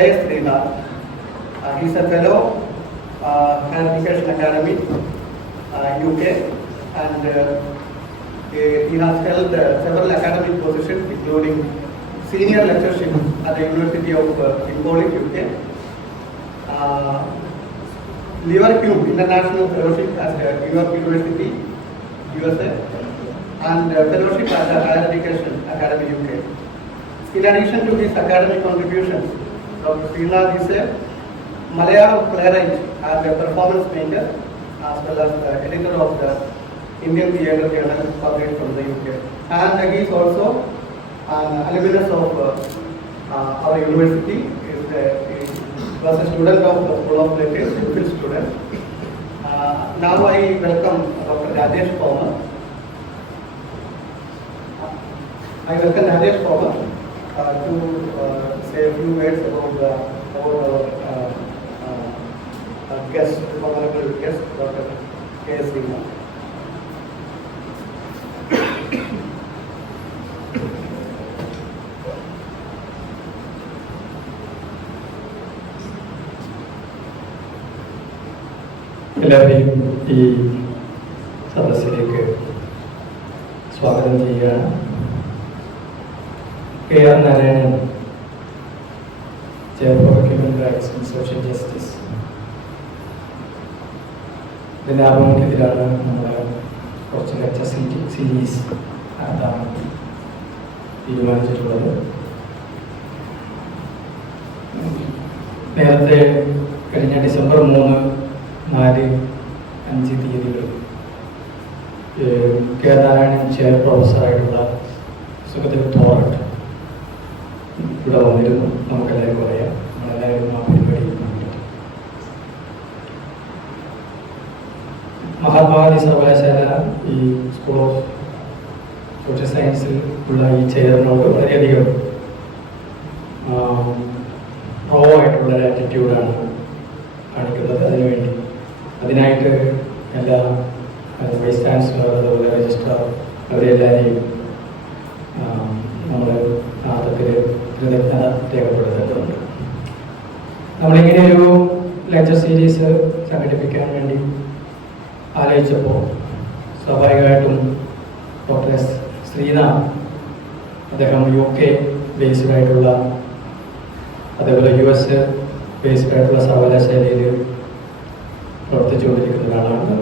Srinath. He is a fellow Higher Education Academy, UK, and he has held several academic positions, including senior lectureship at the University of Imphal, UK, Liverpool International Fellowship at New York University, USA, and fellowship at the Higher Education Academy, UK. In addition to his academic contributions, Dr. Srinath is a Malayalam playwright and a performance maker, as well as the editor of the Indian Theatre Journal published from the UK. And he is also an alumnus of our university. He was a student of the School of Letters, MPhil student. Now I welcome Dr. Rajesh Pawar. To say a few words about our guest, honorable guest, Dr. K.S. Srinath. എല്ലാവരെയും ഈ സദസ്സിലേക്ക് സ്വാഗതം ചെയ്യുകയാണ്. K.R. Narayanan, Chair for Human Rights and Social Justice. ഇതിൻ്റെ ആഹ്വാനത്തിലാണ് നമ്മൾ കുറച്ച് lecture series നടത്താൻ തീരുമാനിച്ചിട്ടുള്ളത്. നേരത്തെ കഴിഞ്ഞ ഡിസംബർ 3, 4, 5 തീയതികൾ K.R. Narayanan ചെയർ പ്രൊഫസറായിട്ടുള്ള സുഖദേവ് തോറട്ട് ഇവിടെ വന്നിരുന്നു. നമുക്കെല്ലാവർക്കും അറിയാം, നമ്മളെല്ലാവരും ആ പരിപാടി മഹാത്മാഗാന്ധി സർവകലാശാല ഈ സ്കൂൾ ഓഫ് സോഷ്യൽ സയൻസിൽ ഉള്ള ഈ ചെയറിനോട് വളരെയധികം റോ ആയിട്ടുള്ള ഒരു ആറ്റിറ്റ്യൂഡാണ് കാണിക്കുന്നത്. അതിനായിട്ട് എല്ലാ വൈസ് ചാൻസലർ, അതുപോലെ രജിസ്ട്രാർ, അവരെല്ലാവരെയും നമ്മൾ ആദ്യത്തിൽ കൃതജ്ഞത രേഖപ്പെടുത്തേണ്ടതുണ്ട്. നമ്മളിങ്ങനെ ഒരു ലെക്ചർ സീരീസ് സംഘടിപ്പിക്കാൻ വേണ്ടി ആലോചിച്ചപ്പോൾ സ്വാഭാവികമായിട്ടും ഡോക്ടർ എസ് ശ്രീനാഥ്, അദ്ദേഹം UK ബേസ്ഡ് ആയിട്ടുള്ള, അതേപോലെ US ബേസ്ഡ് ആയിട്ടുള്ള സർവകലാശാലയിൽ പ്രവർത്തിച്ചുകൊണ്ടിരിക്കുന്ന ഒരാളാണ്.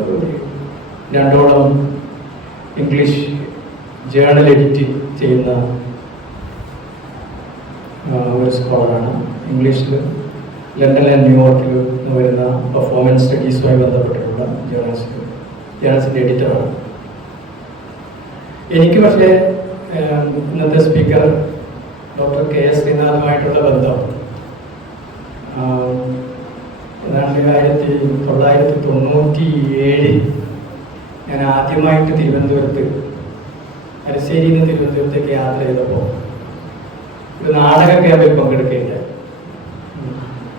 2ഓളം ഇംഗ്ലീഷ് ജേർണൽ എഡിറ്റ് ചെയ്യുന്ന ഒരു സ്കോളറാണ്. ഇംഗ്ലീഷിൽ ലണ്ടനിലെ ന്യൂയോർക്കിൽ വരുന്ന പെർഫോമൻസ് സ്റ്റഡീസുമായി ബന്ധപ്പെട്ടിട്ടുള്ള ജേർണൽസിൻ്റെ എഡിറ്ററാണ്. എനിക്ക് പക്ഷേ ഇന്നത്തെ സ്പീക്കർ ഡോക്ടർ K.S. ശ്രീനാഥുമായിട്ടുള്ള ബന്ധം ഏതാണ്ട് 1997 ഞാൻ ആദ്യമായിട്ട് തിരുവനന്തപുരത്ത്, അരശ്ശേരിയിൽ നിന്ന് തിരുവനന്തപുരത്തേക്ക് യാത്ര ചെയ്തപ്പോൾ ഒരു നാടക ക്യാമ്പിൽ പങ്കെടുക്കുകയുണ്ടായി.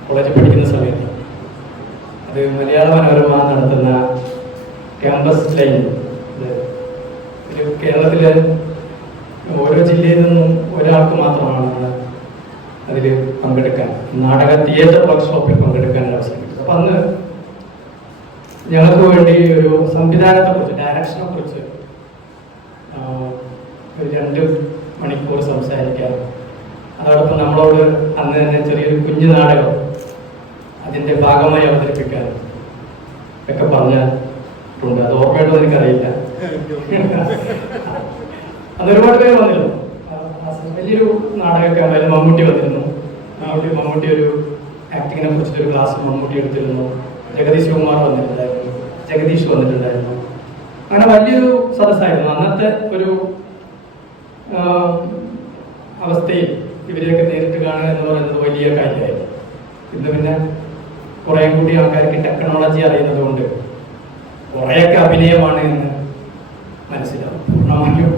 കോളേജിൽ പഠിക്കുന്ന സമയത്ത് അത് മലയാള മനോരമ നടത്തുന്ന ക്യാമ്പസ് ലൈൻ, ഒരു കേരളത്തിലെ ഓരോ ജില്ലയിൽ നിന്നും ഒരാൾക്ക് മാത്രമാണ് അതിൽ പങ്കെടുക്കാൻ, നാടക തിയേറ്റർ വർക്ക്ഷോപ്പിൽ പങ്കെടുക്കാൻ അവസരം കിട്ടും. അപ്പം അന്ന് ഞങ്ങൾക്ക് വേണ്ടി ഒരു സംവിധാനത്തെക്കുറിച്ച്, ഡയറക്ഷനെ കുറിച്ച് ഒരു 2 മണിക്കൂർ സംസാരിക്കാൻ, അതോടൊപ്പം നമ്മളോട് അന്ന് തന്നെ ചെറിയൊരു കുഞ്ഞു നാടകം അതിൻ്റെ ഭാഗമായി അവതരിപ്പിക്കാൻ ഒക്കെ പറഞ്ഞിട്ടുണ്ട്. അത് ഓർമ്മയുണ്ടോ എനിക്കറിയില്ല. അതൊരുപാട് പേര് വന്നിരുന്നു. വലിയൊരു നാടകമൊക്കെ അതിൽ മമ്മൂട്ടി വന്നിരുന്നു. മമ്മൂട്ടി ഒരു ആക്ടിങ്ങിനെ കുറിച്ചിട്ടൊരു ക്ലാസ് മമ്മൂട്ടി എടുത്തിരുന്നു. ജഗദീഷ് കുമാർ വന്നിട്ടുണ്ടായിരുന്നു, ജഗദീഷ് വന്നിട്ടുണ്ടായിരുന്നു. അങ്ങനെ വലിയൊരു സദസ്സായിരുന്നു. അന്നത്തെ ഒരു അവസ്ഥയിൽ ഇവരെയൊക്കെ നേരിട്ട് കാണുക എന്ന് പറയുന്നത് വലിയ കാര്യമായിരുന്നു. ഇന്ന് പിന്നെ കുറേ കൂടി ആൾക്കാർക്ക് ടെക്നോളജി അറിയുന്നത് കൊണ്ട് കുറേയൊക്കെ അഭിനയമാണ് എന്ന് മനസ്സിലാവും. പൂർണ്ണമായും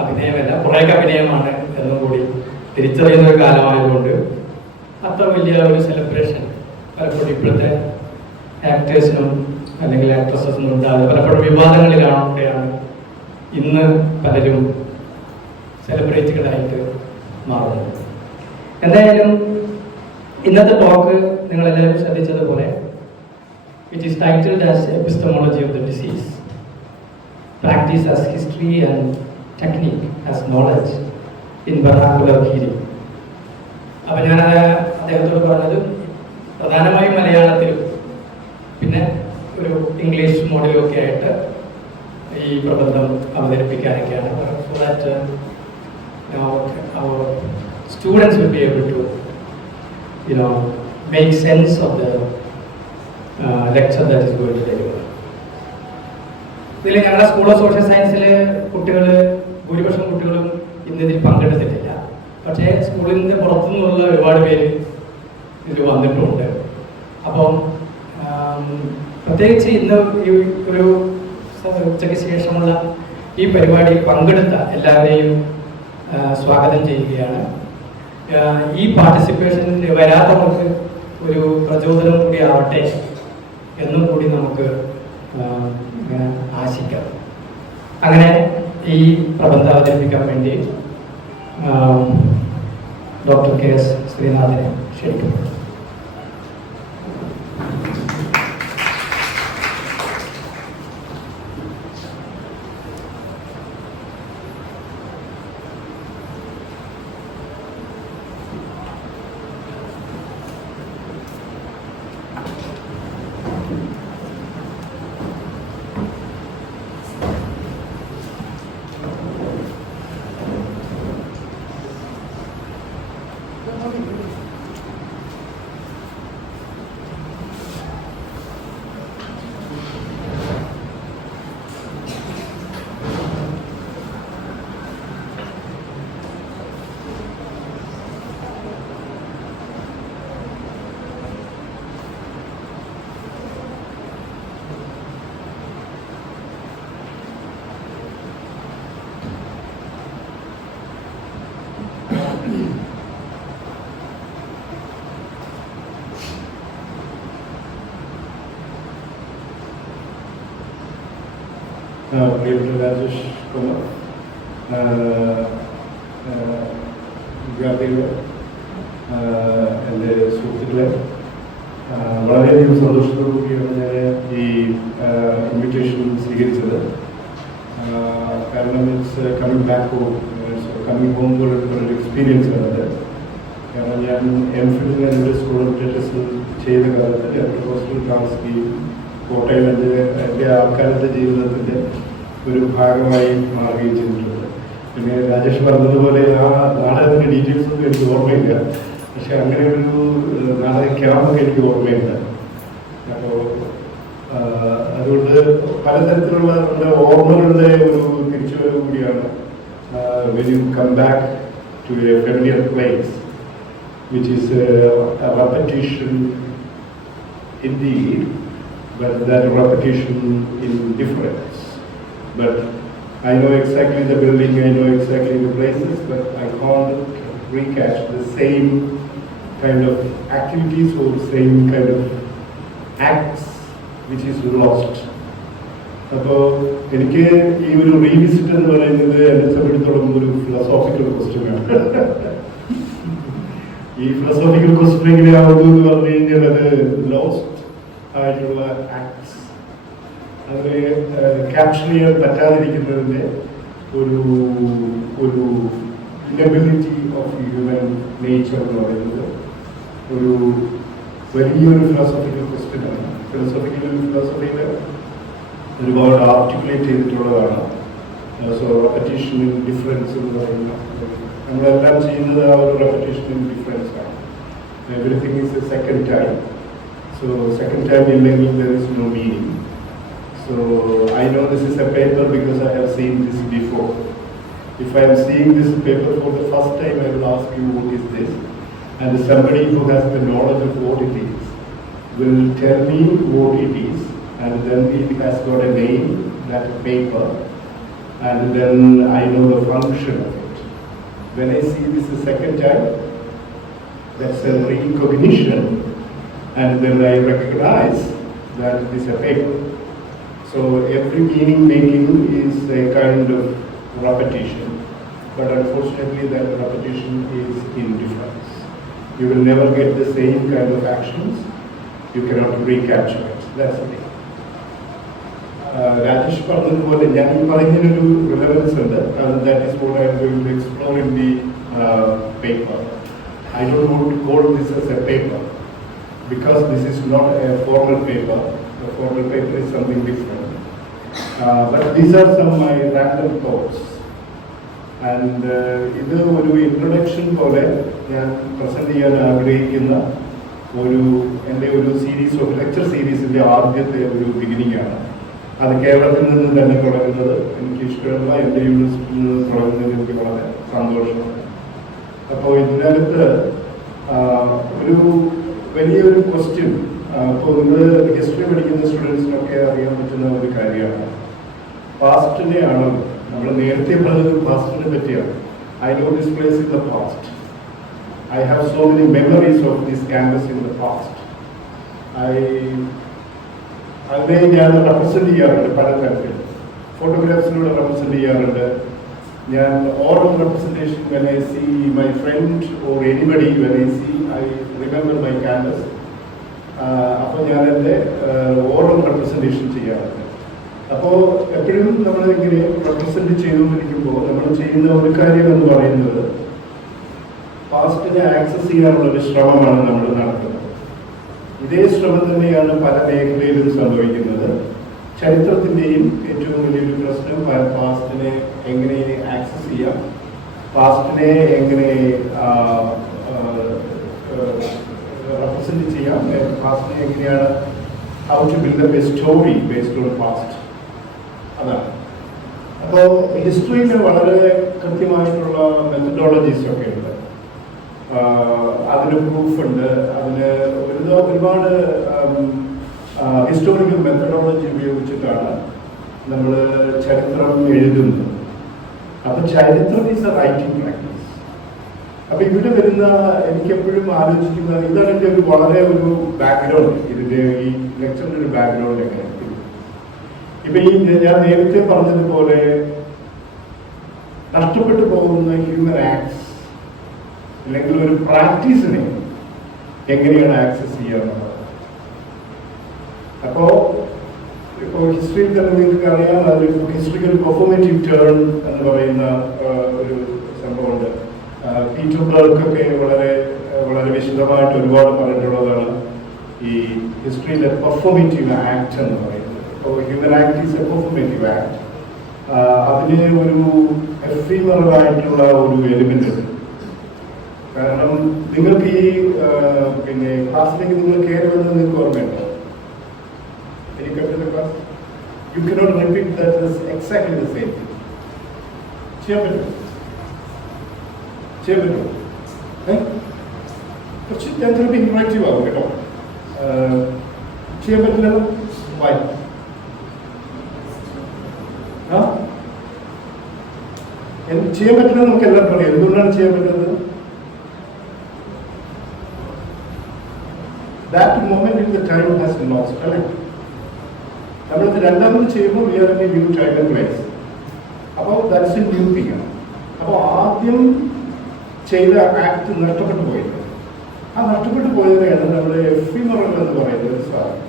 അഭിനയമല്ല, കുറേയൊക്കെ അഭിനയമാണ് എന്നും കൂടി തിരിച്ചറിയുന്ന ഒരു കാലമായതുകൊണ്ട് അത്ര വലിയ ഒരു സെലിബ്രേഷൻ പലപ്പോഴും ഇപ്പോഴത്തെ ആക്ടേഴ്സിനും അല്ലെങ്കിൽ ആക്ട്രസസിനും ഉണ്ടാകുന്നത് പലപ്പോഴും വിവാദങ്ങളിലാണൊക്കെയാണ് ഇന്ന് പലരും സെലിബ്രിറ്റികളായിട്ട് മാറുന്നത്. എന്തായാലും ഇന്നത്തെ ടോക്ക് നിങ്ങളെല്ലാവരും ശ്രദ്ധിച്ചതുപോലെ it is titled as epistemology of the disease, practice as history and technique as knowledge in vernacular healing. അപ്പം ഞാനത് അദ്ദേഹത്തോട് പറഞ്ഞത് പ്രധാനമായും മലയാളത്തിലും പിന്നെ ഒരു ഇംഗ്ലീഷ് മോഡലും ഒക്കെ ആയിട്ട് ഈ പ്രബന്ധം അവതരിപ്പിക്കാനൊക്കെയാണ്. So that our students will be able to make sense of the lecture that is going to deliver. ഇതിൽ ഞങ്ങളുടെ സ്കൂൾ ഓഫ് സോഷ്യൽ സയൻസിലെ കുട്ടികൾ, ഭൂരിപക്ഷം കുട്ടികളും ഇന്നിതിൽ പങ്കെടുത്തിട്ടില്ല. പക്ഷേ സ്കൂളിൽ നിന്ന് പുറത്തുനിന്നുള്ള ഒരുപാട് പേര് ഇതിൽ വന്നിട്ടുമുണ്ട്. അപ്പം പ്രത്യേകിച്ച് ഇന്ന് ഈ ഒരു ഉച്ചയ്ക്ക് ശേഷമുള്ള ഈ പരിപാടിയിൽ പങ്കെടുത്ത എല്ലാവരെയും സ്വാഗതം ചെയ്യുകയാണ്. ഈ പാർട്ടിസിപ്പേഷനിൽ വരാത്തവർക്ക് ഒരു പ്രചോദനം കൂടി ആവട്ടെ എന്നും കൂടി നമുക്ക് ആശിക്കാം. അങ്ങനെ ഈ പ്രബന്ധം അവതരിപ്പിക്കാൻ വേണ്ടി ഡോക്ടർ കെ.എസ്. ശ്രീനാഥിനെ ക്ഷണിക്കുന്നു. പ്രിയപ്പെട്ട രാജേഷ് കുമാർ, വിദ്യാർത്ഥികൾ, എൻ്റെ സുഹൃത്തുക്കളെ, വളരെയധികം സന്തോഷത്തോടു കൂടിയാണ് ഞാൻ ഈ ഇൻവിറ്റേഷൻ സ്വീകരിച്ചത്. കാരണം it's coming back home, coming home പോലൊരു എക്സ്പീരിയൻസ് ആണത്. കാരണം ഞാൻ എംഫിൽ എൻ്റെ സ്കൂൾ ഓഫ് ലിറ്ററേച്ചർ ചെയ്ത കാലത്ത് എൻ്റെ ഹോസ്റ്റലിൽ താമസിക്കുകയും കോട്ടയം എൻ്റെ ആൾക്കാരുടെ ജീവിതത്തിൻ്റെ ഒരു ഭാഗമായി മാറുകയും ചെയ്തിട്ടുണ്ട്. പിന്നെ രാജേഷ് പറഞ്ഞതുപോലെ ആ നാടകത്തിൻ്റെ ഡീറ്റെയിൽസ് ഒന്നും എനിക്ക് ഓർമ്മയില്ല. പക്ഷെ അങ്ങനെ ഒരു നാടക ക്യാമ്പൊക്കെ എനിക്ക് ഓർമ്മയുണ്ട്. അപ്പോൾ അതുകൊണ്ട് പലതരത്തിലുള്ള നമ്മുടെ ഓർമ്മകളുടെ ഒരു തിരിച്ചുവരവ് കൂടിയാണ് when you come back to a familiar place, which is a repetition indeed, but that repetition in difference. But I know exactly the building, I know exactly the places, but I can't recatch the same kind of activities or same kind of acts which is lost. അപ്പോൾ എനിക്ക് ഈ ഒരു revisit എന്ന് പറയുന്നത് എന്നെ സംബന്ധിച്ചിടത്തോളം ഒരു philosophical ക്വസ്റ്റ്യനാണ്. ഈ ഫിലോസോഫിക്കൽ ക്വസ്റ്റ്യൻ എങ്ങനെയാവുന്നു എന്ന് പറഞ്ഞു കഴിഞ്ഞാൽ അത് ലോസ്റ്റ് ആയിട്ടുള്ള ആക്ട്സ്, അതിനെ ക്യാപ്ചർ ചെയ്യാൻ പറ്റാതിരിക്കുന്നതിൻ്റെ ഒരു ഒരു ഇനബിലിറ്റി ഓഫ് ഹ്യൂമൻ നേച്ചർ എന്ന് പറയുന്നത് ഒരു വലിയൊരു ഫിലോസോഫിക്കൽ ക്വസ്റ്റ്യനാണ്. ഫിലോസഫിയിൽ ഒരുപാട് ആർട്ടിക്കുലേറ്റ് ചെയ്തിട്ടുള്ളതാണ്. സോ റെപ്പറ്റീഷൻ ഇൻ ഡിഫറൻസ് എന്ന് പറയുന്ന നമ്മളെല്ലാം ചെയ്യുന്നത് ആ ഒരു റെപ്പറ്റീഷൻ ഇൻ ഡിഫറൻസ് ആണ്. Everything is a second time. So second time ഇല്ലെങ്കിൽ there is no meaning. So I know this is a paper because I have seen this before. If I am seeing this paper for the first time, I will ask you what is this, and somebody who has the knowledge of what it is will tell me what it is, and then it has got a name, that paper, and then I know the function of it. When I see this the second time, that's a recognition, and then I recognize that it is a paper. So every meaning making is a kind of repetition, but unfortunately that repetition is indifference. You will never get the same kind of actions. You cannot recapture it. That's the thing. Rajesh പറഞ്ഞതുപോലെ ഞാൻ ഈ പറഞ്ഞൊരു relevance ഉണ്ട്. That is what I am going to explore in the paper. I don't want to call this as a paper because this is not a formal paper. The formal paper is something different. But these are some of my random thoughts. And ഇത് ഒരു introduction പോലെ ഞാൻ present ചെയ്യാൻ ആഗ്രഹിക്കുന്ന എൻ്റെ ഒരു series of lecture സീരീസിൻ്റെ ആദ്യത്തെ ഒരു ബിഗിനിങ് ആണ്. അത് കേരളത്തിൽ നിന്ന് തന്നെ തുടങ്ങുന്നത് എനിക്ക് ഇഷ്ടമുള്ള എൻ്റെ യൂണിവേഴ്സിറ്റിയിൽ നിന്ന് തുടങ്ങുന്നത് എനിക്ക് വളരെ സന്തോഷമാണ്. അപ്പോൾ ഇതിനകത്ത് ഒരു വലിയൊരു ക്വസ്റ്റ്യൻ, അപ്പോൾ നിങ്ങൾ ഹിസ്റ്ററി പഠിക്കുന്ന സ്റ്റുഡൻസിനൊക്കെ അറിയാൻ പറ്റുന്ന ഒരു കാര്യമാണ്. പാസ്റ്റിനെയാണോ നമ്മൾ നേരത്തെ പറഞ്ഞത് പാസ്റ്റിനെ പറ്റിയാണ്. I know this place in the past. I have so many memories of this campus in the past. അതിനെ ഞാൻ റെപ്രസെന്റ് ചെയ്യാറുണ്ട് പല തരത്തിൽ. ഫോട്ടോഗ്രാഫ്സിലൂടെ റെപ്രസെന്റ് ചെയ്യാറുണ്ട്. ഞാൻ oral representation when I see my friend or anybody, when I see, I remember my campus. അപ്പോൾ ഞാൻ എൻ്റെ ഓറൽ റെപ്രസെന്റേഷൻ ചെയ്യാറുണ്ട്. അപ്പോൾ എപ്പോഴും നമ്മൾ ഇങ്ങനെ റെപ്രസെന്റ് ചെയ്തുകൊണ്ടിരിക്കുമ്പോൾ നമ്മൾ ചെയ്യുന്ന ഒരു കാര്യം എന്ന് പറയുന്നത് പാസ്റ്റിനെ ആക്സസ് ചെയ്യാനുള്ള ഒരു ശ്രമമാണ് നമ്മൾ നടത്തുന്നത്. ഇതേ ശ്രമം തന്നെയാണ് പല മേഖലയിലും സംഭവിക്കുന്നത്. ചരിത്രത്തിൻ്റെയും ഏറ്റവും വലിയൊരു പ്രശ്നം പാസ്റ്റിനെ എങ്ങനെ ആക്സസ് ചെയ്യാം, പാസ്റ്റിനെ എങ്ങനെ റെപ്രസെന്റ് ചെയ്യാം, പാസ്റ്റിനെ എങ്ങനെയാണ് how to build up a story based on past. അതാണ്. അപ്പോൾ ഹിസ്റ്ററിയിൽ വളരെ കൃത്യമായിട്ടുള്ള മെത്തഡോളജീസ് ഒക്കെ ഉണ്ട്. അതിന് പ്രൂഫുണ്ട്. അതിന് ഒരുപാട് ഹിസ്റ്റോറിക്കൽ മെത്തഡോളജി ഉപയോഗിച്ചിട്ടാണ് നമ്മൾ ചരിത്രം എഴുതുന്നത്. അപ്പൊ ചരിത്രം ഈസ് എ റൈറ്റിംഗ് പ്രാക്ടീസ്. അപ്പൊ ഇവിടെ വരുന്ന എനിക്കെപ്പോഴും ആലോചിക്കുന്ന ഇതാണ് എൻ്റെ ഒരു വളരെ ഒരു ബാക്ക്ഗ്രൗണ്ട്. ഇതിന്റെ ഈ ലെക്ചറിന്റെ ഒരു ബാക്ക്ഗ്രൗണ്ട് എങ്ങനെ ഇപ്പൊ ഈ ഞാൻ നേരത്തെ പറഞ്ഞതുപോലെ നഷ്ടപ്പെട്ടു പോകുന്ന ഹ്യൂമൻ ആക്ട്സ് അല്ലെങ്കിൽ ഒരു പ്രാക്ടീസിനെ എങ്ങനെയാണ് ആക്സസ് ചെയ്യാന്നുള്ളത്. അപ്പോൾ ഇപ്പോൾ ഹിസ്റ്ററിയിൽ തന്നെ നിങ്ങൾക്ക് അറിയാം, അതൊരു ഹിസ്റ്ററിക്കൽ പെർഫോമേറ്റീവ് ടേൺ എന്ന് പറയുന്ന ഒരു സംഭവമുണ്ട്. പീറ്റർ ബ്ലർക്കൊക്കെ വളരെ വളരെ വിശദമായിട്ട് ഒരുപാട് പറഞ്ഞിട്ടുള്ളതാണ് ഈ ഹിസ്റ്ററിയിലെ പെർഫോമേറ്റീവ് ആക്ട് എന്ന് പറയുന്നത്. ഇപ്പോൾ human act is A performative act. അതിന് ഒരു എഫീമറലായിട്ടുള്ള ഒരു എലിമെന്റ് ഉണ്ട്. കാരണം നിങ്ങൾക്ക് ഈ പിന്നെ ക്ലാസ്സിലേക്ക് നിങ്ങൾ കയറി വന്നത് നിങ്ങൾക്ക് ഓർമ്മയുണ്ടോ? Class you cannot repeat that is exactly the same thing. ചെയ്യാൻ പറ്റുമോ? കുറച്ച് ഞാൻ ചിലപ്പോൾ ഇൻട്രാക്റ്റീവ് ആകും കേട്ടോ. ചെയ്യാൻ പറ്റില്ലല്ലോ. വൈ? ചെയ്യാൻ പറ്റില്ല. നമുക്ക് എല്ലാം പറയാം എന്തുകൊണ്ടാണ് ചെയ്യാൻ പറ്റുന്നത്. That moment in the time has lost, correct? നമ്മളിത് രണ്ടാമത് ചെയ്യുമ്പോൾ we are in a new time and place. അപ്പോൾ that's a new thing. അപ്പോൾ ആദ്യം ചെയ്ത ആക്ട് നഷ്ടപ്പെട്ടു പോയത്. ആ നഷ്ടപ്പെട്ടു പോയതിനെയാണ് നമ്മുടെ എഫിമറൽ എന്ന് പറയുന്നത് സാധനം.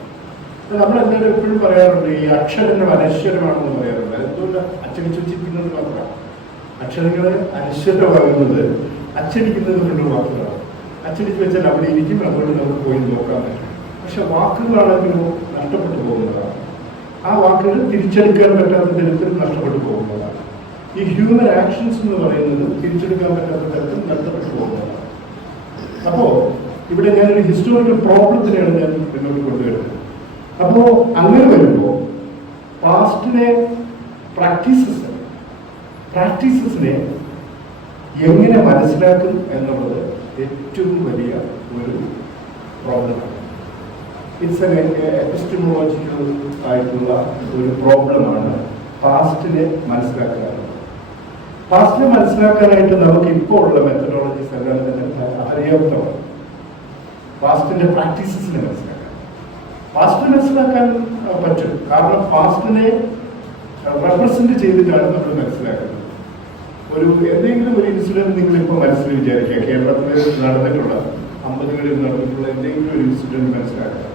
നമ്മളെല്ലാവരും എപ്പോഴും പറയാറുണ്ട് ഈ അക്ഷരങ്ങൾ അനശ്വരമാണെന്ന് പറയാറുണ്ട്. എന്തുകൊണ്ട് അച്ചടിച്ചു വെച്ചിരിക്കുന്നത് മാത്രമാണ്. അക്ഷരങ്ങൾ അനശ്വരമാകുന്നത് അച്ചടിക്കുന്നത് കൊണ്ട് മാത്രമാണ്. അച്ചടിച്ച് വെച്ചാൽ അവിടെ ഇരിക്കും, അതുകൊണ്ട് നമുക്ക് പോയി നോക്കാൻ പറ്റും. പക്ഷെ വാക്കുകളാണെങ്കിലും നഷ്ടപ്പെട്ടു പോകുന്നതാണ്. ആ വാക്കുകൾ തിരിച്ചെടുക്കാൻ പറ്റാത്ത തരത്തിൽ നഷ്ടപ്പെട്ടു പോകുന്നതാണ്. ഈ ഹ്യൂമൻ ആക്ഷൻസ് എന്ന് പറയുന്നത് തിരിച്ചെടുക്കാൻ പറ്റാത്ത തരത്തിൽ നഷ്ടപ്പെട്ടു പോകുന്നതാണ്. അപ്പോൾ ഇവിടെ ഞാനൊരു ഹിസ്റ്റോറിക്കൽ പ്രോബ്ലത്തിനെയാണ് ഞാൻ മുന്നോട്ട് കൊണ്ടുവരുന്നത്. അപ്പോൾ അങ്ങനെ വരുമ്പോൾ പാസ്റ്റിനെ പ്രാക്ടീസസിനെ എങ്ങനെ മനസ്സിലാക്കും എന്നുള്ളത് ഏറ്റവും വലിയ ഒരു പ്രോബ്ലമാണ്. ഇറ്റ്സ് എൻ എപ്പിസ്റ്റമോളജിക്കൽ ആയിട്ടുള്ള ഒരു പ്രോബ്ലമാണ് പാസ്റ്റിനെ മനസ്സിലാക്കാനുള്ളത്. പാസ്റ്റിനെ മനസ്സിലാക്കാനായിട്ട് നമുക്ക് ഇപ്പോൾ ഉള്ള മെത്തഡോളജീസ് എല്ലാം തന്നെ അപര്യാപ്തമാണ്. പാസ്റ്റിന്റെ പ്രാക്ടീസസിനെ മനസ്സിലാക്കാൻ പറ്റും. കാരണം പാസ്റ്റിനെ റെപ്രസെന്റ് ചെയ്തിട്ടാണ് നമ്മൾ മനസ്സിലാക്കുന്നത്. എന്തെങ്കിലും ഒരു ഇൻസിഡന്റ് നിങ്ങൾ ഇപ്പോൾ മനസ്സിൽ വിചാരിക്കുക, കേരളത്തിൽ നടന്നിട്ടുള്ള നാളുകളിൽ നടന്നിട്ടുള്ള എന്തെങ്കിലും ഒരു ഇൻസിഡൻറ്റ് മനസ്സിലാക്കുക.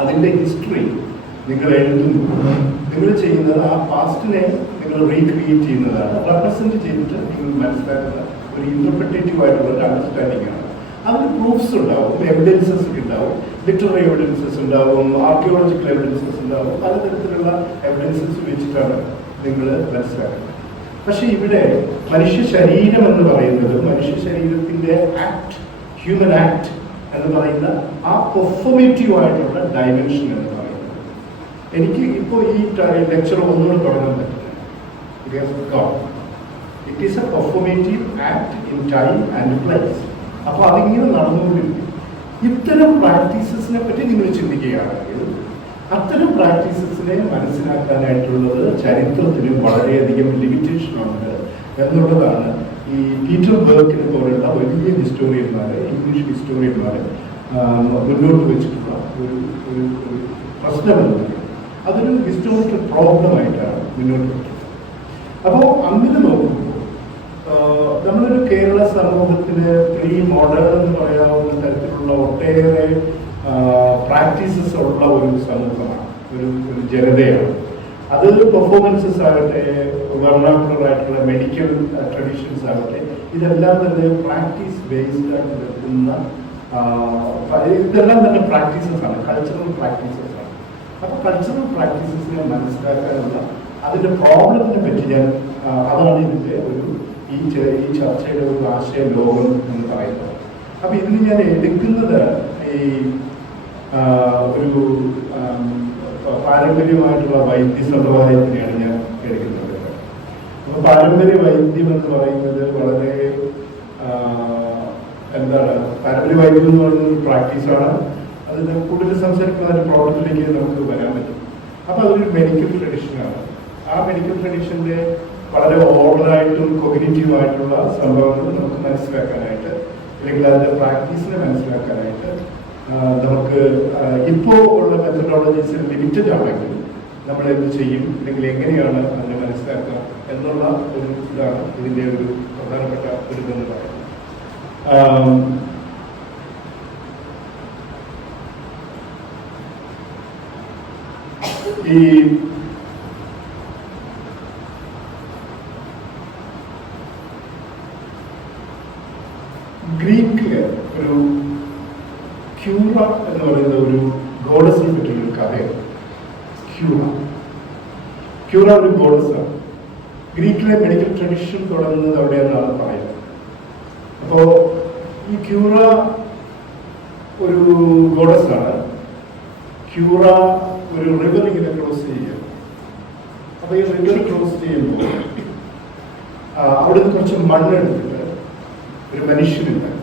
അതിൻ്റെ ഹിസ്റ്ററി നിങ്ങൾ എഴുതുന്നു. നിങ്ങൾ ചെയ്യുന്നത് ആ പാസ്റ്റിനെ നിങ്ങൾ റീക്രിയേറ്റ് ചെയ്യുന്നതാണ്, റെപ്രസെൻറ്റ് ചെയ്തിട്ട് നിങ്ങൾ മനസ്സിലാക്കുന്ന ഒരു ഇൻ്റർപ്രിറ്റേറ്റീവ് ആയിട്ടുള്ള ഒരു അണ്ടർസ്റ്റാൻഡിംഗ് ആണ്. അതിന് പ്രൂഫ്സ് ഉണ്ടാവും, എവിഡൻസസ് ഉണ്ടാവും, ലിറ്റററി എവിഡൻസസ് ഉണ്ടാവും, ആർക്കിയോളജിക്കൽ എവിഡൻസസ് ഉണ്ടാവും, പലതരത്തിലുള്ള എവിഡൻസസ് വെച്ചിട്ടാണ് നിങ്ങൾ മനസ്സിലാക്കുന്നത്. പക്ഷെ ഇവിടെ മനുഷ്യ ശരീരം എന്ന് പറയുന്നത്, മനുഷ്യ ശരീരത്തിൻ്റെ ആക്ട്, ഹ്യൂമൻ ആക്ട് എന്ന് പറയുന്ന ആ പെർഫോമേറ്റീവ് ആയിട്ടുള്ള ഡയമെൻഷൻ എന്ന് പറയുന്നത്, എനിക്ക് ഇപ്പോൾ ഈ ലെക്ചർ ഒന്നുകൂടെ തുടങ്ങാൻ പറ്റില്ല. It is A performative act in time and place. അപ്പോൾ അതിങ്ങനെ നടന്നുകൊണ്ടിരിക്കും. ഇത്തരം പ്രാക്ടീസസിനെ പറ്റി നിങ്ങൾ ചിന്തിക്കുകയാണെങ്കിൽ അത്തരം പ്രാക്ടീസസിനെ മനസ്സിലാക്കാനായിട്ടുള്ളത് ചരിത്രത്തിന് വളരെയധികം ലിമിറ്റേഷൻ ഉണ്ട് എന്നുള്ളതാണ് ഈ പീറ്റർ ബർക്കിനെ പോലുള്ള വലിയ ഹിസ്റ്റോറിയന്മാർ, ഇംഗ്ലീഷ് ഹിസ്റ്റോറിയന്മാർ മുന്നോട്ട് വെച്ചിട്ടുള്ള ഒരു ഒരു പ്രശ്നമെന്ന്. അതൊരു ഹിസ്റ്റോറിക്കൽ പ്രോബ്ലമായിട്ടാണ് മുന്നോട്ട് വെക്കുന്നത്. അപ്പോൾ അങ്ങനെ നോക്കുമ്പോൾ നമ്മളൊരു കേരള സമൂഹത്തിന് പ്രീ മോഡേൺ എന്ന് പറയാവുന്ന തരത്തിലുള്ള ഒട്ടേറെ പ്രാക്ടീസസ് ഉള്ള ഒരു സമൂഹമാണ്, ഒരു ജനതയാണ്. അത് പെർഫോമൻസസ് ആകട്ടെ, വെർണാക്കുലർ ആയിട്ടുള്ള മെഡിക്കൽ ട്രഡീഷൻസ് ആകട്ടെ, ഇതെല്ലാം തന്നെ പ്രാക്ടീസ് ബേസ്ഡ് ആയിട്ട് നിൽക്കുന്ന ഇതെല്ലാം തന്നെ പ്രാക്ടീസസ് ആണ്, കൾച്ചറൽ പ്രാക്ടീസസ് ആണ്. അപ്പോൾ കൾച്ചറൽ പ്രാക്ടീസസിനെ മനസ്സിലാക്കാനുള്ള അതിൻ്റെ പ്രോബ്ലത്തിനെ പറ്റി ഞാൻ അതാണ് ഇതിൻ്റെ ഒരു ഈ ചർച്ചയുടെ ഒരു ആശയ ലോകം എന്ന് പറയുന്നത്. അപ്പം ഇതിന് ഞാൻ എടുക്കുന്നത് ഈ ഒരു പാരമ്പര്യമായിട്ടുള്ള വൈദ്യ സമ്പ്രദായത്തിനെയാണ് ഞാൻ എടുക്കുന്നത്. അപ്പോൾ പാരമ്പര്യ വൈദ്യം എന്ന് പറയുന്നത് വളരെ എന്താണ്, പാരമ്പര്യ വൈദ്യം എന്ന് പറയുന്നത് ഒരു പ്രാക്ടീസാണ്. അത് കൂടുതൽ സംസാരിക്കുന്ന അതിൻ്റെ പ്രോബ്ലത്തിലേക്ക് നമുക്ക് വരാൻ പറ്റും. അപ്പോൾ അതൊരു മെഡിക്കൽ ട്രഡീഷനാണ്. ആ മെഡിക്കൽ ട്രഡീഷൻ്റെ വളരെ ഓർഡറായിട്ടും കൊഗ്നിറ്റീവായിട്ടുള്ള സംഭവങ്ങൾ നമുക്ക് മനസ്സിലാക്കാനായിട്ട്, അല്ലെങ്കിൽ അതിൻ്റെ പ്രാക്ടീസിനെ മനസ്സിലാക്കാനായിട്ട് നമുക്ക് ഇപ്പോൾ ഉള്ള മെത്തഡോളജീസ് ലിമിറ്റഡ് ആണെങ്കിൽ നമ്മൾ എന്ത് ചെയ്യും, അല്ലെങ്കിൽ എങ്ങനെയാണ് അതിനെ മനസ്സിലാക്കുക എന്നുള്ള ഒരു ഇതാണ് ഇതിൻ്റെ ഒരു പ്രധാനപ്പെട്ട ഒരു ഇതെന്ന് പറയുന്നത്. ഈ ഗ്രീക്കില് ഒരു ക്യൂറ എന്ന് പറയുന്ന ഒരു ഗോഡസിനെ പറ്റിയുള്ള ഒരു കഥയാണ്. ക്യൂറ ഒരു ഗോഡസാണ്. ഗ്രീക്കിലെ മെഡിക്കൽ ട്രഡീഷൻ തുടങ്ങുന്നത് അവിടെയെന്നാണ് പറയുന്നത്. അപ്പോൾ ഈ ക്യൂറ ഒരു ഗോഡസാണ്. ക്യൂറ ഒരു റിവർ ഇങ്ങനെ ക്രോസ് ചെയ്യുക. അപ്പോൾ ഈ റിവർ ക്രോസ് ചെയ്യുമ്പോൾ അവിടുന്ന് കുറച്ച് മണ്ണെടുത്തിട്ട് ഒരു മനുഷ്യനുണ്ടാക്കും.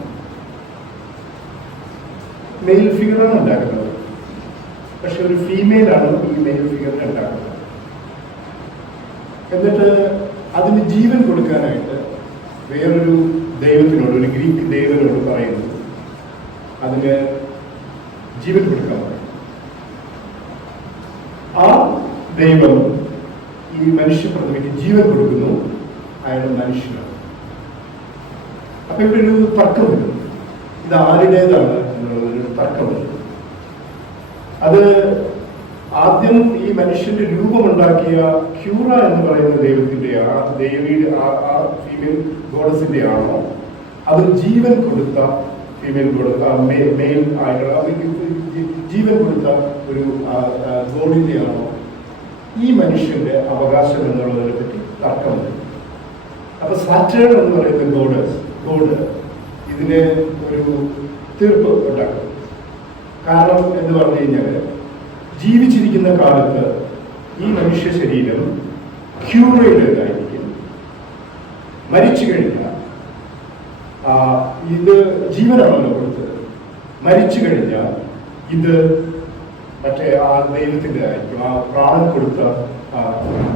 മെയിൽ ഫിഗറാണ് ഉണ്ടാക്കുന്നത്, പക്ഷെ ഒരു ഫീമെയിലാണ് ഈ മെയിൽ ഫിഗറിനെ ഉണ്ടാക്കുന്നത്. എന്നിട്ട് അതിന് ജീവൻ കൊടുക്കാനായിട്ട് വേറൊരു ദൈവത്തിനോട്, ഒരു ഗ്രീക്ക് ദൈവനോട് പറയുന്നു അതിന് ജീവൻ കൊടുക്കാൻ പറയും. ആ ദൈവം ഈ മനുഷ്യപ്രതിമയ്ക്ക് ജീവൻ കൊടുക്കുന്നു, അയാൾ മനുഷ്യനാണ്. അപ്പൊ ഇവിടെ ഒരു തർക്കം വരും, ഇത് ആരുടേതാണ് എന്നുള്ളതൊരു തർക്കം വരും. അത് ആദ്യം ഈ മനുഷ്യന്റെ രൂപമുണ്ടാക്കിയ ക്യൂറ എന്ന് പറയുന്ന ദൈവത്തിന്റെ ആ ഫീമെയിൽ ഗോഡസിന്റെ ആണോ, അത് ജീവൻ കൊടുത്ത ഫീമെയിൽ മെയിൽ ആയിട്ടുള്ള ജീവൻ കൊടുത്ത ഒരു ഗോഡിന്റെ ആണോ ഈ മനുഷ്യന്റെ അവകാശം എന്നുള്ളതിനെ പറ്റി തർക്കം വരും. അപ്പൊ സാറ്റേൺ എന്ന് പറയുന്ന ഗോഡ് ഇതിന് ഒരു തീർപ്പ് ഉണ്ടാക്കും. കാരണം എന്ന് പറഞ്ഞു കഴിഞ്ഞാൽ ജീവിച്ചിരിക്കുന്ന കാലത്ത് ഈ മനുഷ്യ ശരീരം ക്യൂറയുടേതായിരിക്കും. മരിച്ചു കഴിഞ്ഞാൽ ഇത് ജീവനാണല്ലോ കൊടുത്തത്, മരിച്ചു കഴിഞ്ഞാൽ ഇത് മറ്റേ ആ ദൈവത്തിൻ്റെതായിരിക്കും, ആ പ്രാണൻ കൊടുത്ത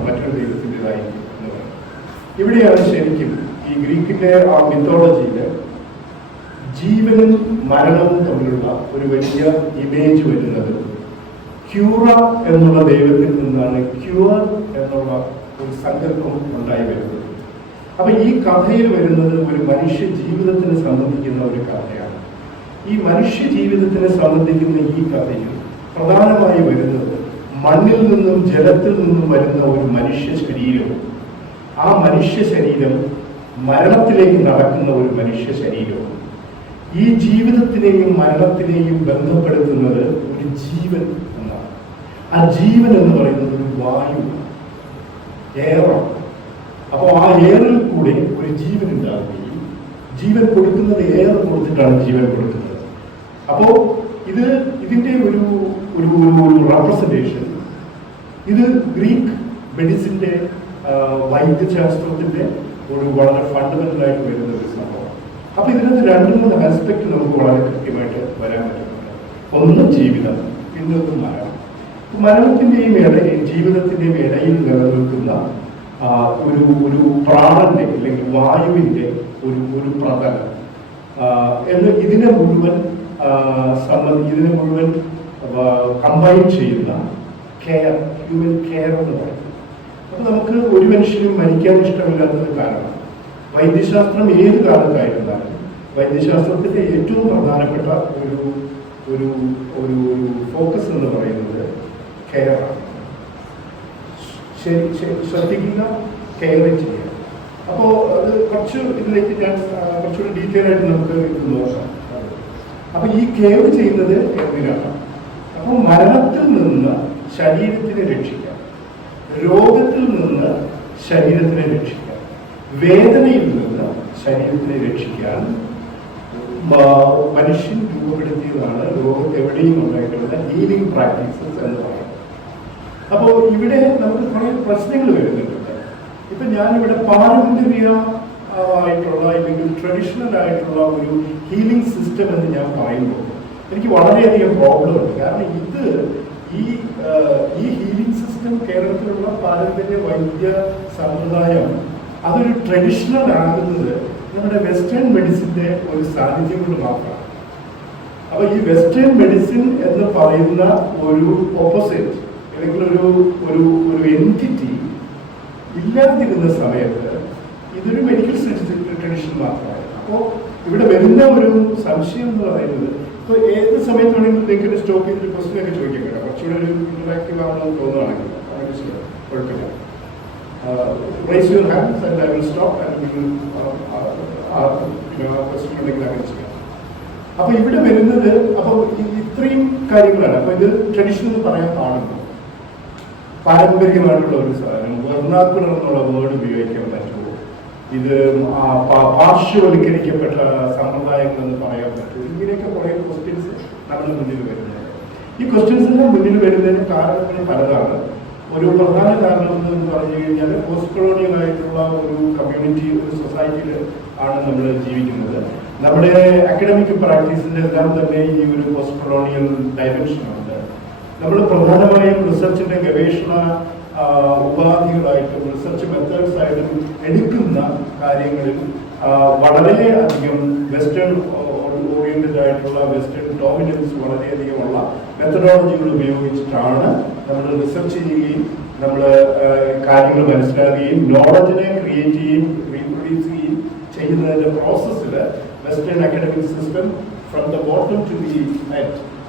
മറ്റൊരു ദൈവത്തിൻ്റെതായിരിക്കും എന്ന് പറയും. ഇവിടെയാണ് ശരിക്കും ഈ ഗ്രീക്കിന്റെ ആ മിത്തോളജിയില് ജീവനും മരണവും തമ്മിലുള്ള ഒരു വലിയ ഇമേജ് വരുന്നത്. ക്യൂറ എന്നുള്ള ദൈവത്തിൽ നിന്നാണ് ക്യൂർ എന്നുള്ള ഒരു സങ്കല്പം ഉണ്ടായി വരുന്നത്. അപ്പൊ ഈ കഥയിൽ വരുന്നത് ഒരു മനുഷ്യ ജീവിതത്തിനെ സംബന്ധിക്കുന്ന ഒരു കഥയാണ്. ഈ മനുഷ്യ ജീവിതത്തിനെ സംബന്ധിക്കുന്ന ഈ കഥയിൽ പ്രധാനമായി വരുന്നത് മണ്ണിൽ നിന്നും ജലത്തിൽ നിന്നും വരുന്ന ഒരു മനുഷ്യ ശരീരവും ആ മനുഷ്യ ശരീരം മരണത്തിലേക്ക് നടക്കുന്ന ഒരു മനുഷ്യ ശരീരവും ഈ ജീവിതത്തിനെയും മരണത്തിനെയും ബന്ധപ്പെടുത്തുന്നത് ഒരു ജീവൻ എന്നാണ്. ആ ജീവൻ എന്ന് പറയുന്നത് ഒരു വായു, എയറാണ്. അപ്പോൾ ആ എയറിൽ കൂടെ ഒരു ജീവൻ ഉണ്ടാവുകയും ജീവൻ കൊടുക്കുന്നത് എയർ കൊടുത്തിട്ടാണ് ജീവൻ കൊടുക്കുന്നത്. അപ്പോൾ ഇതിന്റെ ഒരു ഒരു റെപ്രസെന്റേഷൻ ഇത് ഗ്രീക്ക് മെഡിസിന്റെ വൈദ്യശാസ്ത്രത്തിന്റെ ഒരു വളരെ ഫണ്ടമെന്റൽ ആയിട്ട് വരുന്ന ഒരു സംഭവം. അപ്പൊ ഇതിനകത്ത് 2-3 ആസ്പെക്ട് നമുക്ക് വളരെ കൃത്യമായിട്ട് വരാൻ പറ്റുന്നുണ്ട്. ഒന്ന് ജീവിതം, പിന്നൊന്ന് മരണം. മരണത്തിന്റെയും ജീവിതത്തിന്റെയും ഇടയിൽ നിലനിൽക്കുന്ന ഒരു പ്രാണന്റെ അല്ലെങ്കിൽ വായുവിന്റെ ഒരു പ്രതലം എന്ന് ഇതിനെ മുഴുവൻ കമ്പൈൻ ചെയ്യുന്ന കെയർ, ഹ്യൂമൻ കെയർ എന്ന് പറയും. അപ്പൊ നമുക്ക് ഒരു മനുഷ്യനും മരിക്കാൻ ഇഷ്ടമില്ലാത്തത് കാരണം വൈദ്യശാസ്ത്രം ഏത് കാലത്തായിരുന്നാലും വൈദ്യശാസ്ത്രത്തിന്റെ ഏറ്റവും പ്രധാനപ്പെട്ട ഒരു ഫോക്കസ് എന്ന് പറയുന്നത് കെയറാണ്. ശ്രദ്ധിക്കുക, കെയർ ചെയ്യുക. അപ്പോൾ അത് ഇതിലേക്ക് ഞാൻ കുറച്ചുകൂടി ഡീറ്റെയിൽ ആയിട്ട് നമുക്ക് ഇത് നോക്കാം. അപ്പൊ ഈ കെയർ ചെയ്യുന്നത് എന്തിനാണ്? അപ്പോൾ മരണത്തിൽ നിന്ന് ശരീരത്തിനെ രക്ഷിക്കാം, രോഗത്തിൽ നിന്ന് ശരീരത്തിനെ രക്ഷിക്കാം, വേദനയിൽ നിന്ന് ശരീരത്തിനെ രക്ഷിക്കാൻ മനുഷ്യൻ രൂപപ്പെടുത്തിയതാണ് ലോകത്ത് എവിടെയും ഉണ്ടായിട്ടുള്ള ഹീലിംഗ് പ്രാക്ടീസസ് എന്ന് പറയുന്നത്. അപ്പോൾ ഇവിടെ നമുക്ക് കുറേ പ്രശ്നങ്ങൾ വരുന്നുണ്ട്. ഇപ്പൊ ഞാനിവിടെ പാരമ്പര്യ ആയിട്ടുള്ള അല്ലെങ്കിൽ ട്രഡീഷണൽ ആയിട്ടുള്ള ഒരു ഹീലിംഗ് സിസ്റ്റം എന്ന് ഞാൻ പറയുമ്പോൾ എനിക്ക് വളരെയധികം പ്രോബ്ലം ഉണ്ട്. കാരണം ഈ ഹീലിംഗ് സിസ്റ്റം കേരളത്തിലുള്ള പാരമ്പര്യ വൈദ്യ സമ്പ്രദായം അതൊരു ട്രഡീഷണൽ ആകുന്നത് നമ്മുടെ വെസ്റ്റേൺ മെഡിസിന്റെ ഒരു സാന്നിധ്യം കൊണ്ട് മാത്രമാണ്. അപ്പൊ ഈ വെസ്റ്റേൺ മെഡിസിൻ എന്ന് പറയുന്ന ഒരു ഓപ്പോസിറ്റ് അല്ലെങ്കിൽ ഒരു എൻറ്റിറ്റി ഇല്ലാതിരുന്ന സമയത്ത് ഇതൊരു മെഡിക്കൽ ട്രഡീഷൻ മാത്രമാണ്. അപ്പോൾ ഇവിടെ വരുന്ന ഒരു സംശയം എന്ന് പറയുന്നത് ഇപ്പോൾ ഏത് സമയത്ത് വേണമെങ്കിലും നിങ്ങൾക്ക് സ്റ്റോപ്പ് ചെയ്തിട്ട് ക്വസ്റ്റ്യൻ ഒക്കെ ചോദിക്കാൻ കേട്ടോ, കുറച്ചുകൂടെ ഒരു ഇന്ററാക്റ്റീവ് ആണെന്ന് തോന്നുകയാണെങ്കിൽ കുഴപ്പമില്ല. Raise your hands and I will stop and we will question ഉണ്ടെങ്കിൽ അങ്ങനെ ചെയ്യാം. അപ്പൊ ഇവിടെ വരുന്നത് അപ്പൊ ഇത്രയും കാര്യങ്ങളാണ്. അപ്പൊ ഇത് ട്രഡീഷണൽ പറയാൻ പാടുള്ളൂ, പാരമ്പര്യമായിട്ടുള്ള ഒരു സാധനം. വെർണാക്കുലർ എന്നുള്ള വേർഡ് ഉപയോഗിക്കാൻ പറ്റുമോ? ഇത് പാർശ്വവൽക്കരിക്കപ്പെട്ട സമ്പ്രദായങ്ങൾ എന്ന് പറയാൻ പറ്റുമോ? ഇങ്ങനെയൊക്കെ കുറെ ക്വസ്റ്റ്യൻസ് നമ്മുടെ മുന്നിൽ വരുന്നത്. ഈ ക്വസ്റ്റ്യൻസിന്റെ മുന്നിൽ വരുന്നതിന് കാരണങ്ങൾ പലതാണ്. ഒരു പ്രധാന കാരണം എന്ന് പറഞ്ഞു കഴിഞ്ഞാൽ പോസ്റ്റ് കൊളോണിയൽ ആയിട്ടുള്ള ഒരു കമ്മ്യൂണിറ്റി, ഒരു സൊസൈറ്റിയിൽ ആണ് നമ്മൾ ജീവിക്കുന്നത്. നമ്മുടെ അക്കാഡമിക് പ്രാക്ടീസിന്റെ എല്ലാം തന്നെ ഈ ഒരു പോസ്റ്റ് കൊളോണിയൽ ഡയമെൻഷനുണ്ട്. നമ്മൾ പ്രധാനമായും റിസർച്ചിന്റെ ഗവേഷണ ഉപാധികളായിട്ടും റിസർച്ച് മെത്തേഡ്സ് ആയിട്ടും എടുക്കുന്ന കാര്യങ്ങളിൽ വളരെയധികം വെസ്റ്റേൺ ഓറിയന്റഡ് ആയിട്ടുള്ള വെസ്റ്റേൺ ഡോമിനൻസ് വളരെയധികമുള്ള മെത്തഡോളജികൾ ഉപയോഗിച്ചിട്ടാണ് നമ്മൾ റിസർച്ച് ചെയ്യുകയും നമ്മൾ കാര്യങ്ങൾ മനസ്സിലാക്കുകയും നോളജിനെ ക്രിയേറ്റ് ചെയ്യുകയും റീപ്രൊഡ്യൂസ് ചെയ്യുകയും ചെയ്യുന്നതിന്റെ പ്രോസസ്സിൽ western academic system from the bottom to the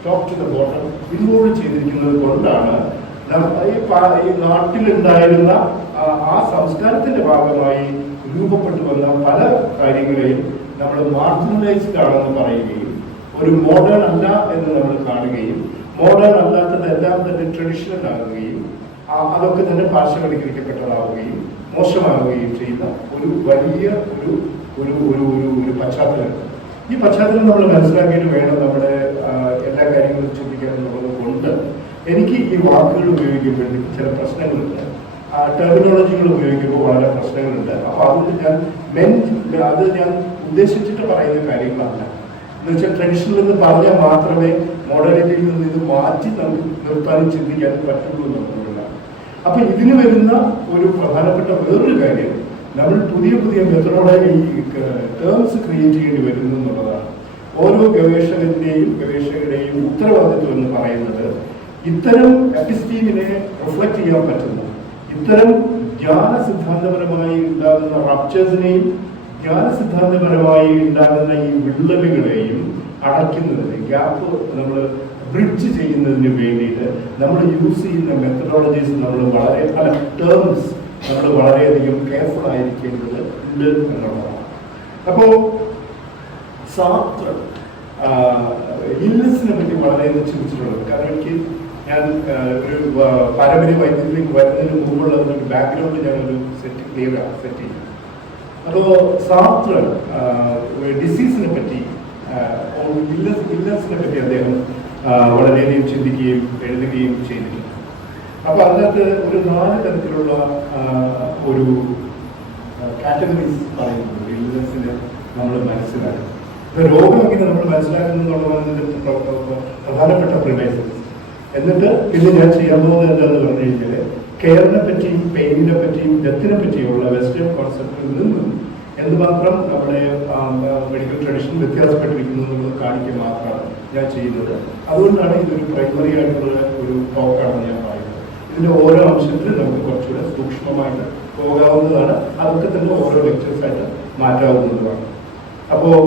top to the bottom involve ചെയ്തിരിക്കുന്നത് കൊണ്ടാണ് ഈ നാട്ടിലുണ്ടായിരുന്ന ആ സംസ്കാരത്തിന്റെ ഭാഗമായി രൂപപ്പെട്ടു വന്ന പല കാര്യങ്ങളെയും നമ്മൾ മാർജിനലൈസ്ഡ് ആണെന്ന് പറയുകയും ഒരു മോഡേൺ അല്ല എന്ന് നമ്മൾ കാണുകയും മോഡേൺ അല്ലാത്തതെല്ലാം തന്നെ ട്രഡീഷണൽ ആകുകയും അതൊക്കെ തന്നെ പാർശ്വവൽക്കരിക്കപ്പെട്ടതാവുകയും മോശമാകുകയും ചെയ്യുന്ന ഒരു വലിയ ഒരു പശ്ചാത്തലം. ഈ പശ്ചാത്തലം നമ്മൾ മനസ്സിലാക്കിയിട്ട് വേണം നമ്മുടെ എല്ലാ കാര്യങ്ങളും ചിന്തിക്കാൻ എന്നുള്ളത് കൊണ്ട് എനിക്ക് ഈ വാക്കുകൾ ഉപയോഗിക്കുമ്പോഴത്തേക്ക് ചില പ്രശ്നങ്ങളുണ്ട്. ടെർമിനോളജികൾ ഉപയോഗിക്കുമ്പോൾ വളരെ പ്രശ്നങ്ങളുണ്ട്. അപ്പൊ അത് ഞാൻ ഉദ്ദേശിച്ചിട്ട് പറയുന്ന കാര്യങ്ങളല്ല. എന്ന് വെച്ചാൽ ട്രഡീഷണൽ എന്ന് പറഞ്ഞാൽ മാത്രമേ മോഡേണിറ്റിയിൽ നിന്ന് ഇത് മാറ്റി നമുക്ക് നിർത്താനും ചിന്തിക്കാനും പറ്റുള്ളൂ എന്നുള്ളതാണ്. അപ്പൊ ഇതിന് വരുന്ന ഒരു പ്രധാനപ്പെട്ട വേറൊരു കാര്യം, നമ്മൾ പുതിയ മെത്തഡോളജി ടേംസ് ക്രിയേറ്റ് ചെയ്യേണ്ടി വരുന്നു എന്നുള്ളതാണ്. ഓരോ ഗവേഷകരുടെയും ഉത്തരവാദിത്വം എന്ന് പറയുന്നത് ഇത്തരം എപ്പിസ്റ്റീമിനെ റിഫ്ലക്ട് ചെയ്യാൻ പറ്റുന്നു, ഇത്തരം ജ്ഞാന സിദ്ധാന്തപരമായി ഉണ്ടാകുന്ന റപ്ചേഴ്സിനെയും ജ്ഞാന സിദ്ധാന്തപരമായി ഉണ്ടാകുന്ന ഈ വിള്ളലുകളെയും അടയ്ക്കുന്നതിന്, ഗ്യാപ്പ് നമ്മൾ ബ്രിഡ്ജ് ചെയ്യുന്നതിന് വേണ്ടിയിട്ട് നമ്മൾ യൂസ് ചെയ്യുന്ന മെത്തഡോളജീസ് നമ്മൾ വളരെ പല ടേംസ് നമ്മൾ വളരെയധികം കെയർഫുൾ ആയിരിക്കേണ്ടത് ഉണ്ട് എന്നുള്ളതാണ്. അപ്പോൾ സാത്ര ഇൽനെസ്സിനെ പറ്റി വളരെയധികം ചിന്തിച്ചിട്ടുള്ളത്. കാരണം ഞാൻ ഒരു പാരമ്പര്യ വൈദ്യുതിയിലേക്ക് വരുന്നതിന് മുമ്പുള്ള ഒരു ബാക്ക്ഗ്രൗണ്ട് ഞാനൊരു സെറ്റ് ചെയ്യും. അപ്പോൾ സാത്ര ഡിസീസിനെ പറ്റി ഇൽനെസ്സിനെ പറ്റി അദ്ദേഹം വളരെയധികം ചിന്തിക്കുകയും എഴുതുകയും ചെയ്തിട്ടുണ്ട്. അപ്പോൾ അതിനകത്ത് ഒരു 4 തരത്തിലുള്ള ഒരു കാറ്റഗറീസ് പറയുന്നുണ്ട് ഇൽനെസ്സിന് നമ്മൾ മനസ്സിലാക്കും. ഇപ്പോൾ രോഗം എങ്ങനെ നമ്മൾ മനസ്സിലാക്കുന്നുള്ളതിൻ്റെ പ്രധാനപ്പെട്ട പ്രിമൈസസ്. എന്നിട്ട് പിന്നെ ഞാൻ ചെയ്യാൻ പോകുന്നത് എന്താണെന്ന് പറഞ്ഞു കഴിഞ്ഞാൽ കെയറിനെ പറ്റിയും പെയിനിനെ പറ്റിയും ഡെത്തിനെ പറ്റിയുള്ള വെസ്റ്റേൺ കോൺസെപ്റ്റിൽ നിന്നും എന്തുമാത്രം നമ്മുടെ മെഡിക്കൽ ട്രഡീഷൻ വ്യത്യാസപ്പെട്ടിരിക്കുന്നു എന്നുള്ളത് കാണിക്കുക മാത്രമാണ് ഞാൻ ചെയ്യുന്നത്. അതുകൊണ്ടാണ് ഇതൊരു പ്രൈമറി ആയിട്ടുള്ള ഒരു ടോക്കാണെന്ന് ഞാൻ പറയുന്നത്. ഇതിൻ്റെ ഓരോ അംശത്തിലും നമുക്ക് കുറച്ചുകൂടെ സൂക്ഷ്മമായിട്ട് പോകാവുന്നതാണ്. അതൊക്കെ തന്നെ ഓരോ ലെക്ചേഴ്സായിട്ട് മാറ്റാവുന്നതുമാണ്. അപ്പോൾ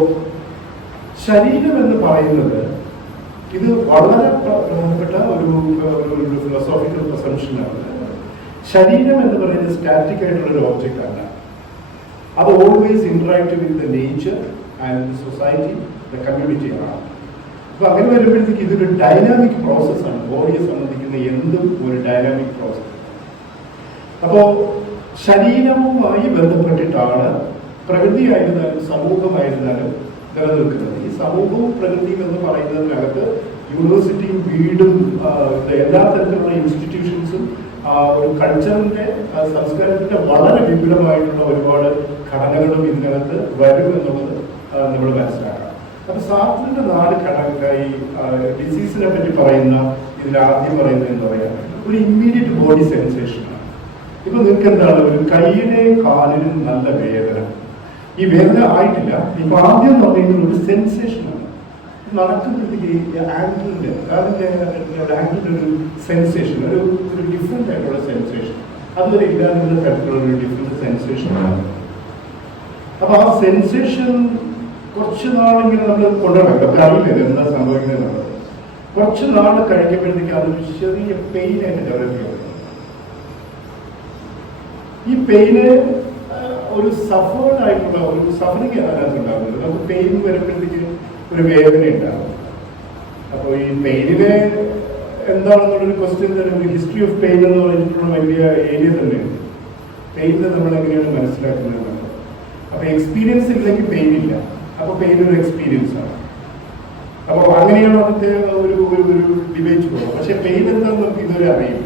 ശരീരം എന്ന് പറയുന്നത് ഇത് വളരെ പ്രധാനപ്പെട്ട ഒരു ഫിലോസോഫിക്കൽ പ്രസംഷനാണ്. ശരീരം എന്ന് പറയുന്നത് സ്റ്റാറ്റിക് ആയിട്ടുള്ള ഒരു ഓബ്ജക്റ്റ് അല്ല. അത് always interact with the nature and the society, the community ആണ്. അപ്പൊ അങ്ങനെ വരുമ്പോഴത്തേക്ക് ഇതൊരു ഡൈനാമിക് പ്രോസസ്സാണ്. ബോഡിയെ സംബന്ധിക്കുന്ന എന്തും ഒരു ഡൈനാമിക് പ്രോസസ്. അപ്പോൾ ശരീരവുമായി ബന്ധപ്പെട്ടിട്ടാണ് പ്രകൃതിയായിരുന്നാലും സമൂഹമായിരുന്നാലും നിലനിൽക്കുന്നത്. ഈ സമൂഹവും പ്രകൃതിയും എന്ന് പറയുന്നതിനകത്ത് യൂണിവേഴ്സിറ്റിയും വീടും എല്ലാ തരത്തിലുള്ള ഇൻസ്റ്റിറ്റ്യൂഷൻസും ഒരു കൾച്ചറിന്റെ സംസ്കാരത്തിന്റെ വളരെ വിപുലമായിട്ടുള്ള ഒരുപാട് ഘടനകളും ഇതിനകത്ത് വരും എന്നുള്ളത് നമ്മൾ മനസ്സിലാക്കണം. അപ്പൊ സാർട്ടിന്റെ 4 ഘടകങ്ങളായി ഡിസീസിനെ പറ്റി പറയുന്ന ഇതിൽ ആദ്യം പറയുന്നത് എന്ന് പറയാം ഒരു ഇമ്മീഡിയറ്റ് ബോഡി സെൻസേഷനാണ്. ഇപ്പൊ നിങ്ങൾക്ക് എന്താണ് ഒരു കൈയിലെയും കാലിനും നല്ല വേദന. ഈ വേദന ആയിട്ടില്ല, ഇപ്പൊ ആദ്യം പറയുന്നത് ഒരു സെൻസേഷനാണ്. നടക്കുമ്പോഴത്തേക്ക് ആംഗിളിന്റെ അതിന്റെ ആംഗിളിന്റെ ഒരു സെൻസേഷൻ, ഒരു ഡിഫറെന്റ് ആയിട്ടുള്ള സെൻസേഷൻ, അതുവരെ ഇല്ലാത്ത തരത്തിലുള്ള ഒരു ഡിഫറെന്റ് സെൻസേഷനാണ്. അപ്പൊ ആ സെൻസേഷൻ കുറച്ച് നാളിങ്ങനെ നമ്മൾ കൊണ്ടുനടക്കുക, അപ്പൊ അറിയില്ല എന്താ സംഭവിക്കുന്നത്. കുറച്ച് നാൾ കഴിക്കുമ്പോഴത്തേക്ക് അതൊരു ചെറിയ പെയിനായിട്ട് ഡെവലപ്പ് ചെയ്യും. ഈ പെയിന് ഒരു സഫേർഡ് ആയിട്ടുള്ള ഒരു സഫറിങ് അതിനകത്ത് ഉണ്ടാകുന്നത്. നമുക്ക് പെയിൻ വരുമ്പോഴത്തേക്ക് ഒരു വേദന ഉണ്ടാകും. അപ്പോൾ ഈ പെയിനിനെ എന്താണെന്നുള്ളൊരു ക്വസ്റ്റ്യൻ തന്നെ, ഒരു ഹിസ്റ്ററി ഓഫ് പെയിൻ എന്ന് പറഞ്ഞിട്ടുള്ള വലിയ ഏരിയ തന്നെയുണ്ട്. പെയിനിനെ നമ്മൾ എങ്ങനെയാണ് മനസ്സിലാക്കുന്നത്. അപ്പോൾ എക്സ്പീരിയൻസ് ഇല്ലെങ്കിൽ പെയിൻ ഇല്ല. അപ്പോൾ പെയിൻ ഒരു എക്സ്പീരിയൻസ് ആണ്. അപ്പോൾ അങ്ങനെയാണ് അതിൻ്റെ ഒരു ഡിബേറ്റ് പോകുന്നത്. പക്ഷെ പെയിൻ എന്താണെന്ന് നമുക്ക് ഇതുവരെ അറിയില്ല.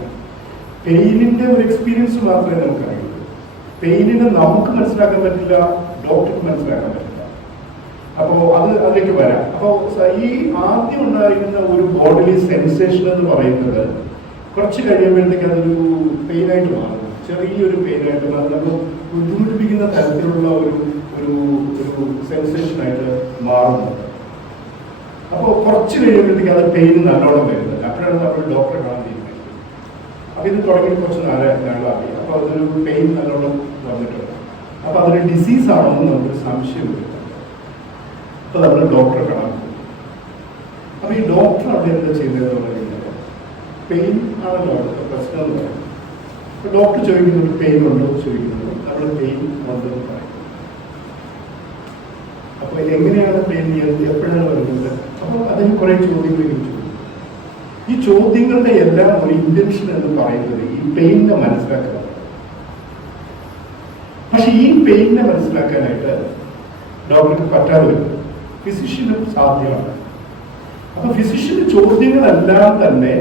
പെയിനിന്റെ ഒരു എക്സ്പീരിയൻസ് മാത്രമേ നമുക്കറിയൂ. പെയിനിനെ നമുക്ക് മനസ്സിലാക്കാൻ പറ്റില്ല, ഡോക്ടർക്ക് മനസ്സിലാക്കാൻ പറ്റില്ല. അപ്പോൾ അതിലേക്ക് വരാം. അപ്പോൾ ഈ ആദ്യം ഉണ്ടായിരുന്ന ഒരു ബോഡിലി സെൻസേഷൻ എന്ന് പറയുന്നത് കുറച്ച് കഴിയുമ്പോഴത്തേക്ക് അതൊരു പെയിനായിട്ട് മാറും. ചെറിയൊരു പെയിനായിട്ട് മാറും. നമ്മൾ ബുദ്ധിമുട്ടിപ്പിക്കുന്ന തരത്തിലുള്ള ഒരു സെൻസേഷനായിട്ട് മാറുന്നു. അപ്പോൾ കുറച്ച് കഴിയുമ്പോഴത്തേക്ക് അത് പെയിൻ നല്ലോണം വരുന്നത്. അപ്പോഴാണ് നമ്മൾ ഡോക്ടറെ കാണാൻ തീരുമാനിക്കുന്നത്. അപ്പോൾ ഇത് തുടങ്ങി കുറച്ച് നാളായി. അപ്പോൾ അതൊരു പെയിൻ നല്ലോണം വന്നിട്ടുണ്ട്. അപ്പോൾ അതൊരു ഡിസീസാണെന്ന് നമുക്കൊരു സംശയം വരും. അപ്പോൾ നമ്മൾ ഡോക്ടറെ കാണാൻ പോകും. അപ്പോൾ ഈ ഡോക്ടർ അവിടെ എന്താ ചെയ്തതെന്ന് പറയുന്നത് പെയിൻ ആണല്ലോ അവിടുത്തെ പ്രശ്നം എന്ന് പറയുന്നത്. അപ്പോൾ ഡോക്ടർ ചോദിക്കുന്നത് പെയിൻ ഉണ്ടോ എന്ന് ചോദിക്കുന്നത്, നമ്മൾ പെയിൻ ഉണ്ടെന്ന് പറയും. അപ്പോൾ എങ്ങനെയാണ് പെയിൻ ചെയ്യുന്നത്, എപ്പോഴാണ് വരുന്നത്? അപ്പോൾ അതിന് കുറേ ചോദ്യങ്ങൾ ചോദിച്ചു. ഈ ചോദ്യങ്ങളുടെ എല്ലാം ഒരു ഇന്റൻഷൻ എന്ന് പറയുന്നത് ഈ പെയിനിനെ മനസ്സിലാക്കുക. പക്ഷെ ഈ പെയിനിനെ മനസ്സിലാക്കാനായിട്ട് ഡോക്ടർക്ക് പറ്റാതെ വരും. ഫിസിഷ്യനും സാധ്യമാണ്. അപ്പൊ ഫിസിഷ്യന്റെ ചോദ്യങ്ങളെല്ലാം തന്നെ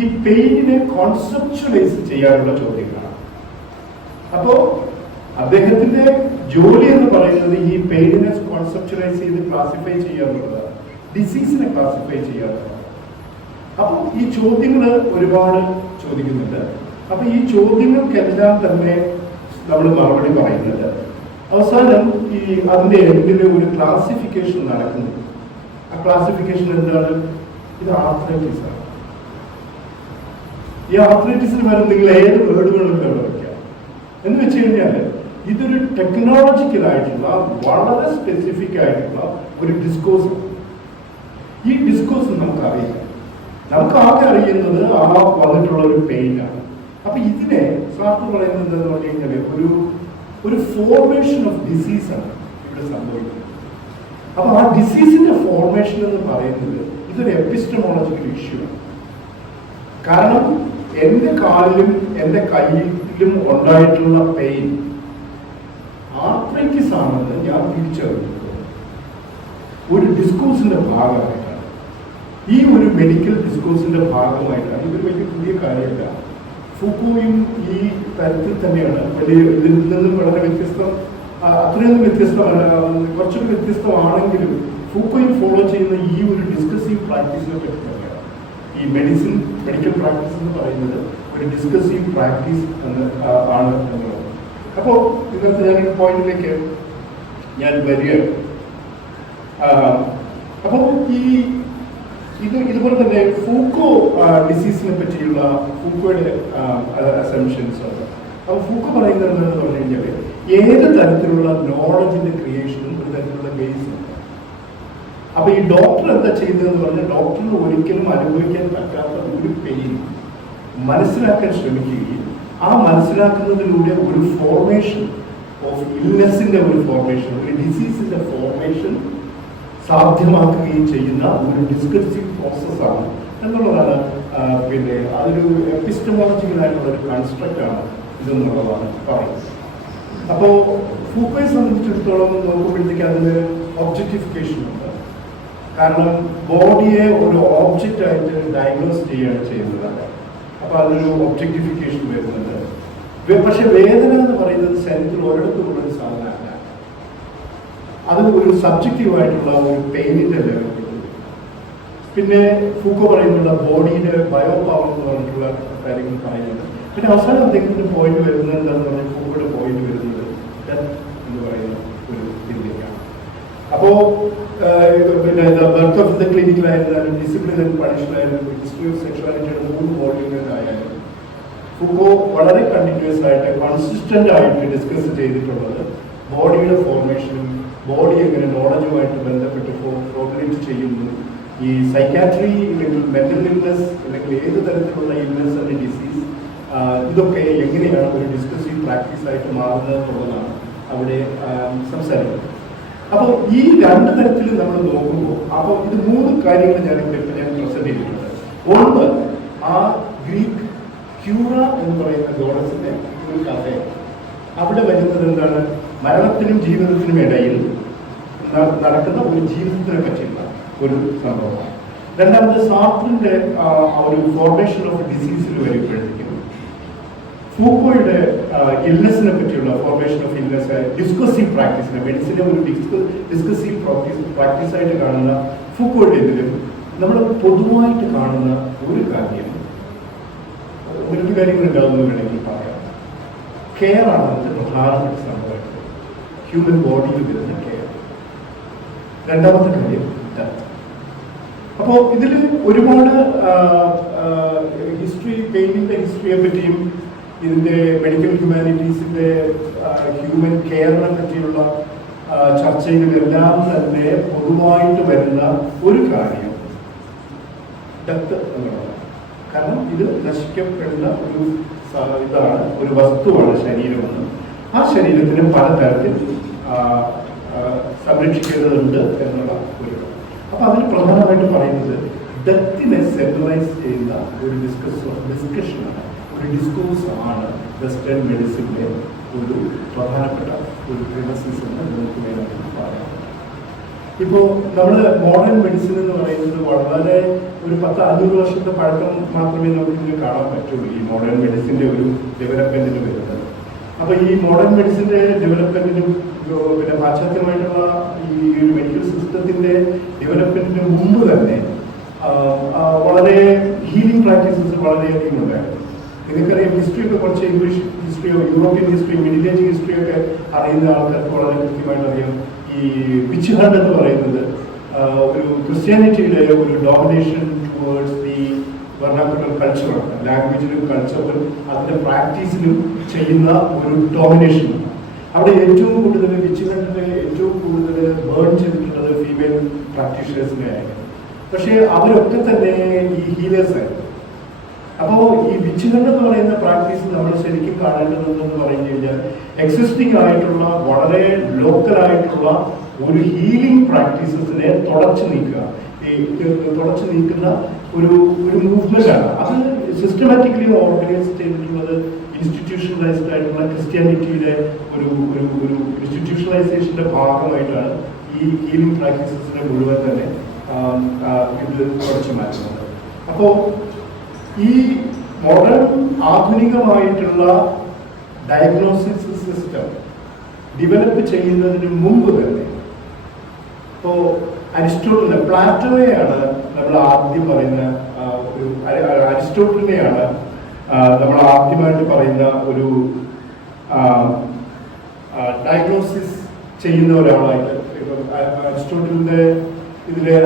ഈ പെയിനിനെ കോൺസെപ്ച്വലൈസ് ചെയ്യാനുള്ള ചോദ്യങ്ങളാണ്. അപ്പോ അദ്ദേഹത്തിന്റെ ജോലി എന്ന് പറയുന്നത് ഈ പെയിനിനെ കോൺസെപ്ച്വലൈസ് ചെയ്ത് ക്ലാസിഫൈ ചെയ്യാന്നുള്ളതാണ്, ഡിസീസിനെ ക്ലാസിഫൈ ചെയ്യാന്നുള്ളതാണ്. അപ്പോൾ ഈ ചോദ്യങ്ങൾ ഒരുപാട് ചോദിക്കുന്നുണ്ട്. അപ്പൊ ഈ ചോദ്യങ്ങൾക്കെല്ലാം തന്നെ നമ്മൾ മറുപടി പറയുന്നത് അവസാനം ഈ അതിന്റെ എൻഡിൽ ഒരു ക്ലാസിഫിക്കേഷൻ നടക്കുന്നു. ആ ക്ലാസിഫിക്കേഷൻ എന്താണ്? ഇത് ആർത്രൈറ്റിസ് ആണ്. ഈ ആർത്രൈറ്റിസിന് വരെ നിങ്ങൾ ഏത് വേർഡുകളും വയ്ക്കാം. എന്ന് വെച്ച് കഴിഞ്ഞാൽ ഇതൊരു ടെക്നോളജിക്കൽ ആയിട്ടുള്ള വളരെ സ്പെസിഫിക് ആയിട്ടുള്ള ഒരു ഡിസ്കോഴ്സ്. ഈ ഡിസ്കോഴ്സ് നമുക്കറിയില്ല. നമുക്ക് ആകെ അറിയുന്നത് ആ വന്നിട്ടുള്ള ഒരു പെയിനാണ്. അപ്പൊ ഇതിനെ സാർട്ട് പറയുന്നത് എന്താണെന്ന് പറഞ്ഞു കഴിഞ്ഞാൽ ഒരു ഫോർമേഷൻ ഓഫ് ഡിസീസാണ് ഇവിടെ സംഭവിക്കുന്നത്. അപ്പൊ ആ ഡിസീസിന്റെ ഫോർമേഷൻ എന്ന് പറയുന്നത് ഇതൊരു എപ്പിസ്റ്റമോളജിക്കൽ ഇഷ്യൂ ആണ്. കാരണം എൻ്റെ കാലിലും എൻ്റെ കയ്യിലും ഉണ്ടായിട്ടുള്ള പെയിൻ ആർത്രൈറ്റിസ് ആണെന്ന് ഞാൻ തിരിച്ചറിഞ്ഞത് ഒരു ഡിസ്കോഴ്സിന്റെ ഭാഗമായിട്ടാണ്. ഈ ഒരു മെഡിക്കൽ ഡിസ്കോഴ്സിന്റെ ഭാഗമായിട്ടാണ്. ഇതൊരു വലിയ പുതിയ കാര്യമല്ല. ഫൂക്കോയും ഈ തരത്തിൽ തന്നെയാണ്. വലിയ ഇതിൽ നിന്നും വളരെ വ്യത്യസ്തം, അത്രയൊന്നും വ്യത്യസ്തമല്ല, കുറച്ചൊക്കെ വ്യത്യസ്തമാണെങ്കിലും ഫൂക്കോയും ഫോളോ ചെയ്യുന്ന ഈ ഒരു ഡിസ്കസീവ് പ്രാക്ടീസിനെ പറ്റി തന്നെയാണ്. ഈ മെഡിക്കൽ പ്രാക്ടീസ് എന്ന് പറയുന്നത് ഒരു ഡിസ്കസീവ് പ്രാക്ടീസ് എന്ന് ആണ് എന്നുള്ളത്. അപ്പോൾ ഇതിനകത്ത് ഞാനൊരു പോയിന്റിലേക്ക് ഞാൻ വരികയാണ്. അപ്പോൾ ഇതുപോലെ തന്നെ ഫൂക്കോ ഡിസീസിനെ പറ്റിയുള്ള ഫൂക്കോയുടെ അസംഷൻസ് ഉണ്ട്. അപ്പോൾ ഫൂക്കോ പറയുന്നത് എന്താണെന്ന് പറഞ്ഞു കഴിഞ്ഞാൽ ഏത് തരത്തിലുള്ള നോളജിന്റെ ക്രിയേഷനും ഒരു തരത്തിലുള്ള ബേസ് ഉണ്ട്. അപ്പൊ ഈ ഡോക്ടർ എന്താ ചെയ്യുന്നതെന്ന് പറഞ്ഞാൽ ഡോക്ടറിന് ഒരിക്കലും അനുഭവിക്കാൻ പറ്റാത്ത ഒരു പെയിൻ മനസ്സിലാക്കാൻ ശ്രമിക്കുകയും ആ മനസ്സിലാക്കുന്നതിലൂടെ ഒരു ഫോർമേഷൻ ഓഫ് ഇൽനെസിന്റെ ഒരു ഫോർമേഷൻ, ഒരു ഡിസീസിന്റെ ഫോർമേഷൻ സാധ്യമാക്കുകയും ചെയ്യുന്ന ഒരു ഡിസ്കസീവ് പ്രോസസ്സാണ് എന്നുള്ളതാണ്. പിന്നെ അതൊരു എപ്പിസ്റ്റമോളജിക്കലായിട്ടുള്ള ഒരു കൺസ്ട്രക്റ്റ് ആണ് ഇതെന്നുള്ളതാണ് പറയുന്നത്. അപ്പോൾ ഫൂക്കോയെ സംബന്ധിച്ചിടത്തോളം നോക്കുമ്പോഴത്തേക്ക് അതിന് ഒബ്ജക്റ്റിഫിക്കേഷൻ ഉണ്ട്. കാരണം ബോഡിയെ ഒരു ഓബ്ജക്റ്റ് ആയിട്ട് ഡയഗ്നോസ് ചെയ്യുകയാണ് ചെയ്യുന്നത്. അപ്പൊ അതിനൊരു ഒബ്ജക്റ്റിഫിക്കേഷൻ വരുന്നുണ്ട്. പക്ഷെ വേദന എന്ന് പറയുന്നത് ശരീരത്തിൽ ഒരിടത്തുമുള്ള ഒരു സാധനമല്ല. അത് ഒരു സബ്ജക്റ്റീവായിട്ടുള്ള ഒരു പെയിനിന്റെ ലെവൽ. പിന്നെ ഫൂക്കോ പറയുന്നുള്ള ബോഡിയുടെ ബയോ പവർ എന്ന് പറഞ്ഞിട്ടുള്ള കാര്യങ്ങൾ പറയുന്നുണ്ട്. പിന്നെ അവസാനം അദ്ദേഹത്തിന്റെ പോയിന്റ് വരുന്നത് എന്താണെന്ന് പറഞ്ഞാൽ ഫൂക്കോയുടെ പോയിന്റ് വരുന്നത് ഡെത്ത് എന്ന് പറയുന്ന ഒരു ഇതിലേക്കാണ്. അപ്പോ പിന്നെ ബർത്ത് ഓഫ് ദ ക്ലിനിക്കിലായിരുന്നാലും discipline and punishment, history of സെക്ഷുവാലിറ്റിയുടെ 3 വോള്യൂമിലായാലും ഫൂക്കോ വളരെ കണ്ടിന്യൂസ് ആയിട്ട് കൺസിസ്റ്റന്റ് ആയിട്ട് ഡിസ്കസ് ചെയ്തിട്ടുള്ളത് ബോഡിയുടെ ഫോർമേഷനും ബോഡി എങ്ങനെ നോളജുമായിട്ട് ബന്ധപ്പെട്ട് ഫോർമുലേറ്റ് ചെയ്യുന്നു, ഈ സൈക്കാട്രി അല്ലെങ്കിൽ മെന്റൽ ഇൽനെസ് അല്ലെങ്കിൽ ഏത് തരത്തിലുള്ള ഇൽനെസ് ആൻഡ് ഡിസീസ് ഇതൊക്കെ എങ്ങനെയാണ് ഒരു ഡിസ്കസീവ് പ്രാക്ടീസ് ആയിട്ട് മാറുന്നത് എന്നുള്ളതാണ് അവിടെ സംസാരിക്കുന്നത്. അപ്പോൾ ഈ 2 തരത്തിൽ നമ്മൾ നോക്കുമ്പോൾ അപ്പോൾ ഇത് 3 കാര്യങ്ങൾ ഞാൻ പ്രസന്റ് ചെയ്തിട്ടുണ്ട്. ഒന്ന്, ആ ഗ്രീക്ക് ക്യൂറ എന്ന് പറയുന്ന ഗോഡസിന്റെ ഒരു കഥയാണ്. അവിടെ വരുന്നത് എന്താണ്? മരണത്തിനും ജീവിതത്തിനും ഇടയിൽ നടക്കുന്ന ഒരു ജീവിതത്തിനെ പറ്റിയുള്ള ഒരു സംഭവമാണ്. രണ്ടാമത് സാർട്രിന്റെ ഒരു ഫോർമേഷൻ ഓഫ് ഡിസീസിൽ വരുമ്പോഴത്തേക്കും ഫൂക്കോയുടെ ഇൽനെസിനെ പറ്റിയുള്ള ഫോർമേഷൻ ഓഫ് ഇൽനെസ് ഡിസ്കസീവ് പ്രാക്ടീസിനെ മെഡിസിനെ ഒരു ഡിസ്കസീവ് പ്രാക്ടീസ് ആയിട്ട് കാണുന്ന ഫൂക്കോയുടെ ഇതിലും നമ്മൾ പൊതുവായിട്ട് കാണുന്ന ഒരു കാര്യങ്ങൾ ഉണ്ടാവുമെന്ന് വേണമെങ്കിൽ പറയാം. കെയർ ആണ് അതിന്റെ പ്രധാനപ്പെട്ട സംഭവം. ഹ്യൂമൻ ബോഡിയിൽ വരുന്ന കെയർ. രണ്ടാമത്തെ കാര്യം ഡെത്ത്. അപ്പോൾ ഇതിൽ ഒരുപാട് ഹിസ്റ്ററി, പെയിന്റിന്റെ ഹിസ്റ്ററിയെ പറ്റിയും ഇതിന്റെ മെഡിക്കൽ ഹ്യൂമാനിറ്റീസിന്റെ ഹ്യൂമൻ കെയറിനെ പറ്റിയുള്ള ചർച്ചയിലെല്ലാം തന്നെ പൊതുവായിട്ട് വരുന്ന ഒരു കാര്യം ഡെത്ത് എന്നുള്ളതാണ്. കാരണം ഇത് നശിക്കപ്പെടുന്ന ഒരു ഇതാണ്, ഒരു വസ്തുവാണ് ശരീരമെന്ന്. ആ ശരീരത്തിന് പലതരത്തിൽ സംരക്ഷിക്കേണ്ടതുണ്ട് എന്നുള്ള ഒരു. അപ്പൊ അതിന് പ്രധാനമായിട്ട് പറയുന്നത് ഡെത്തിനെ സെൻട്രലൈസ് ചെയ്യുന്ന ഒരു ഡിസ്കഷനാണ്, ഒരു ഡിസ്കോഴ്സ് ആണ് വെസ്റ്റേൺ മെഡിസിന്റെ ഒരു പ്രധാനപ്പെട്ട ഒരു ക്രിറ്റിസിസം എന്ന് നമുക്ക് വേണമെങ്കിൽ പറയാം. ഇപ്പോൾ നമ്മൾ മോഡേൺ മെഡിസിൻ എന്ന് പറയുന്നത് വളരെ ഒരു 10-500 വർഷത്തെ പഴക്കം മാത്രമേ നമുക്ക് ഇതിൽ കാണാൻ പറ്റുള്ളൂ. ഈ മോഡേൺ മെഡിസിന്റെ ഒരു ഡെവലപ്മെന്റിന് വരുന്നത്. അപ്പൊ ഈ മോഡേൺ മെഡിസിന്റെ ഡെവലപ്മെന്റിനും പിന്നെ പാശ്ചാത്യമായിട്ടുള്ള ഈ മെഡിക്കൽ സിസ്റ്റത്തിന്റെ ഡെവലപ്മെന്റിന് മുമ്പ് തന്നെ വളരെ ഹീലിംഗ് പ്രാക്ടീസസ് വളരെയധികം ഉണ്ടായിരുന്നു. നിങ്ങൾക്കറിയാം, ഹിസ്റ്ററി ഒക്കെ കുറച്ച് ഇംഗ്ലീഷ് ഹിസ്റ്ററിയോ European history, middle age history ഒക്കെ അറിയുന്ന ആൾക്കാർക്ക് വളരെ കൃത്യമായിട്ട് അറിയാം. ഈ വിച്ച് ഹണ്ട് എന്ന് പറയുന്നത് ഒരു ക്രിസ്ത്യാനിറ്റിയുടെ ഒരു ഡോമിനേഷൻ ടുവേർഡ്സ് ദി വെർണാക്കുലർ കൾച്ചറാണ്. ലാംഗ്വേജിലും കൾച്ചറിലും അതിന്റെ പ്രാക്ടീസിലും ചെയ്യുന്ന ഒരു ഡോമിനേഷൻ. അവിടെ ഏറ്റവും കൂടുതൽ വിച്ച് ഹണ്ടിൽ ഏറ്റവും കൂടുതൽ ബേൺ ചെയ്തിട്ടുള്ളത് ഫീമെയിൽ പ്രാക്ടീഷണേഴ്സിനെ ആയിരുന്നു. പക്ഷേ അവരൊക്കെ തന്നെ ഈ ഹീലേഴ്സ് ആയിരുന്നു. അപ്പോൾ ഈ വിച്ചുകണ്ഠം എന്ന് പറയുന്ന പ്രാക്ടീസ് നമ്മൾ ശരിക്കും കാണേണ്ടതെന്ന് പറഞ്ഞു കഴിഞ്ഞാൽ എക്സിസ്റ്റിംഗ് ആയിട്ടുള്ള വളരെ ലോക്കലായിട്ടുള്ള ഒരു ഹീലിംഗ് പ്രാക്ടീസസിനെ തുടച്ചു നീക്കുന്ന ഒരു മൂവ്മെന്റ് ആണ്. അത് സിസ്റ്റമാറ്റിക്കലി ഓർഗനൈസ് ചെയ്തിട്ടുള്ളത് ഇൻസ്റ്റിറ്റ്യൂഷണലൈസ്ഡ് ആയിട്ടുള്ള ക്രിസ്ത്യാനിറ്റിയുടെ ഒരു ഇൻസ്റ്റിറ്റ്യൂഷണലൈസേഷന്റെ ഭാഗമായിട്ടാണ് ഈ ഹീലിംഗ് പ്രാക്ടീസസിനെ മുഴുവൻ തന്നെ ഇത് തുടച്ചു മാറ്റുന്നത്. അപ്പോൾ ഈ മോഡേൺ ആധുനികമായിട്ടുള്ള ഡയഗ്നോസിസ് സിസ്റ്റം ഡെവലപ്പ് ചെയ്യുന്നതിന് മുമ്പ് തന്നെ ഇപ്പോ അരിസ്റ്റോട്ടലിനെ, പ്ലാറ്റോയെയാണ് നമ്മൾ ആദ്യം പറയുന്ന അരിസ്റ്റോട്ടലിനെയാണ് നമ്മൾ ആദ്യമായിട്ട് പറയുന്ന ഒരു ഡയഗ്നോസിസ് ചെയ്യുന്ന ഒരാളായിട്ട്. അരിസ്റ്റോട്ടലിന്റെ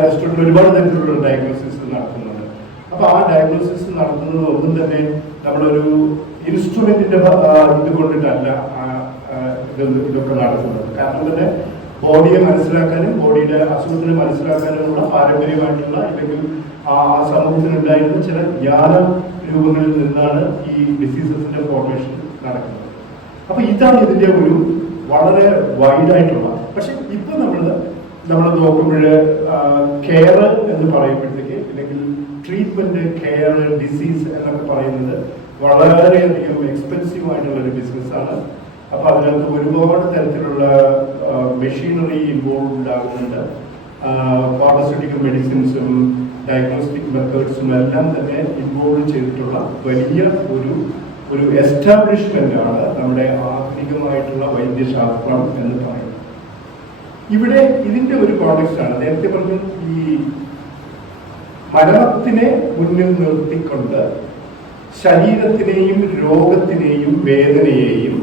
അരിസ്റ്റോട്ടൽ ഒരുപാട് തരത്തിലുള്ള ഡയഗ്നോസിസ് നടത്തുന്നുണ്ട്. അപ്പൊ ആ ഡയഗ്നോസിസ് നടത്തുന്നത് ഒന്നും തന്നെ നമ്മളൊരു ഇൻസ്ട്രുമെന്റിന്റെ ഇത് കൊണ്ടിട്ടല്ല ഇതൊക്കെ നടത്തുന്നത്. കാരണം തന്നെ ബോഡിയെ മനസ്സിലാക്കാനും ബോഡിയുടെ അസുഖത്തിനെ മനസ്സിലാക്കാനുമുള്ള പാരമ്പര്യമായിട്ടുള്ള അല്ലെങ്കിൽ ആ സമൂഹത്തിനുണ്ടായിരുന്ന ചില ജ്ഞാന രൂപങ്ങളിൽ നിന്നാണ് ഈ ഡിസീസസിന്റെ ഫോർമേഷൻ നടക്കുന്നത്. അപ്പൊ ഇതാണ് ഇതിന്റെ ഒരു വളരെ വൈഡായിട്ടുള്ള. പക്ഷെ ഇപ്പൊ നമ്മൾ നോക്കുമ്പോൾ കെയർ എന്ന് പറയുമ്പോഴത്തേക്ക് അല്ലെങ്കിൽ ട്രീറ്റ്മെന്റ്, കെയർ, ഡിസീസ് എന്നൊക്കെ പറയുന്നത് വളരെയധികം എക്സ്പെൻസീവ് ആയിട്ടുള്ള ഒരു ബിസിനസ്സാണ്. അപ്പൊ അതിനകത്ത് ഒരുപാട് തരത്തിലുള്ള മെഷീനറി ഇൻവോൾവ് ആകുന്നുണ്ട്. ഫാർമസ്യൂട്ടിക്കൽ മെഡിസിൻസും ഡയഗ്നോസ്റ്റിക് മെത്തേഡ്സും എല്ലാം തന്നെ ഇൻവോൾവ് ചെയ്തിട്ടുള്ള വലിയ ഒരു എസ്റ്റാബ്ലിഷ്മെന്റ് ആണ് നമ്മുടെ ആധുനികമായിട്ടുള്ള വൈദ്യശാസ്ത്രം എന്ന് പറയുന്നത്. ഇവിടെ ഇതിന്റെ ഒരു കോണ്ടെക്സ്റ്റ് ആണ് നേരത്തെ പറഞ്ഞു, ഈ മരണത്തിനെ മുന്നിൽ നിർത്തിക്കൊണ്ട് ശരീരത്തിനെയും രോഗത്തിനെയും വേദനയെയും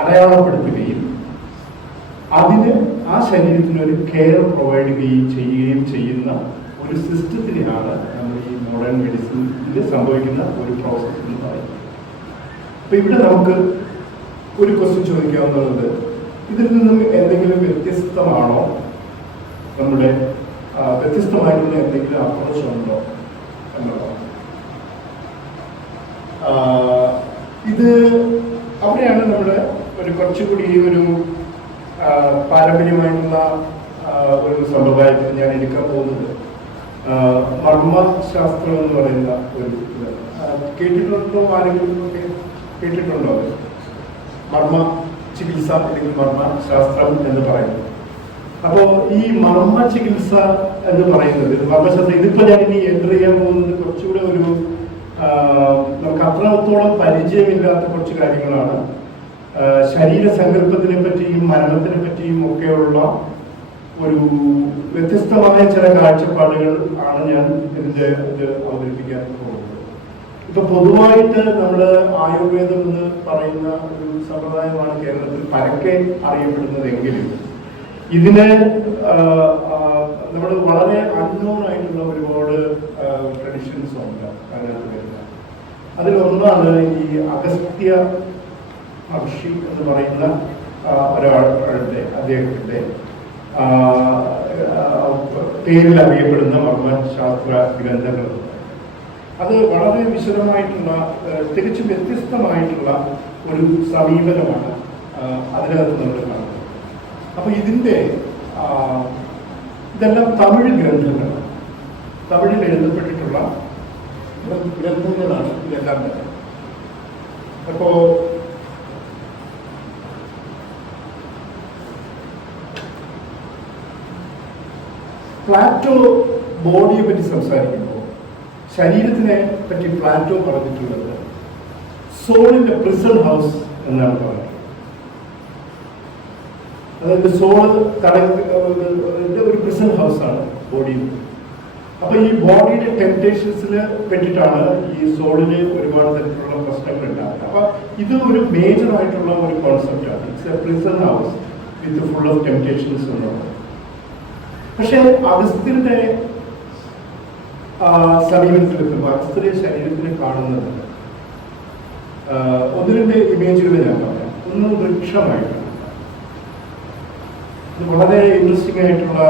അടയാളപ്പെടുത്തുകയും അതിന് ആ ശരീരത്തിന് ഒരു കെയർ പ്രൊവൈഡ് ചെയ്യുകയും ചെയ്യുന്ന ഒരു സിസ്റ്റത്തിനെയാണ് നമ്മൾ ഈ മോഡേൺ മെഡിസിനിൽ സംഭവിക്കുന്ന ഒരു പ്രോസസ് എന്ന് പറയുന്നത്. അപ്പൊ ഇവിടെ നമുക്ക് ഒരു ക്വസ്റ്റ്യൻ ചോദിക്കാവുന്നത്, ഇതിൽ നിന്നും എന്തെങ്കിലും വ്യത്യസ്തമാണോ, നമ്മുടെ വ്യത്യസ്തമായിട്ടുള്ള എന്തെങ്കിലും അപ്രോച്ച് ഉണ്ടോ എന്നുള്ളതാണ്. ഇത് അവിടെയാണ് നമ്മുടെ ഒരു കുറച്ചുകൂടി ഒരു പാരമ്പര്യമായിട്ടുള്ള ഒരു സമ്പ്രദായത്തിൽ ഞാൻ എടുക്കാൻ പോകുന്നത്. മർമ്മശാസ്ത്രം എന്ന് പറയുന്ന ഒരു കേട്ടിട്ടുണ്ടോ? ആരെങ്കിലും ഒക്കെ കേട്ടിട്ടുണ്ടോ? മർമ്മ ചികിത്സ അല്ലെങ്കിൽ മർമ്മശാസ്ത്രം എന്ന് പറയുന്നത്. അപ്പോ ഈ മർമ്മ ചികിത്സ എന്ന് പറയുന്നത്, മർമ്മശാസ്ത്രം, ഇതിപ്പോ ഞാൻ ഇനി എൻ്റർ ചെയ്യാൻ പോകുന്നത് കുറച്ചുകൂടെ ഒരു നമുക്ക് അത്രത്തോളം പരിചയമില്ലാത്ത കുറച്ച് കാര്യങ്ങളാണ്. ശരീരസങ്കല്പത്തിനെ പറ്റിയും മരണത്തിനെ പറ്റിയും ഒക്കെയുള്ള ഒരു വ്യത്യസ്തമായ ചില കാഴ്ചപ്പാടുകൾ ആണ് ഞാൻ ഇത് അവതരിപ്പിക്കാൻ പോകുന്നത്. ഇപ്പൊ പൊതുവായിട്ട് നമ്മൾ ആയുർവേദം എന്ന് പറയുന്ന ഒരു സമ്പ്രദായമാണ് കേരളത്തിൽ പരക്കെ അറിയപ്പെടുന്നതെങ്കിലും ഇതിന് നമ്മൾ വളരെ അൺനോൺ ആയിട്ടുള്ള ഒരുപാട് ട്രഡീഷൻസ് ഉണ്ട് അതിനകത്ത് വരുന്നത്. അതിലൊന്നാണ് ഈ അഗസ്ത്യ മഹർഷി എന്ന് പറയുന്ന ഒരാളുടെ അദ്ദേഹത്തിന്റെ പേരിൽ അറിയപ്പെടുന്ന മർമ്മശാസ്ത്ര ഗ്രന്ഥങ്ങൾ. അത് വളരെ വിശദമായിട്ടുള്ള തികച്ചും വ്യത്യസ്തമായിട്ടുള്ള ഒരു സമീപനമാണ് അതിനകത്ത് നമ്മൾ കാണുന്നത്. അപ്പൊ ഇതെല്ലാം തമിഴ് ഗ്രന്ഥങ്ങളാണ്, തമിഴിൽ എഴുതപ്പെട്ടിട്ടുള്ള ഗ്രന്ഥങ്ങളാണ് ഇതെല്ലാം തന്നെ. അപ്പോ പ്ലാറ്റോ ബോഡിയെ പറ്റി സംസാരിക്കുമ്പോൾ ശരീരത്തിനെ പറ്റി പ്ലാറ്റോ പറഞ്ഞിട്ടുള്ളത് സോളിന്റെ പ്രിസൺ ഹൗസ് എന്നാണ് പറയുന്നത്. അതായത് സോള് ഒരു പ്രിസൺ ഹൗസ് ആണ് ബോഡിയിൽ. അപ്പൊ ഈ ബോഡിയുടെ ടെംപ്റ്റേഷൻസിൽ പെട്ടിട്ടാണ് ഈ സോളിന് ഒരുപാട് തരത്തിലുള്ള പ്രശ്നങ്ങൾ ഉണ്ടാകുന്നത്. അപ്പൊ ഇത് ഒരു മേജർ ആയിട്ടുള്ള ഒരു കോൺസെപ്റ്റ് ആണ്. It's A prison house with full of temptations എന്നുള്ളത്. പക്ഷെ അഗസ്ത്യന്റെ സമീപനത്തിലെത്തുമ്പോൾ അഗസ്ത്യന്റെ ശരീരത്തിനെ കാണുന്നത് ഒന്ന് രണ്ട് ഇമേജുകൾ ഞാൻ പറയാം. ഒന്ന് വൃക്ഷമായിട്ട്, ഇത് വളരെ ഇൻട്രസ്റ്റിംഗ് ആയിട്ടുള്ള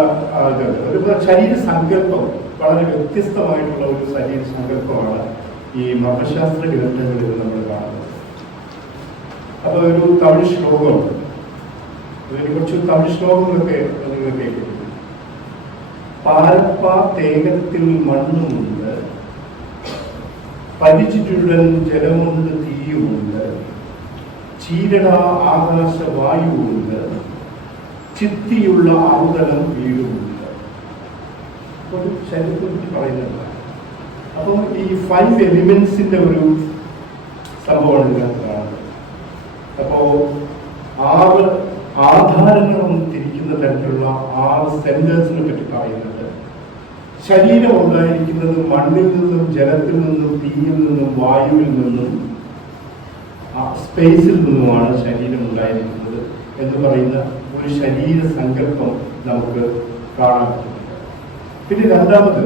ഒരു ശരീര സങ്കല്പം, വളരെ വ്യത്യസ്തമായിട്ടുള്ള ഒരു ശരീര സങ്കല്പമാണ് ഈ മർമ്മശാസ്ത്ര ഗ്രന്ഥങ്ങളിൽ നമ്മൾ കാണുന്നത്. അപ്പോൾ ഒരു തമിഴ് ശ്ലോകമുണ്ട്, അതിന് കുറച്ച് തമിഴ് ശ്ലോകങ്ങളൊക്കെ നിങ്ങൾ കേൾക്കുന്നു. പാരപ്പ തേകത്തിൽ മണ്ണുമുണ്ട്, പരിചിട്ടുടൻ ജലമുണ്ട് തീയുമുണ്ട്, ചീരട ആകാശ വായുവുണ്ട്, ചിത്തിയുള്ള ആവുതലം വീടുമുണ്ട്. ഒരു ശരീരത്തെ പറ്റി പറയുന്നുണ്ട്. അപ്പം ഈ 5 എലിമെന്റ്സിന്റെ ഒരു സംഭവമാണ് ഇതിനകത്ത് കാണുന്നത്. അപ്പോ 6 ആധാരങ്ങളൊന്നും തിരിക്കുന്ന തരത്തിലുള്ള 6 സെന്റേഴ്സിനെ പറ്റി പറയുന്നുണ്ട്. ശരീരം ഉണ്ടായിരിക്കുന്നത് മണ്ണിൽ നിന്നും ജലത്തിൽ നിന്നും തീയിൽ നിന്നും വായുവിൽ നിന്നും സ്പേസിൽ നിന്നുമാണ് ശരീരം ഉണ്ടായിരിക്കുന്നത് എന്ന് പറയുന്ന ഒരു ശരീര സങ്കല്പം നമുക്ക് കാണാൻ പറ്റുന്നുണ്ട്. പിന്നെ രണ്ടാമത്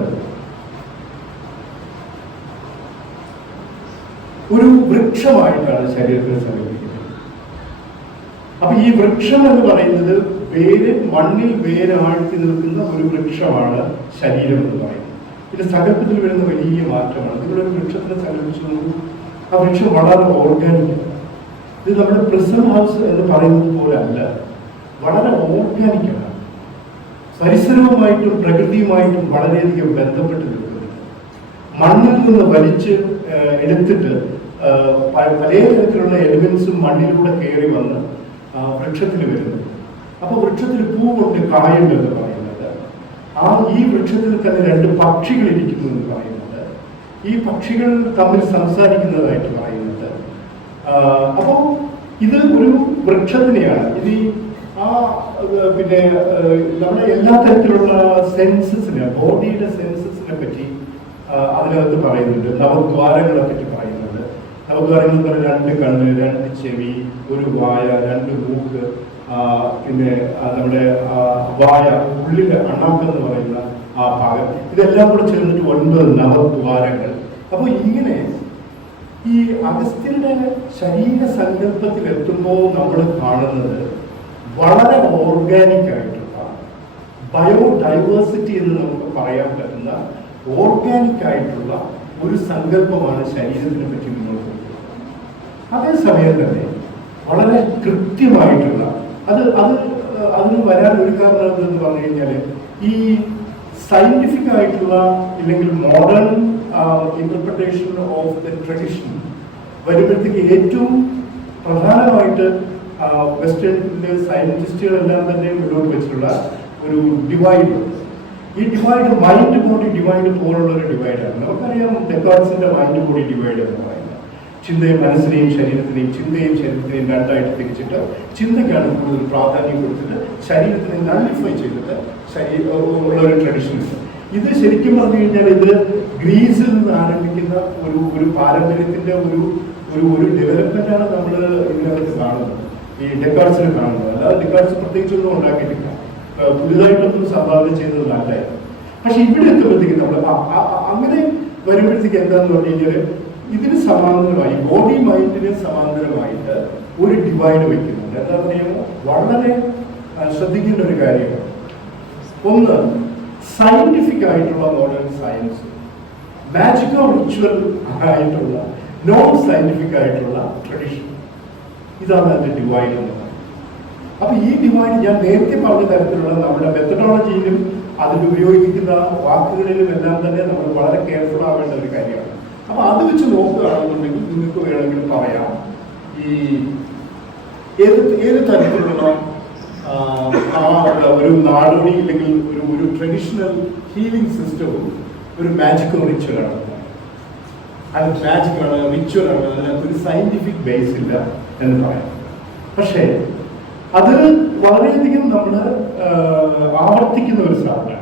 ഒരു വൃക്ഷമായിട്ടാണ് ശരീരത്തെ സങ്കല്പിക്കുന്നത്. അപ്പൊ ഈ വൃക്ഷം എന്ന് പറയുന്നത് മണ്ണിൽ വേരാഴ്ത്തി നിൽക്കുന്ന ഒരു വൃക്ഷമാണ് ശരീരം എന്ന് പറയുന്നത്. ഇത് സങ്കല്പത്തിൽ വരുന്ന വലിയ മാറ്റമാണ്. നിങ്ങളൊരു വൃക്ഷത്തിനെ സങ്കല്പിച്ചു നോക്കൂ, ആ വൃക്ഷം വളരെ ഓർഗാനിക്കാണ്. ഇത് നമ്മുടെ പ്രിസം ഹൗസ് എന്ന് പറയുന്നത് പോലെ അല്ല, വളരെ ഓർഗാനിക്കാണ്. പരിസരവുമായിട്ടും പ്രകൃതിയുമായിട്ടും വളരെയധികം ബന്ധപ്പെട്ട് നിൽക്കുന്നുണ്ട്. മണ്ണിൽ നിന്ന് വലിച്ച് എടുത്തിട്ട് പല തരത്തിലുള്ള എലിമെന്റ്സും മണ്ണിലൂടെ കയറി വന്ന് വൃക്ഷത്തിൽ വരുന്നു. അപ്പൊ വൃക്ഷത്തിൽ പൂവുണ്ട്, കായുണ്ട് എന്ന് പറയുന്നത്. ഈ വൃക്ഷത്തിൽ തന്നെ 2 പക്ഷികൾ ഇരിക്കുന്നു എന്ന് പറയുന്നത്. ഈ പക്ഷികൾ തമ്മിൽ സംസാരിക്കുന്നതായിട്ട് പറയുന്നത്. അപ്പോൾ ഇത് ഒരു വൃക്ഷത്തിനെയാണ്. ഇനി പിന്നെ നമ്മുടെ എല്ലാ തരത്തിലുള്ള സെൻസസിനെ, ബോഡിയുടെ സെൻസസിനെ പറ്റി അതിനകത്ത് പറയുന്നുണ്ട്. നവദ്വാരങ്ങളെ പറ്റി പറയുന്നുണ്ട്. നവദ്വാരങ്ങൾ എന്ന് പറഞ്ഞാൽ 2 കണ്ണ്, 2 ചെവി, 1 വായ, 2 മൂക്ക്, പിന്നെ നമ്മുടെ വായ, ഉള്ളിലെ അണ്ണാക്കെന്ന് പറയുന്ന ആ ഭാഗം, ഇതെല്ലാം കൂടെ ചേർന്നിട്ട് 9 നവദ്വാരങ്ങൾ. അപ്പോൾ ഇങ്ങനെ ഈ അഗസ്ത്യന്റെ ശരീര സങ്കല്പത്തിൽ എത്തുമ്പോൾ നമ്മൾ കാണുന്നത് വളരെ ഓർഗാനിക് ആയിട്ടുള്ള, ബയോഡൈവേഴ്സിറ്റി എന്ന് നമുക്ക് പറയാൻ പറ്റുന്ന ഓർഗാനിക് ആയിട്ടുള്ള ഒരു സങ്കല്പമാണ് ശരീരത്തിനെ പറ്റി മുന്നോട്ട് പോകുന്നത്. അതേസമയം തന്നെ വളരെ കൃത്യമായിട്ടുള്ള അതിന് വരാൻ ഒരു കാരണം എന്തെന്ന് പറഞ്ഞു കഴിഞ്ഞാൽ ഈ സയന്റിഫിക് ആയിട്ടുള്ള ഇല്ലെങ്കിൽ modern interpretation of the tradition വരുമ്പോഴത്തേക്ക് ഏറ്റവും പ്രധാനമായിട്ട് വെസ്റ്റേണിലെ സയന്റിസ്റ്റുകളെല്ലാം തന്നെ മുന്നോട്ട് വെച്ചിട്ടുള്ള ഒരു ഡിവൈഡ്. ഈ ഡിവൈഡ് മൈൻഡ് ബോഡി ഡിവൈഡ് പോലുള്ള ഒരു ഡിവൈഡാണ്. നമുക്കറിയാം ഡെക്കാർട്സിന്റെ മൈൻഡ് ബോഡി ഡിവൈഡ് എന്ന് പറയുന്നത് ചിന്തയും മനസ്സിനെയും ശരീരത്തിനെയും രണ്ടായിട്ട് തിരിച്ചിട്ട് ചിന്തയ്ക്കാണ് കൂടുതൽ പ്രാധാന്യം കൊടുത്തിട്ട് ശരീരത്തിനെ നള്ളിഫൈ ചെയ്തിട്ട് ഉള്ള ഒരു ട്രഡീഷൻ ഉണ്ട്. ഇത് ശരിക്കും പറഞ്ഞു കഴിഞ്ഞാൽ ഇത് ഗ്രീസിൽ നിന്ന് ആരംഭിക്കുന്ന ഒരു പാരമ്പര്യത്തിന്റെ ഒരു ഡെവലപ്മെന്റാണ് നമ്മൾ ഇതിനകത്ത് കാണുന്നത്, ഈ ഡെക്കാർട്സിനെ കാണുന്നത്. അല്ലാതെ ഡെക്കാർട്സ് പ്രത്യേകിച്ചൊന്നും ഉണ്ടാക്കിയിട്ടില്ല, പുതിയതായിട്ടൊന്നും സംഭാവന ചെയ്തതല്ല. പക്ഷെ ഇവിടെ എത്തുമ്പോഴത്തേക്ക് നമ്മൾ അങ്ങനെ വരുമ്പോഴത്തേക്ക് എന്താന്ന് പറഞ്ഞു കഴിഞ്ഞാൽ ഇതിന് സമാന്തരമായി, ബോഡി മൈൻഡിന് സമാന്തരമായിട്ട് ഒരു ഡിവൈഡ് വെക്കുന്നുണ്ട്. എന്താ പറയുക, വളരെ ശ്രദ്ധിക്കേണ്ട ഒരു കാര്യമാണ്. ഒന്ന്, സയന്റിഫിക് ആയിട്ടുള്ള മോഡേൺ സയൻസ്, മാജിക്കോ റിച്വൽ ആയിട്ടുള്ള നോൺ സയന്റിഫിക് ആയിട്ടുള്ള ട്രഡീഷൻ. ഇതാണ് അതിന്റെ ഡിവൈഡ് എന്ന് പറയുന്നത്. അപ്പൊ ഈ ഡിവൈഡ് ഞാൻ നേരത്തെ പറഞ്ഞ തരത്തിലുള്ള നമ്മുടെ മെത്തഡോളജിയിലും അതിൽ ഉപയോഗിക്കുന്ന വാക്കുകളിലും എല്ലാം തന്നെ നമ്മൾ വളരെ കെയർഫുൾ ആവേണ്ട ഒരു കാര്യമാണ്. അപ്പൊ അത് വെച്ച് നോക്കുകയാണെന്നുണ്ടെങ്കിൽ നിങ്ങൾക്ക് വേണമെങ്കിൽ പറയാം, ഈ ഏത് തരത്തിലുള്ള ഒരു നാടോടി അല്ലെങ്കിൽ ഒരു ട്രഡീഷണൽ ഹീലിംഗ് സിസ്റ്റവും ഒരു മാജിക്കൽ റിച്വലാണ്. അത് മാജിക്കാണ്, റിച്വലാണ്, അതിനകത്ത് ഒരു സയന്റിഫിക് ബേസ് ഇല്ല എന്ന് പറയാം. പക്ഷേ അത് വളരെയധികം നമ്മൾ ആവർത്തിക്കുന്ന ഒരു സാധനമാണ്.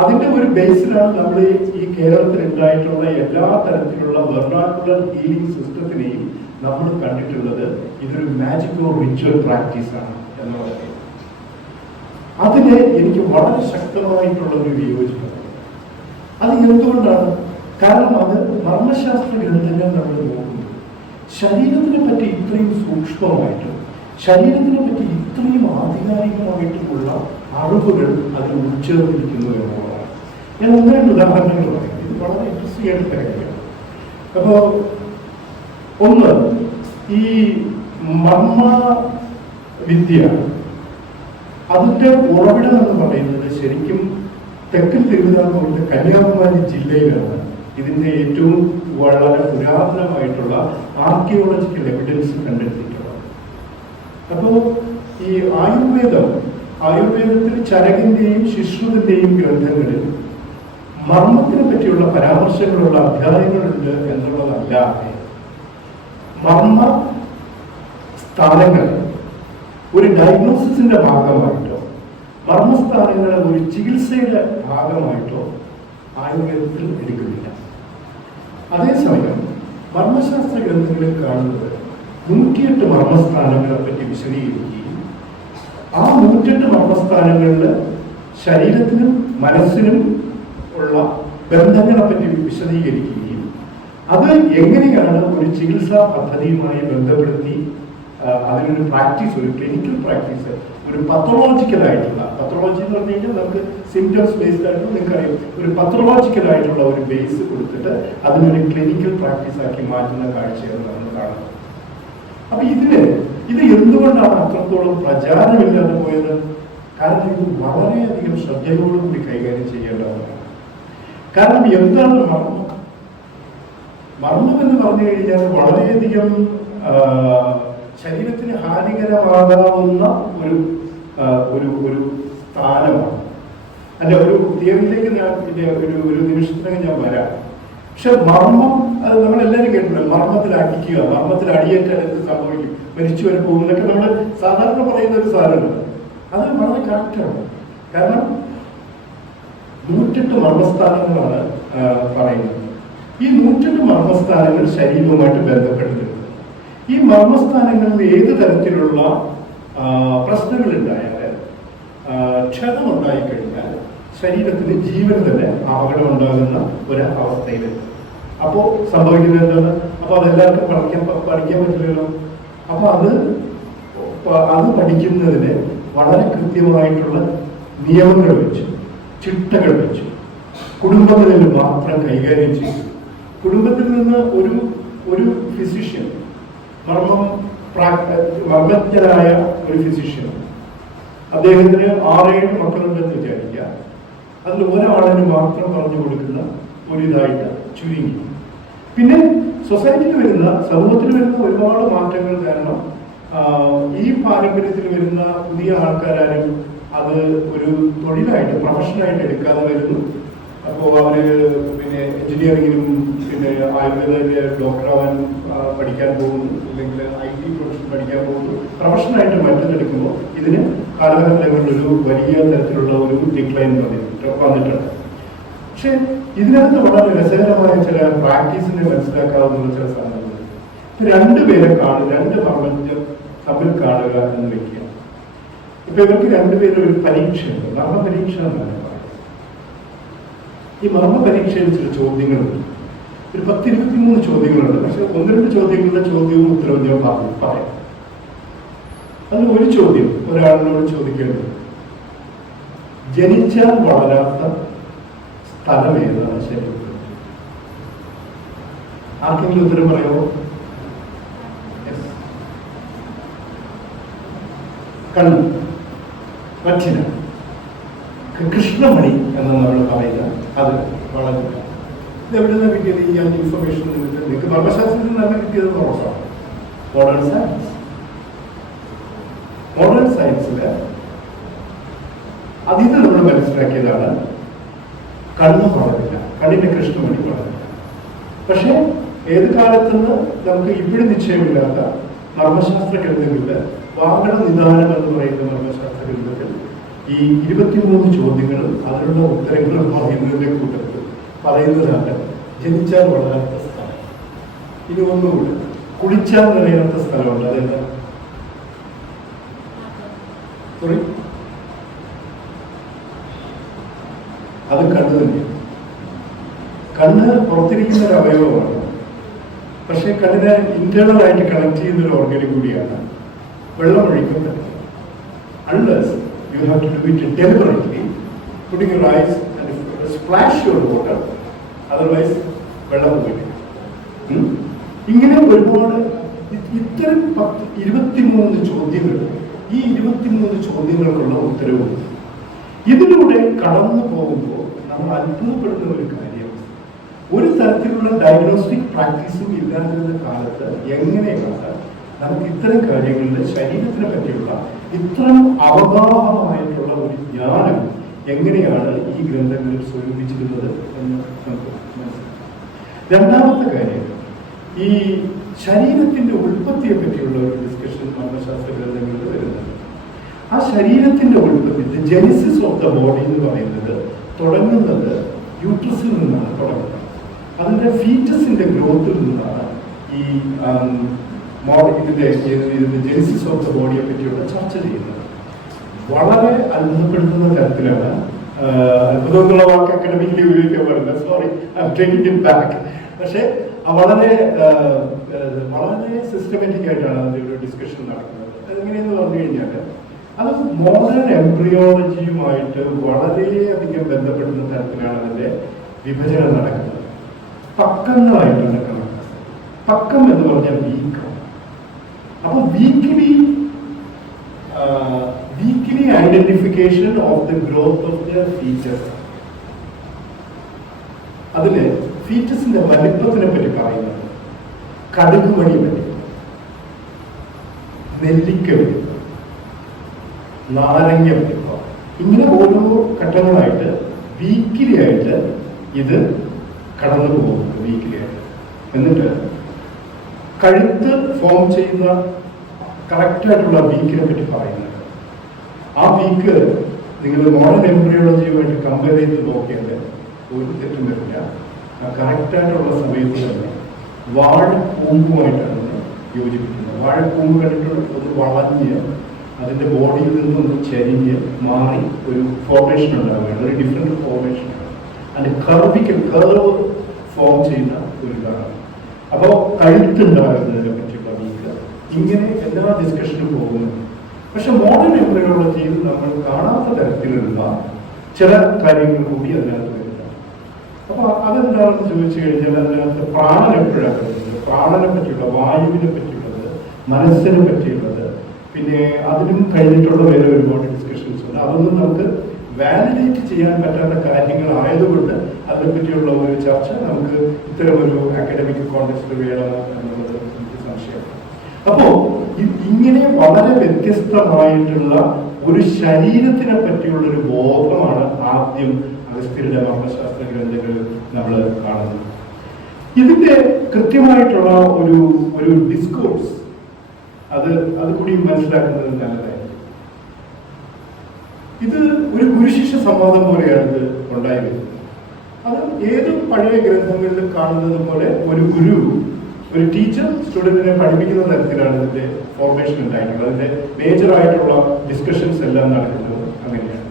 അതിന്റെ ഒരു ബേസിലാണ് നമ്മൾ ഈ കേരളത്തിൽ ഉണ്ടായിട്ടുള്ള എല്ലാ തരത്തിലുള്ള വെർണാക്കുലർ ഹീലിംഗ് സിസ്റ്റത്തിനെയും നമ്മൾ കണ്ടിട്ടുള്ളത് ഇതൊരു മാജിക്കോ റിച്വൽ പ്രാക്ടീസ് ആണ് എന്നുള്ളത്. അതിന് എനിക്ക് വളരെ ശക്തമായിട്ടുള്ള ഒരു വിയോജിപ്പുണ്ട്. അത് എന്തുകൊണ്ടാണ്? കാരണം അത് മർമ്മശാസ്ത്ര ഗ്രന്ഥങ്ങൾ നമ്മൾ നോക്കുന്നത് ശരീരത്തിനെ പറ്റി ഇത്രയും സൂക്ഷ്മമായിട്ടും ശരീരത്തിനെ പറ്റി ഇത്രയും ആധികാരികമായിട്ടുള്ള അറിവുകൾ അതിൽ ഉൾച്ചേർന്നിരിക്കുന്നു എന്നുള്ളതാണ്. ഞാൻ ഒന്ന് രണ്ട് ഉദാഹരണങ്ങൾ പറയാം. ഇത് വളരെ ഇൻട്രസ്റ്റിംഗ് ആയിട്ട് കാര്യമാണ്. അപ്പോൾ ഒന്ന്, ഈ മർമ്മ വിദ്യ അതിൻ്റെ ഉറവിടം എന്ന് പറയുന്നത് ശരിക്കും തെക്കൻ തിരുവിതാംകൂറിന്റെ കന്യാകുമാരി ജില്ലയിലാണ് ഇതിന്റെ ഏറ്റവും വളരെ പുരാതനമായിട്ടുള്ള ആർക്കിയോളജിക്കൽ എവിഡൻസ് കണ്ടെത്തിയിട്ടുള്ളത്. അപ്പോൾ ഈ ആയുർവേദത്തിൽ ചരകിന്റെയും ശുശ്രുതന്റെയും ഗ്രന്ഥങ്ങളിൽ മർമ്മത്തിനെ പറ്റിയുള്ള പരാമർശങ്ങളുള്ള അധ്യായങ്ങളുണ്ട് എന്നുള്ളതല്ലാതെ മർമ്മ സ്ഥാനങ്ങൾ ഒരു ഡയഗ്നോസിസിന്റെ ഭാഗമായിട്ടോ മർമ്മസ്ഥാനങ്ങളെ ഒരു ചികിത്സയുടെ ഭാഗമായിട്ടോ ആയുർവേദത്തിൽ എടുക്കുന്നില്ല. അതേസമയം മർമ്മശാസ്ത്ര ഗ്രന്ഥങ്ങളിൽ കാണുന്നത് 108 മർമ്മസ്ഥാനങ്ങളെ പറ്റി വിശദീകരിക്കുകയും ആ 108 മർമ്മസ്ഥാനങ്ങളിൽ ശരീരത്തിനും മനസ്സിനും ഉള്ള ബന്ധങ്ങളെ പറ്റി വിശദീകരിക്കുകയും അത് എങ്ങനെയാണ് ഒരു ചികിത്സാ പദ്ധതിയുമായി ബന്ധപ്പെടുത്തി അതിനൊരു പ്രാക്ടീസ്, ഒരു ക്ലിനിക്കൽ പ്രാക്ടീസ്, ഒരു പത്തോളജിക്കലായിട്ടുള്ള, പത്തോളജി എന്ന് പറഞ്ഞു കഴിഞ്ഞാൽ നമുക്ക് സിംറ്റംസ് ബേസ്ഡ് ആയിട്ട് നിങ്ങൾക്കറിയാം, ഒരു പത്തോളജിക്കലായിട്ടുള്ള ഒരു ബേസ് കൊടുത്തിട്ട് അതിനൊരു ക്ലിനിക്കൽ പ്രാക്ടീസ് ആക്കി മാറ്റുന്ന കാഴ്ചയാണ് നമ്മൾ കാണുന്നത്. അപ്പൊ ഇത് എന്തുകൊണ്ടാണ് അത്രത്തോളം പ്രചാരമില്ലാതെ പോയത്? കാരണം ഇത് വളരെയധികം ശ്രദ്ധയോടുകൂടി കൈകാര്യം ചെയ്യേണ്ടതാണ്. കാരണം എന്താണ് മർമ്മം എന്ന് പറഞ്ഞു കഴിഞ്ഞാൽ വളരെയധികം ശരീരത്തിന് ഹാനികരമാകാവുന്ന ഒരു സ്ഥാനമാണ്. അതിന്റെ ഒരു തിയറിയിലേക്ക് ഒരു നിമിഷത്തിനകം ഞാൻ വരാം. പക്ഷെ മർമ്മം, അത് നമ്മളെല്ലാവരും കേട്ടില്ല, മർമ്മത്തിൽ അടിക്കുക, മർമ്മത്തിൽ അടിയേറ്റാൽ എന്ത് സംഭവിക്കും, മരിച്ചു വരെ പോകുന്നതൊക്കെ നമ്മൾ സാധാരണ പറയുന്ന ഒരു സാധനമുണ്ട്. അത് വളരെ കറക്റ്റാണ്. കാരണം 108 മർമ്മസ്ഥാനങ്ങളാണ് പറയുന്നത്. ഈ 108 മർമ്മസ്ഥാനങ്ങൾ ശരീരവുമായിട്ട് ബന്ധപ്പെട്ടിട്ടുണ്ട്. ഈ മർമ്മസ്ഥാനങ്ങളിൽ ഏത് തരത്തിലുള്ള പ്രശ്നങ്ങളുണ്ടായാൽ, ക്ഷതമുണ്ടായിക്കഴിഞ്ഞാൽ ശരീരത്തിന് ജീവന് തന്നെ അപകടം ഉണ്ടാകുന്ന ഒരവസ്ഥയിലെത്തും. അപ്പോൾ സംഭവിക്കുന്നത് എന്താണ്? അപ്പോൾ അതെല്ലാവർക്കും പഠിക്കാൻ പറ്റില്ലല്ലോ. അപ്പോൾ അത് പഠിക്കുന്നതിന് വളരെ കൃത്യമായിട്ടുള്ള നിയമങ്ങൾ വെച്ചു, ചിട്ടകൾ വെച്ചു, കുടുംബങ്ങളിൽ മാത്രം കൈകാര്യം ചെയ്തു. കുടുംബത്തിൽ നിന്ന് ഒരു ഫിസിഷ്യൻ, മർമ്മജ്ഞനായ ഒരു ഫിസിഷ്യൻ, അദ്ദേഹത്തിന് 6-7 മക്കളുണ്ടെന്ന് വിചാരിക്കുക, അതിൽ ഒരാളിന് മാത്രം പറഞ്ഞു കൊടുക്കുന്ന ഒരിതായിട്ട് ചുരുങ്ങി. പിന്നെ സൊസൈറ്റിയിൽ വരുന്ന, സമൂഹത്തിൽ വരുന്ന ഒരുപാട് മാറ്റങ്ങൾ കാരണം ഈ പാരമ്പര്യത്തിൽ വരുന്ന പുതിയ ആൾക്കാരും അത് ഒരു തൊഴിലായിട്ട്, പ്രൊഫഷനായിട്ട് എടുക്കാതെ വരുന്നു. അപ്പോൾ അവര് പിന്നെ എഞ്ചിനീയറിംഗിനും പിന്നെ ആയുർവേദ ഡോക്ടറാവാൻ പഠിക്കാൻ പോകുന്നു, അല്ലെങ്കിൽ IT പ്രൊഫഷൻ പഠിക്കാൻ പോകുന്നു. പ്രൊഫഷനായിട്ട് മറ്റെടുക്കുമ്പോൾ ഇതിന് കാലഘട്ടങ്ങളിലൊരു വലിയ തരത്തിലുള്ള ഒരു ഡിക്ലൈൻ വന്നിട്ടുണ്ട്. പക്ഷെ ഇതിനകത്ത് വളരെ രസകരമായ ചില പ്രാക്ടീസിനെ മനസ്സിലാക്കാവുന്ന ചില സാധനങ്ങൾ. രണ്ടുപേരെ കാണുക, 2 മർമ്മജ്ഞർ തമ്മിൽ കാണുക എന്ന് വെക്കുക. ഇപ്പൊ ഇവർക്ക് രണ്ടുപേരും ഒരു പരീക്ഷയുണ്ട്, മർമ്മ പരീക്ഷ എന്നാണ് പറയുന്നത്. ഈ മർമ്മ പരീക്ഷയിൽ ചില ചോദ്യങ്ങളുണ്ട്. ഒരു 10-23 ചോദ്യങ്ങളുണ്ട്. പക്ഷെ 1-2 ചോദ്യങ്ങളുടെ ചോദ്യവും ഉത്തരവും ഞാൻ പറയാം. അതിൽ ഒരു ചോദ്യം ഒരാളിനോട് ചോദിക്കേണ്ടത്, ജനിച്ചാൽ വളരാത്ത സ്ഥലം ഏതാണ് ശരീരത്തിൽ? ആർക്കെങ്കിലും ഉത്തരം പറയാമോ? കണ്ണ്, മറ്റിന, കൃഷ്ണമണി എന്ന് നമ്മൾ പറയുന്ന അത് വളരെ ഇതെവിടെ നിന്ന് കിട്ടിയത്? ഈ ഇൻഫർമേഷൻ നിങ്ങൾക്ക് മർമ്മശാസ്ത്രത്തിൽ നിന്ന് കിട്ടിയത് ഉറപ്പാണ്. മോഡേൺ സയൻസിൽ അതിൽ നമ്മൾ മനസ്സിലാക്കിയതാണ് കണ്ണ് വളരില്ല, കണ്ണിന്റെ കൃഷ്ണമണി വളരില്ല. പക്ഷെ ഏത് കാലത്തുനിന്ന് നമുക്ക് ഇപ്പോഴും നിശ്ചയമില്ലാത്ത മർമ്മശാസ്ത്ര ഗ്രന്ഥങ്ങളിൽ, വാഗണ നിദാനം എന്ന് പറയുന്ന മർമ്മശാസ്ത്ര ഗ്രന്ഥത്തിൽ ഈ 23 ചോദ്യങ്ങളും അതിനുള്ള ഉത്തരങ്ങളും പറയുന്നതിന്റെ കൂട്ടത്തിൽ പറയുന്നതാണ് ജനിച്ചാൽ വളരാത്ത സ്ഥലം. ഇനി ഒന്നുകൂടി, കുളിച്ചാൽ നിറയാത്ത സ്ഥലമുണ്ട്. അതെന്താ? സോറി, അത് കണ്ണ് തന്നെ. കണ്ണ് പുറത്തിരിക്കുന്ന ഒരു അവയവമാണ്. പക്ഷെ കണ്ണിനെ ഇന്റേണൽ ആയിട്ട് കണക്ട് ചെയ്യുന്ന ഒരു ഓർഗനും കൂടിയാണ്. വെള്ളം ഒഴിക്കാൻ പറ്റില്ല. unless you have to do it deliberately, putting your eyes and splash your water, otherwise വെള്ളം പോയില്ല. ഇങ്ങനെ ഒരുപാട് ഇത്തരം 23 ചോദ്യങ്ങൾ, ഈ 23 ചോദ്യങ്ങൾക്കുള്ള ഉത്തരവും ഇതിലൂടെ കടന്നു പോകുമ്പോൾ നമ്മൾ അത്ഭുതപ്പെടുന്ന ഒരു കാര്യം, ഒരു തരത്തിലുള്ള ഡയഗ്നോസ്റ്റിക് പ്രാക്ടീസും ഇല്ലാതിരുന്ന കാലത്ത് എങ്ങനെയാണ് നമുക്ക് ഇത്തരം കാര്യങ്ങളുടെ ശരീരത്തിനെ പറ്റിയുള്ള ഇത്തരം അവഗാഹമായിട്ടുള്ള ഒരു ജ്ഞാനം എങ്ങനെയാണ് ഈ ഗ്രന്ഥങ്ങളിൽ സ്വരൂപിച്ചിരുന്നത് എന്ന് നമുക്ക് മനസ്സിലാക്കാം. രണ്ടാമത്തെ കാര്യം, ഈ ശരീരത്തിന്റെ ഉൽപ്പത്തിയെ പറ്റിയുള്ള ഒരു ഡിസ്കഷൻ മനഃശാസ്ത്ര ഗ്രന്ഥങ്ങളിൽ വരുന്നുണ്ട്. ആ ശരീരത്തിന്റെ ഉൽപ്പത്തി, ജെനിസിസ് ഓഫ് ദ ബോഡി എന്ന് പറയുന്നത് തുടങ്ങുന്നത് യൂട്രസിൽ നിന്നാണ് തുടങ്ങുന്നത്. അതിന്റെ ഫീറ്റസിന്റെ ഗ്രോത്തിൽ നിന്നാണ് ഈ ഇതിന്റെ ജെനിസിസ് ഓഫ് ദ ബോഡിയെ പറ്റിയുള്ള ചർച്ച ചെയ്യുന്നത്. വളരെ അത്ഭുതപ്പെടുത്തുന്ന തരത്തിലാണ്, അത്ഭുതം എന്നുള്ള വാക്ക് അക്കാഡമിക്കലി ഉപയോഗിക്കാൻ പാടില്ല, sorry I am taking it back. പക്ഷെ വളരെ വളരെ സിസ്റ്റമാറ്റിക് ആയിട്ടാണ് അതിന്റെ ഒരു ഡിസ്കഷൻ നടക്കുന്നത്. അതെങ്ങനെയെന്ന് പറഞ്ഞു കഴിഞ്ഞാൽ അത് മോഡേൺ എംബ്രിയോളജിയുമായിട്ട് വളരെയധികം ബന്ധപ്പെടുന്ന തരത്തിലാണ് അതിന്റെ വിഭജനം നടക്കുന്നത്. പക്കങ്ങളായിട്ടാണ് കണക്കാക്കുന്നത്. പക്കം എന്ന് പറഞ്ഞാൽ വീക്കം. അപ്പൊ weekly identification of the growth of the features. അതില് ഫീറ്റസിന്റെ വലിപ്പത്തിനെ പറ്റി പറയുന്നത്, കടുകുമണി വലിപ്പം, നെല്ലിക്ക വലിപ്പം, നാരങ്ങ വലിപ്പം, ഇങ്ങനെ ഓരോ ഘട്ടങ്ങളായിട്ട് വീക്കിലി ആയിട്ട് ഇത് കടന്നു പോകുന്നത്. വീക്കിലി ആയിട്ട് എന്നിട്ട് കഴുത്ത് ഫോം ചെയ്യുന്ന കറക്റ്റായിട്ടുള്ള വീക്കിനെ പറ്റി പറയുന്നത്. ആ വീക്ക് നിങ്ങൾ മോഡേൺ എംബ്രിയോളജിയുമായിട്ട് കമ്പയർ ചെയ്ത് നോക്കിയാൽ ഒരു തെറ്റും വരില്ല. കറക്റ്റായിട്ടുള്ള സമയത്ത് തന്നെ വാഴക്കൂമ്പുമായിട്ടാണ് യോജിപ്പിക്കുന്നത്. വാഴക്കൂമ്പ് കണ്ടിട്ടുള്ള ഒന്ന് വളഞ്ഞ് അതിൻ്റെ ബോഡിയിൽ നിന്നൊന്ന് ചരിഞ്ഞ് മാറി ഒരു ഫോർമേഷൻ ഉണ്ടാവുകയാണ്. ഒരു ഡിഫറെൻറ്റ് ഫോർമേഷനാണ്. അതിൻ്റെ കർവ് ഫോം ചെയ്യുന്ന ഒരു ഇതാണ്. അപ്പോൾ കഴുത്തുണ്ടാകുന്നതിനെ പറ്റിയുള്ള വീക്ക് ഇങ്ങനെ എല്ലാ ഡിസ്കഷനും പോകുന്നുണ്ട്. പക്ഷെ മോഡേൺ എംബ്രിയോളജിയിൽ നമ്മൾ കാണാത്ത തരത്തിലുള്ള ചില കാര്യങ്ങൾ കൂടി അതിനകത്ത് വരുന്നുണ്ട്. അപ്പൊ അതെന്താണെന്ന് ചോദിച്ചു കഴിഞ്ഞാൽ അതിനകത്ത് പ്രാണൻ എപ്പോഴാണ് വരുന്നത്, പ്രാണനെ പറ്റിയുള്ള, വായുവിനെ പറ്റിയുള്ളത്, മനസ്സിനെ പറ്റിയുള്ളത്, പിന്നെ അതിനും കഴിഞ്ഞിട്ടുള്ള വേറെ ഒരുപാട് ഡിസ്കഷൻസ് ഉണ്ട്. അതൊന്നും നമുക്ക് വാലിഡേറ്റ് ചെയ്യാൻ പറ്റാത്ത കാര്യങ്ങളായതുകൊണ്ട് അതിനെപ്പറ്റിയുള്ള ഒരു ചർച്ച നമുക്ക് ഇത്തരം ഒരു അക്കാഡമിക് കോണ്ടെക്സ്റ്റിൽ വേണം എന്നുള്ളത് എനിക്ക് സംശയമാണ്. അപ്പോ ഇങ്ങനെ വളരെ വ്യത്യസ്തമായിട്ടുള്ള ഒരു ശരീരത്തിനെ പറ്റിയുള്ള ഒരു ബോധമാണ് ആദ്യം അഗസ്ത്യരുടെ മർമ്മശാസ്ത്ര ഗ്രന്ഥങ്ങളിൽ നമ്മൾ കാണുന്നത്. ഇതിന്റെ കൃത്യമായിട്ടുള്ള ഒരു ഡിസ്കോഴ്സ് അത് കൂടി മനസ്സിലാക്കുന്നത് നല്ലതായിരിക്കും. ഇത് ഒരു ഗുരുശിഷ്യ സംവാദം പോലെയാണ് ഇത് ഉണ്ടായി വരുന്നത്. അത് ഏത് പഴയ ഗ്രന്ഥങ്ങളിലും കാണുന്നത് പോലെ ഒരു ഗുരു, ഒരു ടീച്ചർ സ്റ്റുഡന്റിനെ പഠിപ്പിക്കുന്ന തരത്തിലാണ് ഇതിന്റെ ഫോർമേഷൻ ഉണ്ടായിട്ടുള്ളത്. അതിന്റെ മേജറായിട്ടുള്ള ഡിസ്കഷൻസ് എല്ലാം നടക്കുന്നത് അങ്ങനെയാണ്.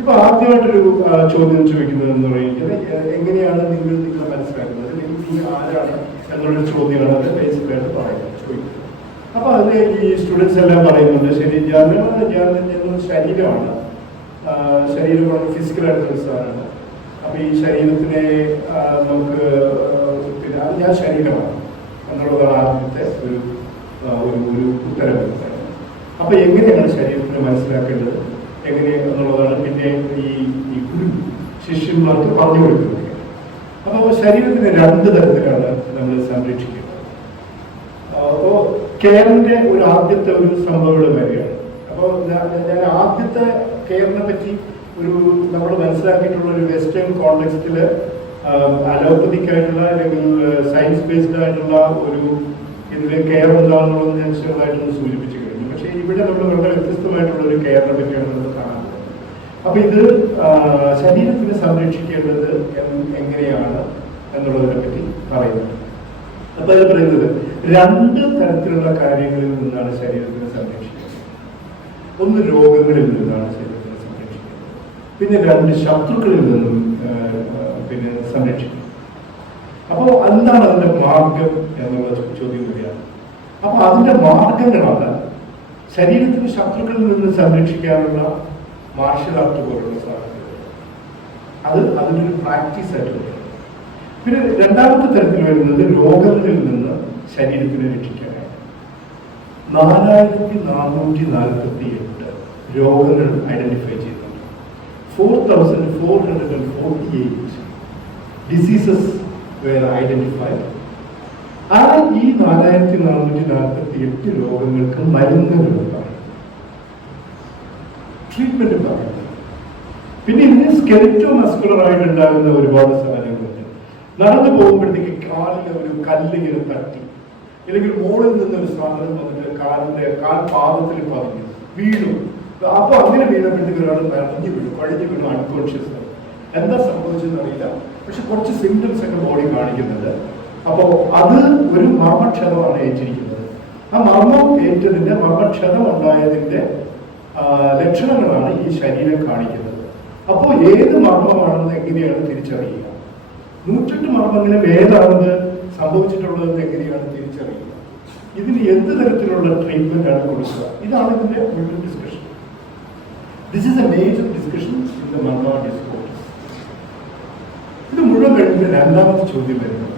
ഇപ്പൊ ആദ്യമായിട്ടൊരു ചോദ്യം ചോദിക്കുന്നത് എന്ന് പറയുന്നത്, എങ്ങനെയാണ് നിങ്ങൾ മനസ്സിലാക്കുന്നത്, അല്ലെങ്കിൽ നീ ആരാണ് എന്നുള്ളൊരു ചോദ്യമാണ് അത് ബേസിക്കായിട്ട് പറയുന്നത്, ചോദിക്കുന്നത്. അപ്പൊ അതിന് ഈ സ്റ്റുഡൻസ് എല്ലാം പറയുന്നുണ്ട്, ശരി, ഞാൻ ശരീരമാണ്, ശരീരമാണ് ഫിസിക്കലായിട്ടുള്ള സാധനമാണ്. അപ്പൊ ഈ ശരീരത്തിനെ നമുക്ക് പിന്നെ അത് ഞാൻ ശരീരമാണ് എന്നുള്ളതാണ് ആദ്യത്തെ ഒരു ഉത്തരം. അപ്പൊ എങ്ങനെയാണ് ശരീരത്തിനെ മനസ്സിലാക്കേണ്ടത് എങ്ങനെ എന്നുള്ളതാണ് പിന്നെ ഈ ഗുരു ശിഷ്യന്മാർക്ക് പറഞ്ഞു കൊടുക്കുന്നത്. അപ്പോൾ ശരീരത്തിനെ 2 തരത്തിലാണ് നമ്മൾ സംരക്ഷിക്കുന്നത്. അപ്പോൾ കെയറിന്റെ ഒരു ആദ്യത്തെ ഒരു സംഭവം വരികയാണ്. അപ്പോൾ ഞാൻ ആദ്യത്തെ കെയറിനെ പറ്റി നമ്മൾ മനസ്സിലാക്കിയിട്ടുള്ള ഒരു വെസ്റ്റേൺ കോണ്ടെക്സ്റ്റിൽ അലോപ്പതിക് ആയിട്ടുള്ള അല്ലെങ്കിൽ സയൻസ് ബേസ്ഡ് ആയിട്ടുള്ള ഇതിലെ കെയർ എന്താണെന്നുള്ളത് ഞാൻ ചെറുതായിട്ടൊന്ന് സൂചിപ്പിച്ചു കഴിഞ്ഞു. പക്ഷേ ഇവിടെ നമ്മൾ വളരെ വ്യത്യസ്തമായിട്ടുള്ള ഒരു കെയറിനെ പറ്റിയാണ് നമ്മൾ കാണാൻ പോകുന്നത്. അപ്പൊ ഇത് ശരീരത്തിനെ സംരക്ഷിക്കേണ്ടത് എങ്ങനെയാണ് എന്നുള്ളതിനെ പറ്റി പറയുന്നത്. അപ്പൊ അത് പറയുന്നത് 2 തരത്തിലുള്ള കാര്യങ്ങളിൽ നിന്നാണ് ശരീരത്തിനെ സംരക്ഷിക്കുന്നത്. ഒന്ന് രോഗങ്ങളിൽ നിന്നാണ് ശരീരത്തിനെ സംരക്ഷിക്കുന്നത്, പിന്നെ 2 ശത്രുക്കളിൽ നിന്നും പിന്നെ സംരക്ഷിക്കും. അപ്പോൾ എന്താണ് അതിന്റെ മാർഗം എന്നുള്ള ചോദ്യം വരികയാണ്. അപ്പൊ അതിന്റെ മാർഗങ്ങളാണ് ശരീരത്തിന് ശത്രുക്കളിൽ നിന്ന് സംരക്ഷിക്കാനുള്ള മാർഷൽ ആർട്ട് പോലുള്ള സാധനങ്ങൾ, അത് അതിൻ്റെ ഒരു പ്രാക്ടീസ് ആയിട്ട് വരും. പിന്നെ രണ്ടാമത്തെ തരത്തിൽ വരുന്നത് രോഗങ്ങളിൽ നിന്ന് ശരീരത്തിനെ രക്ഷിക്കാനാണ്. 4448 രോഗങ്ങൾ ഐഡന്റിഫൈ ചെയ്തിട്ടുണ്ട്. 4448 ഡിസീസസ് വേർ ഐഡന്റിഫൈഡ്. ആ ഈ 4448 രോഗങ്ങൾക്ക് മരുന്നുകളുണ്ടാണ്, ട്രീറ്റ്മെന്റ് പറയുന്നത്. പിന്നെ ഇതിന് സ്കെലിറ്റോ മസ്കുലർ ആയിട്ടുണ്ടാകുന്ന ഒരുപാട് സാധനങ്ങളുണ്ട്. നടന്നു പോകുമ്പോഴത്തേക്ക് കാലിൽ ഒരു കല്ലിങ്ങനെ തട്ടി, അല്ലെങ്കിൽ മുകളിൽ നിന്നൊരു സാധനം വന്നിട്ട് കാൽപാദത്തിൽ പതിഞ്ഞു വീഴും. അപ്പൊ അങ്ങനെ വീണപ്പോഴത്തേക്ക് ഒരാൾ നിറഞ്ഞു വീണു, കഴിഞ്ഞു വീണു, അൺകോൺഷ്യസ് ആയി. എന്താ സംഭവിച്ചെന്ന് അറിയില്ല, പക്ഷെ കുറച്ച് സിംറ്റംസ് ഒക്കെ ബോഡി കാണിക്കുന്നുണ്ട്. അപ്പോൾ അത് ഒരു മർമ്മക്ഷതമാണ് ഏറ്റിരിക്കുന്നത്. ആ മർമ്മം ഏറ്റതിന്റെ മർമ്മക്ഷതം ഉണ്ടായതിന്റെ ലക്ഷണങ്ങളാണ് ഈ ശരീരം കാണിക്കുന്നത്. അപ്പോൾ ഏത് മർമ്മമാണെന്ന് എങ്ങനെയാണ് തിരിച്ചറിയുക? 108 മർമ്മങ്ങളിൽ ഏതാണെന്ന് സംഭവിച്ചിട്ടുള്ളതെന്ന് എങ്ങനെയാണ് തിരിച്ചറിയുക? ഇതിന് എന്ത് തരത്തിലുള്ള ട്രീറ്റ്മെന്റ് ആണ് കൊടുക്കുക? ഇതാണ് ഇതിന്റെ മുഴുവൻ discussion. This is a major discussion in the marma discourse. ഇത് മുഴുവൻ കഴിഞ്ഞ രണ്ടാമത്തെ ചോദ്യം വരുന്നത്,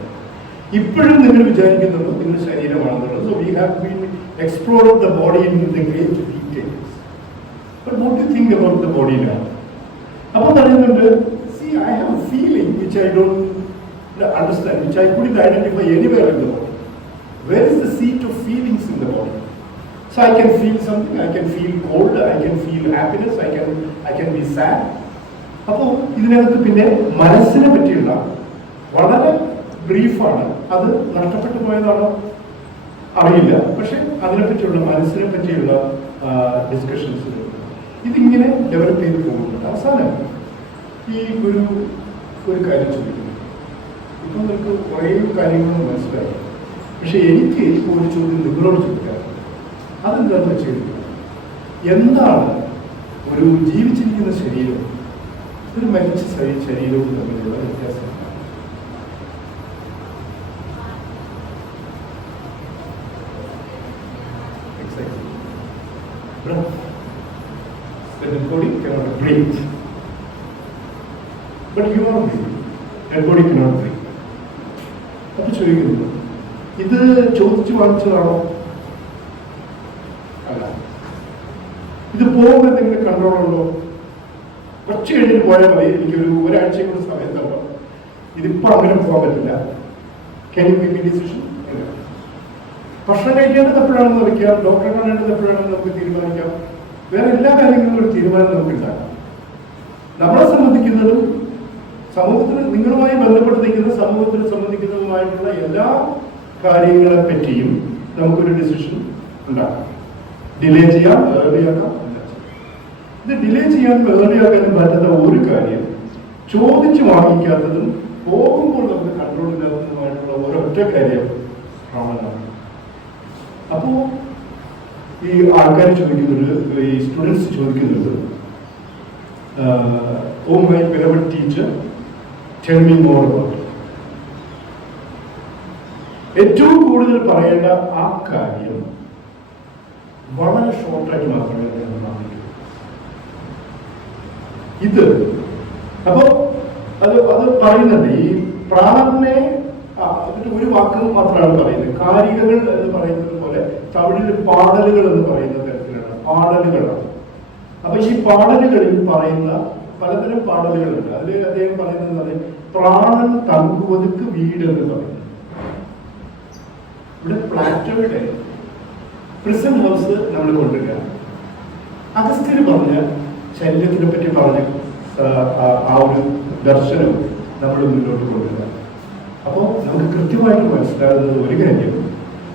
ഇപ്പോഴും നിങ്ങൾ വിചാരിക്കുന്നുണ്ടോ നിങ്ങൾ ശരീരമാണെന്നുള്ളത്? So we have been explored the body in the great details. But what you think about the body now? അപ്പോൾ പറയുന്നുണ്ട്, see, I have a feeling which I don't understand, which I couldn't identify anywhere in the body. Where is the seat of feelings in the body? So I can feel something, I can feel cold, I can feel happiness, I can be sad. അപ്പോൾ ഇതിനകത്ത് പിന്നെ മനസ്സിനെ പറ്റിയുള്ള വളരെ ബ്രീഫാണ്. അത് നഷ്ടപ്പെട്ടു പോയതാണോ അറിയില്ല, പക്ഷെ അതിനെപ്പറ്റിയുള്ള മനസ്സിനെ പറ്റിയുള്ള ഡിസ്കഷൻസ് ഇതിങ്ങനെ ഡെവലപ്പ് ചെയ്ത് പോകുന്നുണ്ട്. അവസാനം ഈ ഒരു കാര്യം ചോദിക്കുന്നു. ഇപ്പം നിങ്ങൾക്ക് കുറേ കാര്യങ്ങൾ മനസ്സിലായി, പക്ഷെ എനിക്ക് ഒരു ചോദ്യം നിങ്ങളോട് ചോദിക്കാറുണ്ട്. അതെന്താണെന്ന് വെച്ച് കഴിഞ്ഞാൽ, എന്താണ് ഒരു ജീവിച്ചിരിക്കുന്ന ശരീരം ഒരു മരിച്ച ശരീരവും തമ്മിലുള്ള വ്യത്യാസം? The body cannot breathe, but you are breathing. That body cannot breathe. അപ്പോൾ ചോദിക്കുന്നു, ഇത് ചോദിച്ചു വാങ്ങിച്ചതാണോ? അല്ല. ഇത് പോകുമ്പോൾ എന്തെങ്കിലും കൺട്രോളുണ്ടോ? കുറച്ച് കഴിഞ്ഞിട്ട് പോയാൽ മതി, എനിക്കൊരു ഒരാഴ്ചയും കൂടെ സമയം തരണം, ഇതിപ്പോൾ അങ്ങനെ പോകാൻ പറ്റില്ല. Can you make A decision? ഭക്ഷണം കഴിക്കേണ്ടത് എപ്പോഴാണെന്ന് വയ്ക്കാം, ഡോക്ടറെ കാണേണ്ടത് എപ്പോഴാണെന്ന് നമുക്ക് തീരുമാനിക്കാം. വേറെ എല്ലാ കാര്യങ്ങളും ഒരു തീരുമാനം നമുക്ക് ഉണ്ടാക്കാം. നമ്മളെ സംബന്ധിക്കുന്നതും സമൂഹത്തിന് നിങ്ങളുമായി ബന്ധപ്പെട്ട് നിൽക്കുന്ന സമൂഹത്തിന് സംബന്ധിക്കുന്നതുമായിട്ടുള്ള എല്ലാ കാര്യങ്ങളെ പറ്റിയും നമുക്കൊരു ഡിസിഷൻ ഉണ്ടാക്കാം. ഡിലേ ചെയ്യാം, ഏർലിയാക്കാം. ഇത് ഡിലേ ചെയ്യാൻ ഏർലിയാക്കാനും പറ്റുന്ന ഒരു കാര്യം, ചോദിച്ചു വാങ്ങിക്കാത്തതും പോകുമ്പോൾ നമുക്ക് കൺട്രോൾ ഇല്ലാത്തതുമായിട്ടുള്ള ഒരൊറ്റ കാര്യം ആണ്. അപ്പോ ഈ ആൾക്കാർ ചോദിക്കുന്നത്, ഈ സ്റ്റുഡൻസ് ചോദിക്കുന്നത്, oh my beloved teacher, tell me more about. ഏറ്റവും കൂടുതൽ പറയേണ്ട ആ കാര്യം വളരെ ഷോർട്ടായിട്ട് മാത്രമേ പറഞ്ഞിട്ടുള്ളൂ. ഇത് അപ്പോ അത് പറയുന്നുണ്ട്, ഈ പ്രാണനെ അതിന്റെ ഒരു വാക്ക് മാത്രമാണ് പറയുന്നത്. കാരികകൾ എന്ന് പറയുന്നത് പോലെ തമിഴിൽ പാടലുകൾ എന്ന് പറയുന്ന തരത്തിലാണ്, പാടലുകളാണ്. അപ്പൊ ഈ പാടലുകളിൽ പറയുന്ന പലതരം പാടലുകളുണ്ട്. അതിൽ അദ്ദേഹം പറയുന്നത് പ്രാണൻ തങ്കുവതുക്ക് വീട് എന്ന് പറയുന്നു. ഇവിടെ പ്ലാറ്റോയുടെ പ്രിസൺ ഹൗസ് നമ്മൾ കൊണ്ടുവരിക. അഗസ്ത്യന് പറഞ്ഞ ശരീരത്തിനെ പറ്റി പറഞ്ഞ ആ ഒരു ദർശനം നമ്മൾ മുന്നോട്ട് കൊണ്ടുവരിക. അപ്പോൾ നമുക്ക് കൃത്യമായിട്ട് മനസ്സിലാകുന്നത് ഒരു കാര്യം,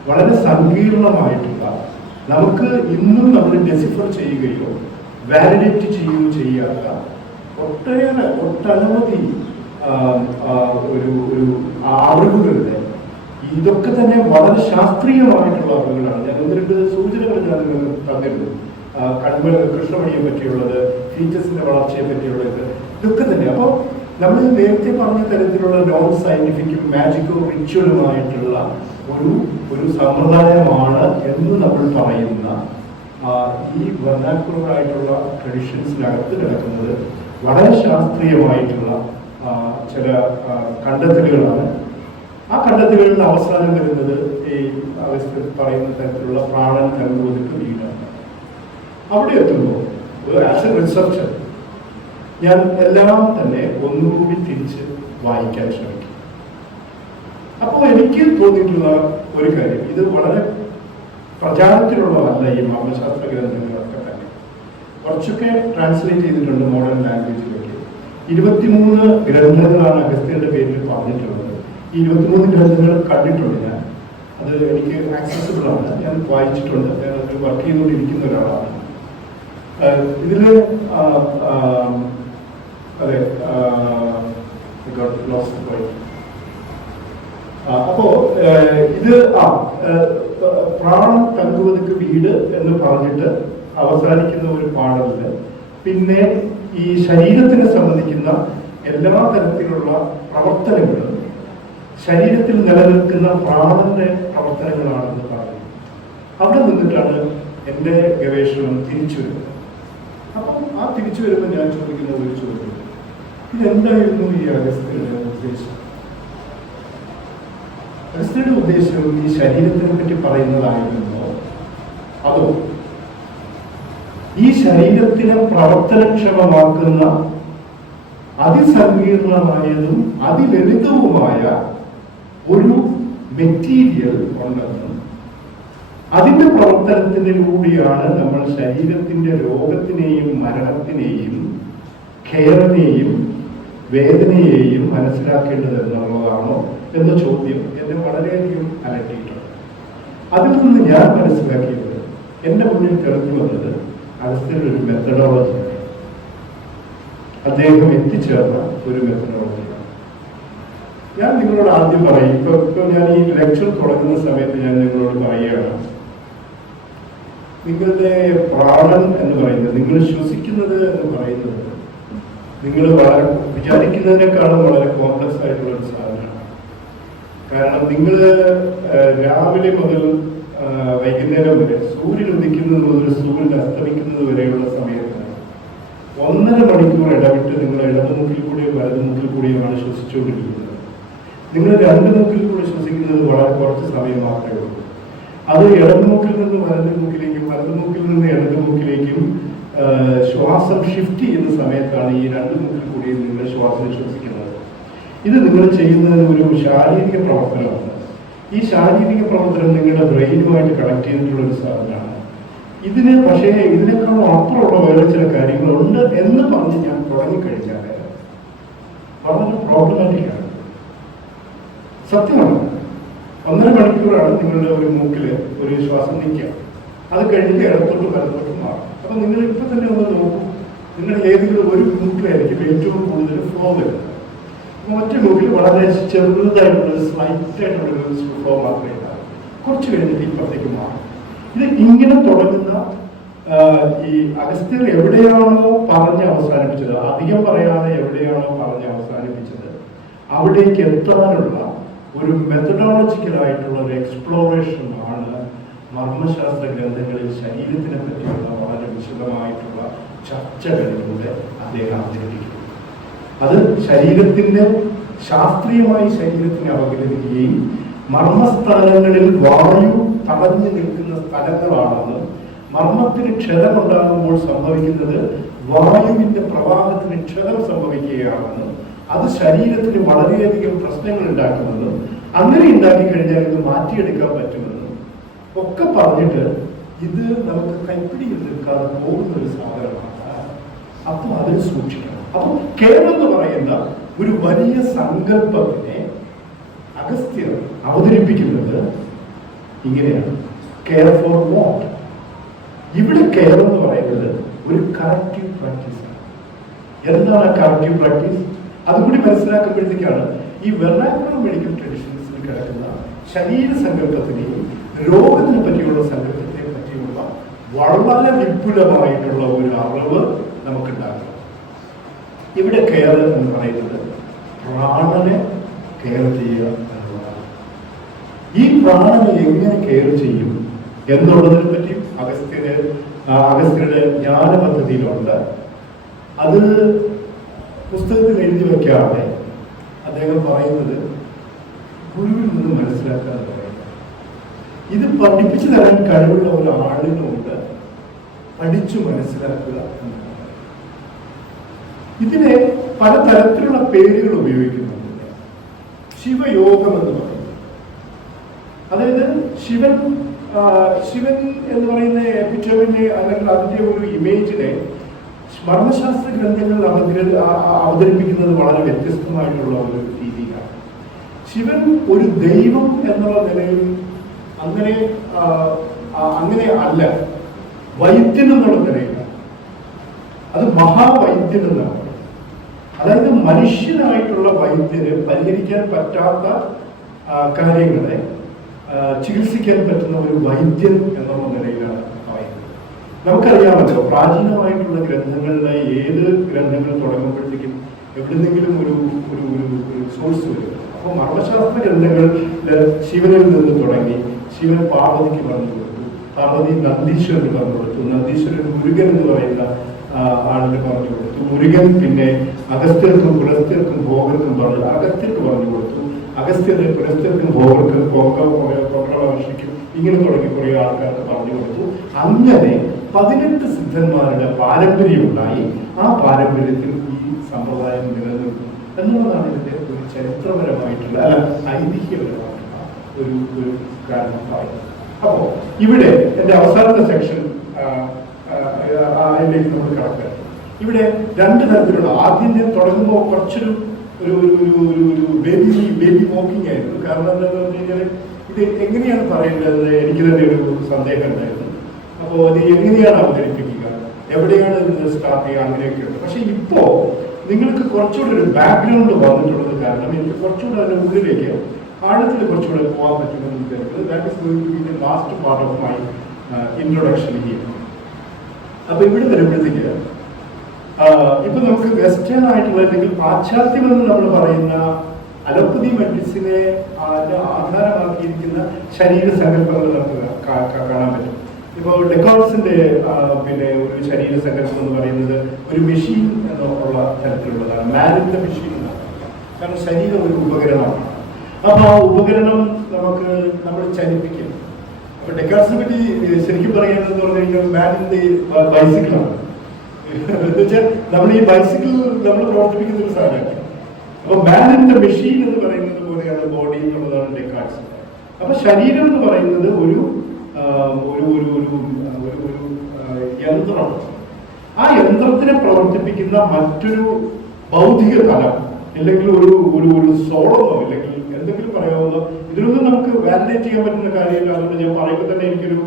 വളരെ സങ്കീർണമായിട്ടുള്ള, നമുക്ക് ഇന്നും നമ്മൾ ഡെസിഫർ ചെയ്യുകയോ വാലിഡേറ്റ് ചെയ്യുകയോ ചെയ്യാത്ത ഒട്ടനവധി ഒരു അറിവുകളുടെ, ഇതൊക്കെ തന്നെ വളരെ ശാസ്ത്രീയമായിട്ടുള്ള അറിവുകളാണ്. ഞാൻ 1-2 സൂചനകൾ ഞാൻ നിങ്ങൾക്ക് തന്നിരുന്നു. കൃഷ്ണമണിയെ പറ്റിയുള്ളത്, ഫീച്ചസിന്റെ വളർച്ചയെ പറ്റിയുള്ളത്, ഇതൊക്കെ തന്നെ. അപ്പോൾ നമ്മൾ നേരത്തെ പറഞ്ഞ തരത്തിലുള്ള നോൺ സയന്റിഫിക്കും മാജിക്കോ റിച്വലുമായിട്ടുള്ള ഒരു സമ്പ്രദായമാണ് എന്ന് നമ്മൾ പറയുന്ന ഈ വെർനാക്കുലറായിട്ടുള്ള ട്രഡീഷൻസിനകത്ത് കിടക്കുന്നത് വളരെ ശാസ്ത്രീയമായിട്ടുള്ള ചില കണ്ടെത്തലുകളാണ്. ആ കണ്ടെത്തലുകളിൽ അവസാനം വരുന്നത് ഈ പറയുന്ന തരത്തിലുള്ള പ്രാണൻ തങ്കുവതിക്ക് വീടാണ്. അവിടെ എത്തുമ്പോൾ ആസ് എ റിസർച്ചർ ഞാൻ എല്ലാം തന്നെ ഒന്നുകൂടി തിരിച്ച് വായിക്കാൻ ശ്രമിക്കും. അപ്പോൾ എനിക്ക് തോന്നിയിട്ടുള്ള ഒരു കാര്യം, ഇത് വളരെ പ്രചാരത്തിലുള്ളതല്ല ഈ മർമ്മശാസ്ത്ര ഗ്രന്ഥങ്ങളൊക്കെ തന്നെ. കുറച്ചൊക്കെ ട്രാൻസ്ലേറ്റ് ചെയ്തിട്ടുണ്ട് മോഡേൺ ലാംഗ്വേജിലേക്ക്. 23 ഗ്രന്ഥങ്ങളാണ് അഗസ്ത്യന്റെ പേരിൽ പറഞ്ഞിട്ടുള്ളത്. ഈ 23 ഗ്രന്ഥങ്ങൾ കണ്ടിട്ടുണ്ട് ഞാൻ. അത് എനിക്ക് ആക്സസിബിൾ ആണ്, ഞാൻ വായിച്ചിട്ടുണ്ട്. ഞാൻ അതിൽ വർക്ക് ചെയ്തുകൊണ്ടിരിക്കുന്ന ഒരാളാണ്. ഇതില് അതെ അപ്പോ ഇത് പ്രാണൻ തങ്കുവതിക്ക് വീട് എന്ന് പറഞ്ഞിട്ട് അവസാനിക്കുന്ന ഒരു പാടലില് പിന്നെ ഈ ശരീരത്തിനെ സംബന്ധിക്കുന്ന എല്ലാ തരത്തിലുള്ള പ്രവർത്തനങ്ങളും ശരീരത്തിൽ നിലനിൽക്കുന്ന പ്രാണന്റെ പ്രവർത്തനങ്ങളാണെന്ന് പറഞ്ഞു. അവിടെ നിന്നിട്ടാണ് എൻ്റെ ഗവേഷണം തിരിച്ചു വരുന്നത്. അപ്പം ആ തിരിച്ചു വരുമ്പോൾ ഞാൻ ചോദിക്കുന്ന ഒരു ചോദ്യം, ഇതെന്തായിരുന്നു ഈ അഗസ്ത്യയുടെ ഉദ്ദേശം? അഗസ്ത്യയുടെ ഉദ്ദേശം ഈ ശരീരത്തിനെ പറ്റി പറയുന്നതായിരുന്നോ, അതോ ഈ ശരീരത്തിനെ പ്രവർത്തനക്ഷമമാക്കുന്ന അതിസങ്കീർണമായതും അതിലളിതവുമായ ഒരു മെറ്റീരിയൽ ഉണ്ടെന്നും അതിന്റെ പ്രവർത്തനത്തിലൂടെയാണ് നമ്മൾ ശരീരത്തിന്റെ രോഗത്തിനെയും മരണത്തിനെയും ഖേറിനെയും വേദനയെയും മനസ്സിലാക്കേണ്ടത് എന്നുള്ളതാണോ എന്ന ചോദ്യം എന്നെ വളരെയധികം അലട്ടിയിട്ടുണ്ട്. അതിൽ നിന്ന് ഞാൻ മനസ്സിലാക്കിയത്, എന്റെ മുന്നിൽ തെളിഞ്ഞു വന്നത് അഗസ്ത്യന്റെ ഒരു മെത്തഡോളജിയാണ്. അദ്ദേഹം എത്തിച്ചേർന്ന ഒരു മെത്തഡോളജിയാണ്. ഞാൻ നിങ്ങളോട് ആദ്യം പറയും, ഇപ്പൊ ഞാൻ ഈ ലെക്ചർ തുടങ്ങുന്ന സമയത്ത് ഞാൻ നിങ്ങളോട് പറയുകയാണ്, നിങ്ങളുടെ പ്രാണൻ എന്ന് പറയുന്നത്, നിങ്ങൾ ശ്വസിക്കുന്നത് എന്ന് പറയുന്നത്, നിങ്ങൾ വളരെ വിചാരിക്കുന്നതിനേക്കാളും വളരെ കോംപ്ലക്സ് ആയിട്ടുള്ള ഒരു സാധനമാണ്. കാരണം നിങ്ങൾ രാവിലെ മുതൽ വൈകുന്നേരം വരെ, സൂര്യൻ ഉദിക്കുന്നത് മുതൽ സൂര്യൻ അസ്തമിക്കുന്നത് വരെയുള്ള സമയത്ത് 1.5 മണിക്കൂർ ഇടവിട്ട് നിങ്ങൾ ഇടതുമുക്കിൽ കൂടിയും വലതുമുക്കിൽ കൂടിയുമാണ് ശ്വസിച്ചുകൊണ്ടിരിക്കുന്നത്. നിങ്ങൾ 2 മുക്കിൽ കൂടി ശ്വസിക്കുന്നത് വളരെ കുറച്ച് സമയം മാത്രമേ ഉള്ളൂ. അത് ഇടതുമുക്കിൽ നിന്ന് വലതുമുക്കിലേക്കും വലതുമുക്കിൽ നിന്ന് ഇടതുമുക്കിലേക്കും ശ്വാസം ഷിഫ്റ്റ് ചെയ്യുന്ന സമയത്താണ് ഈ 2 മുക്കിൽ കൂടി നിങ്ങൾ ശ്വാസം ശ്വസിക്കുന്നത്. ഇത് നിങ്ങൾ ചെയ്യുന്നത് ഒരു ശാരീരിക പ്രവർത്തനമാണ്. ഈ ശാരീരിക പ്രവർത്തനം നിങ്ങളുടെ ബ്രെയിനുമായിട്ട് കണക്ട് ചെയ്തിട്ടുള്ള ഒരു സാധനമാണ്. പക്ഷേ ഇതിനേക്കാളും അപ്പുറമുള്ള വേറെ ചില കാര്യങ്ങളുണ്ട് എന്ന് പറഞ്ഞ് ഞാൻ തുടങ്ങിക്കഴിഞ്ഞാൽ വളരെ പ്രോബ്ലമാറ്റിക്കാണ്. സത്യമാണ്. 1.5 മണിക്കൂറാണ് നിങ്ങളുടെ ഒരു മൂക്കില് ഒരു ശ്വാസം നിൽക്കുക. അത് കഴിഞ്ഞിട്ട് ഇടത്തോട്ട് വലത്തോട്ട് മാറും. അപ്പൊ നിങ്ങൾ ഇപ്പൊ തന്നെ ഒന്ന് നോക്കൂ, നിങ്ങൾ ഏതെങ്കിലും ഒരു മൂക്കിലായിരിക്കും ഏറ്റവും കൂടുതൽ ഫ്ലോ വരുന്നത്. മറ്റേ മൂക്കിൽ വളരെ ചെറുതായിട്ടുള്ള സ്ലൈറ്റ് ആയിട്ടുള്ള ഫ്ലോ മാത്രമേ ഉണ്ടാവും. കുറച്ച് കഴിഞ്ഞിട്ട് ഇപ്പുറത്തേക്ക് മാറും. ഇത് ഇങ്ങനെ തുടങ്ങുന്ന ഈ അഗസ്ത്യർ എവിടെയാണോ പറഞ്ഞ് അവസാനിപ്പിച്ചത്, അധികം പറയാതെ എവിടെയാണോ പറഞ്ഞ് അവസാനിപ്പിച്ചത്, അവിടേക്ക് എത്താനുള്ള ഒരു മെത്തഡോളജിക്കലായിട്ടുള്ള ഒരു എക്സ്പ്ലോറേഷൻ ആണ് മർമ്മശാസ്ത്ര ഗ്രന്ഥങ്ങളിൽ ശരീരത്തിനെ പറ്റിയുള്ള വളരെ വിശദമായിട്ടുള്ള ചർച്ചകളിലൂടെ അദ്ദേഹം അവതരിപ്പിക്കുന്നു. അത് ശരീരത്തിന്റെ ശാസ്ത്രീയമായി ശരീരത്തിനെ അവതരിപ്പിക്കുകയും മർമ്മസ്ഥാനങ്ങളിൽ വായു തടഞ്ഞു നിൽക്കുന്ന സ്ഥലങ്ങളാണെന്നും മർമ്മത്തിന് ക്ഷതമുണ്ടാകുമ്പോൾ സംഭവിക്കുന്നത് വായുവിന്റെ പ്രവാഹത്തിന് ക്ഷതം സംഭവിക്കുകയാണെന്നും അത് ശരീരത്തിന് വളരെയധികം പ്രശ്നങ്ങൾ ഉണ്ടാക്കുമെന്നും അങ്ങനെ ഉണ്ടാക്കി കഴിഞ്ഞാൽ ഇത് മാറ്റിയെടുക്കാൻ പറ്റുമെന്നും ഒക്കെ പറഞ്ഞിട്ട് ഇത് നമുക്ക് കൈപ്പിടിയിൽ നിൽക്കാതെ പോകുന്ന ഒരു സാധനമാണ്. അപ്പോൾ അതിൽ സൂക്ഷിക്കണം. അപ്പോൾ കേരളം എന്ന് പറയുന്ന ഒരു വലിയ സങ്കല്പത്തിനെ അഗസ്ത്യർ അവതരിപ്പിക്കുന്നത് ഇങ്ങനെയാണ്. Care for what? ഇവിടെ കെയർ എന്ന് പറയുന്നത് ഒരു കറക്റ്റീവ് പ്രാക്ടീസ് ആണ്. എന്താണ് കറക്റ്റീവ് പ്രാക്ടീസ്? അതുകൂടി മനസ്സിലാക്കുമ്പോഴത്തേക്കാണ് ഈ വെർനാക്കുലർ മെഡിക്കൽ ട്രഡീഷൻസിൽ കിടക്കുന്ന ശരീര സങ്കല്പത്തിനെയും രോഗത്തിനെ പറ്റിയുള്ള സങ്കല്പത്തിനെ പറ്റിയുള്ള വളരെ വിപുലമായിട്ടുള്ള ഒരു അറിവ് നമുക്കുണ്ടാക്കണം. ഇവിടെ കെയർ എന്ന് പറയുന്നത് പ്രാണനെ കെയർ ചെയ്യുക എന്നുള്ളതാണ്. ഈ പ്രാണനെ എങ്ങനെ കെയർ ചെയ്യും എന്നുള്ളതിനെ പറ്റി അഗസ്ത്യന് അഗസ്ത്യരുടെ ജ്ഞാന പദ്ധതിയിലുണ്ട്. അത് പുസ്തകത്തിൽ എഴുതി വയ്ക്കാതെ അദ്ദേഹം പറയുന്നത് ഗുരുവിൽ നിന്ന് മനസ്സിലാക്കാൻ പറയുന്നത്. ഇത് പഠിപ്പിച്ചു തരാൻ കഴിവുള്ള ഒരു ആളിനുണ്ട്, പഠിച്ചു മനസ്സിലാക്കുക എന്നാണ്. ഇതിനെ പലതരത്തിലുള്ള പേരുകൾ ഉപയോഗിക്കുന്നുണ്ട്. ശിവയോഗം എന്ന് പറയുന്നത്, അതായത് ശിവൻ എന്ന് പറയുന്ന എപ്പിറ്റോമിനെ അല്ലെങ്കിൽ അതിന്റെ ഒരു ഇമേജിനെ മർമ്മശാസ്ത്ര ഗ്രന്ഥങ്ങളിൽ അവതരിപ്പിക്കുന്നത് വളരെ വ്യത്യസ്തമായിട്ടുള്ള ഒരു രീതിയിലാണ്. ശിവൻ ഒരു ദൈവം എന്നുള്ള നിലയിൽ അങ്ങനെ അല്ല, വൈദ്യൻ എന്നുള്ള നിലയിലാണ്. അത് മഹാവൈദ്യൻ എന്നാണ്. അതായത് മനുഷ്യനായിട്ടുള്ള വൈദ്യന് പരിഹരിക്കാൻ പറ്റാത്ത കാര്യങ്ങളെ ചികിത്സിക്കാൻ പറ്റുന്ന ഒരു വൈദ്യൻ എന്നുള്ള നിലയിലാണ് പറയുന്നത്. നമുക്കറിയാമല്ലോ, പ്രാചീനമായിട്ടുള്ള ഗ്രന്ഥങ്ങളിലെ ഏത് ഗ്രന്ഥങ്ങൾ തുടങ്ങുമ്പോഴത്തേക്കും എവിടെന്നെങ്കിലും ഒരു ഒരു ഒരു സോഴ്സ് വരും. അപ്പോൾ മർമ്മശാസ്ത്ര ഗ്രന്ഥങ്ങളിൽ ശിവനിൽ നിന്ന് തുടങ്ങി ശിവൻ പാർവതിക്ക് പറഞ്ഞു കൊടുത്തു, പാർവതി നന്ദീശ്വരന് പറഞ്ഞു കൊടുത്തു, നന്ദീശ്വരൻ മുരുകൻ എന്ന് പറയുന്ന ആളിന് പറഞ്ഞു കൊടുത്തു, മുരുകൻ പിന്നെ അഗസ്ത്യർക്കും പുലസ്ത്യർക്കും ഭോഗർക്കും പറഞ്ഞു അഗസ്ത്യർക്ക് പറഞ്ഞു കൊടുത്തു, അഗസ്ത്യന് പുലസ്ത്യർക്കും ഭോഗർക്കും മഹർഷിക്കും ഇങ്ങനെ തുടങ്ങി കുറെ ആൾക്കാർക്ക് പറഞ്ഞു കൊടുത്തു. അങ്ങനെ 18 സിദ്ധന്മാരുടെ പാരമ്പര്യം ഉണ്ടായി. ആ പാരമ്പര്യത്തിൽ ഈ സമ്പ്രദായം നിലനിൽക്കും എന്നുള്ളതാണ് ഇതിന്റെ ഒരു ചരിത്രപരമായിട്ടുള്ള ഐതിഹ്യപരമായിട്ടുള്ള ഒരു കാരണം പറയുന്നത്. അപ്പോൾ ഇവിടെ എന്റെ അവസാനത്തെ സെക്ഷൻ അതിലേക്ക് നമ്മൾ കടക്കുക. ഇവിടെ രണ്ട് തരത്തിലുള്ള, ആദ്യം ഞാൻ തുടങ്ങുമ്പോൾ കുറച്ചൊരു ഒരു ബേബി വോക്കിംഗ് ആയിരുന്നു. കാരണം എന്താണെന്ന് പറഞ്ഞു കഴിഞ്ഞാൽ ഇത് എങ്ങനെയാണ് പറയേണ്ടത് എനിക്ക് തന്നെ ഒരു സന്ദേഹം ഉണ്ടായിരുന്നു. അപ്പോൾ അത് എങ്ങനെയാണ് അവതരിപ്പിക്കുക, എവിടെയാണ് ഇത് സ്റ്റാർട്ട് ചെയ്യുക, അങ്ങനെയൊക്കെയുണ്ട്. പക്ഷെ ഇപ്പോൾ നിങ്ങൾക്ക് കുറച്ചുകൂടെ ഒരു ബാക്ക്ഗ്രൗണ്ട് വന്നിട്ടുള്ളത് കാരണം എനിക്ക് കുറച്ചുകൂടെ അതിൻ്റെ ഉള്ളിലേക്ക് ആഴത്തിൽ കുറച്ചുകൂടെ പോകാൻ പറ്റുമെന്ന് വിചാരിക്കുന്നത്. That is going to be the last part of my introduction here. അപ്പൊ ഇവിടെ വരുമ്പോഴത്തേക്ക് ഇപ്പൊ നമുക്ക് വെസ്റ്റേൺ ആയിട്ടുള്ള അല്ലെങ്കിൽ പാശ്ചാത്യം എന്ന് നമ്മൾ പറയുന്ന അലോപ്പതി മെഡിസിനെ ആധാരമാക്കിയിരിക്കുന്ന ശരീര സങ്കല്പങ്ങൾ നമുക്ക് കാണാൻ പറ്റും. ഇപ്പോൾ ഡെക്കോൾസിന്റെ പിന്നെ ഒരു ശരീര സങ്കല്പം എന്ന് പറയുന്നത് ഒരു മെഷീൻ എന്നുള്ള തരത്തിലുള്ളതാണ്, മാനിന്റെ മെഷീൻ എന്നാണ്. കാരണം ശരീരം ഒരു ഉപകരണമാണ്. അപ്പൊ ആ ഉപകരണം നമ്മൾ ചലിപ്പിക്കും. അപ്പൊ ഡെക്കാർട്സിനെ പറ്റി ശരിക്കും പറയുകയാണെന്ന് പറഞ്ഞു കഴിഞ്ഞാൽ മാനിന്റെ ബൈസിക്കിളാണ്. എന്നുവെച്ചാൽ നമ്മൾ ഈ ബൈസിക്കിൾ നമ്മൾ പ്രവർത്തിപ്പിക്കുന്ന ഒരു സാധനമാണ്. അപ്പൊ മാനിന്റെ മെഷീൻ എന്ന് പറയുന്നത് പോലെയാണ് ബോഡി എന്നുള്ളതാണ് ഡെക്കാർട്സ്. അപ്പൊ ശരീരം എന്ന് പറയുന്നത് ഒരു യന്ത്രമാണ്. ആ യന്ത്രത്തിനെ പ്രവർത്തിപ്പിക്കുന്ന മറ്റൊരു ഭൗതിക തലം അല്ലെങ്കിൽ ഒരു സോളമോ അല്ലെങ്കിൽ എന്തെങ്കിലും പറയാവുന്ന, ഇതിലൊന്നും നമുക്ക് വാലിഡേറ്റ് ചെയ്യാൻ പറ്റുന്ന കാര്യമില്ല. അതുകൊണ്ട് ഞാൻ പറയുമ്പോൾ തന്നെ എനിക്കൊരു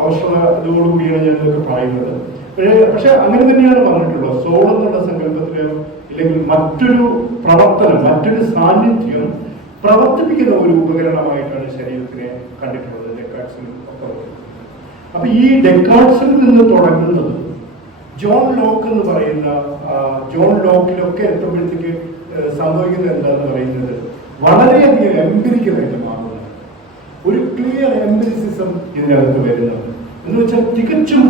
അവസരത്തോടുകൂടിയാണ് ഞാൻ ഇതൊക്കെ പറയുന്നത്. പക്ഷെ അങ്ങനെ തന്നെയാണ് പറഞ്ഞിട്ടുള്ളത്. സോൾ എന്നുള്ള സങ്കല്പത്തിലോ ഇല്ലെങ്കിൽ മറ്റൊരു പ്രവർത്തനം, മറ്റൊരു സാന്നിധ്യം പ്രവർത്തിപ്പിക്കുന്ന ഒരു ഉപകരണമായിട്ടാണ് ശരീരത്തിനെ കണ്ടിട്ടുള്ളത് ഡെക്കാർട്സിനും ഒക്കെ. അപ്പൊ ഈ ഡെക്കാർട്സിൽ നിന്ന് തുടങ്ങുന്നത് ജോൺ ലോക്ക് എന്ന് പറയുന്ന ജോൺ ലോക്കിലൊക്കെ എത്തുമ്പോഴത്തേക്ക് സംഭവിക്കുന്നത് എന്താന്ന് പറയുന്നത് വളരെയധികം എംപിരിക്കലായിട്ട് മാറുന്നത്. ഒരു ക്ലിയർ എംപിരിസിസം ഇതിനകത്ത് വരുന്നത് എന്ന് വെച്ചാൽ തികച്ചും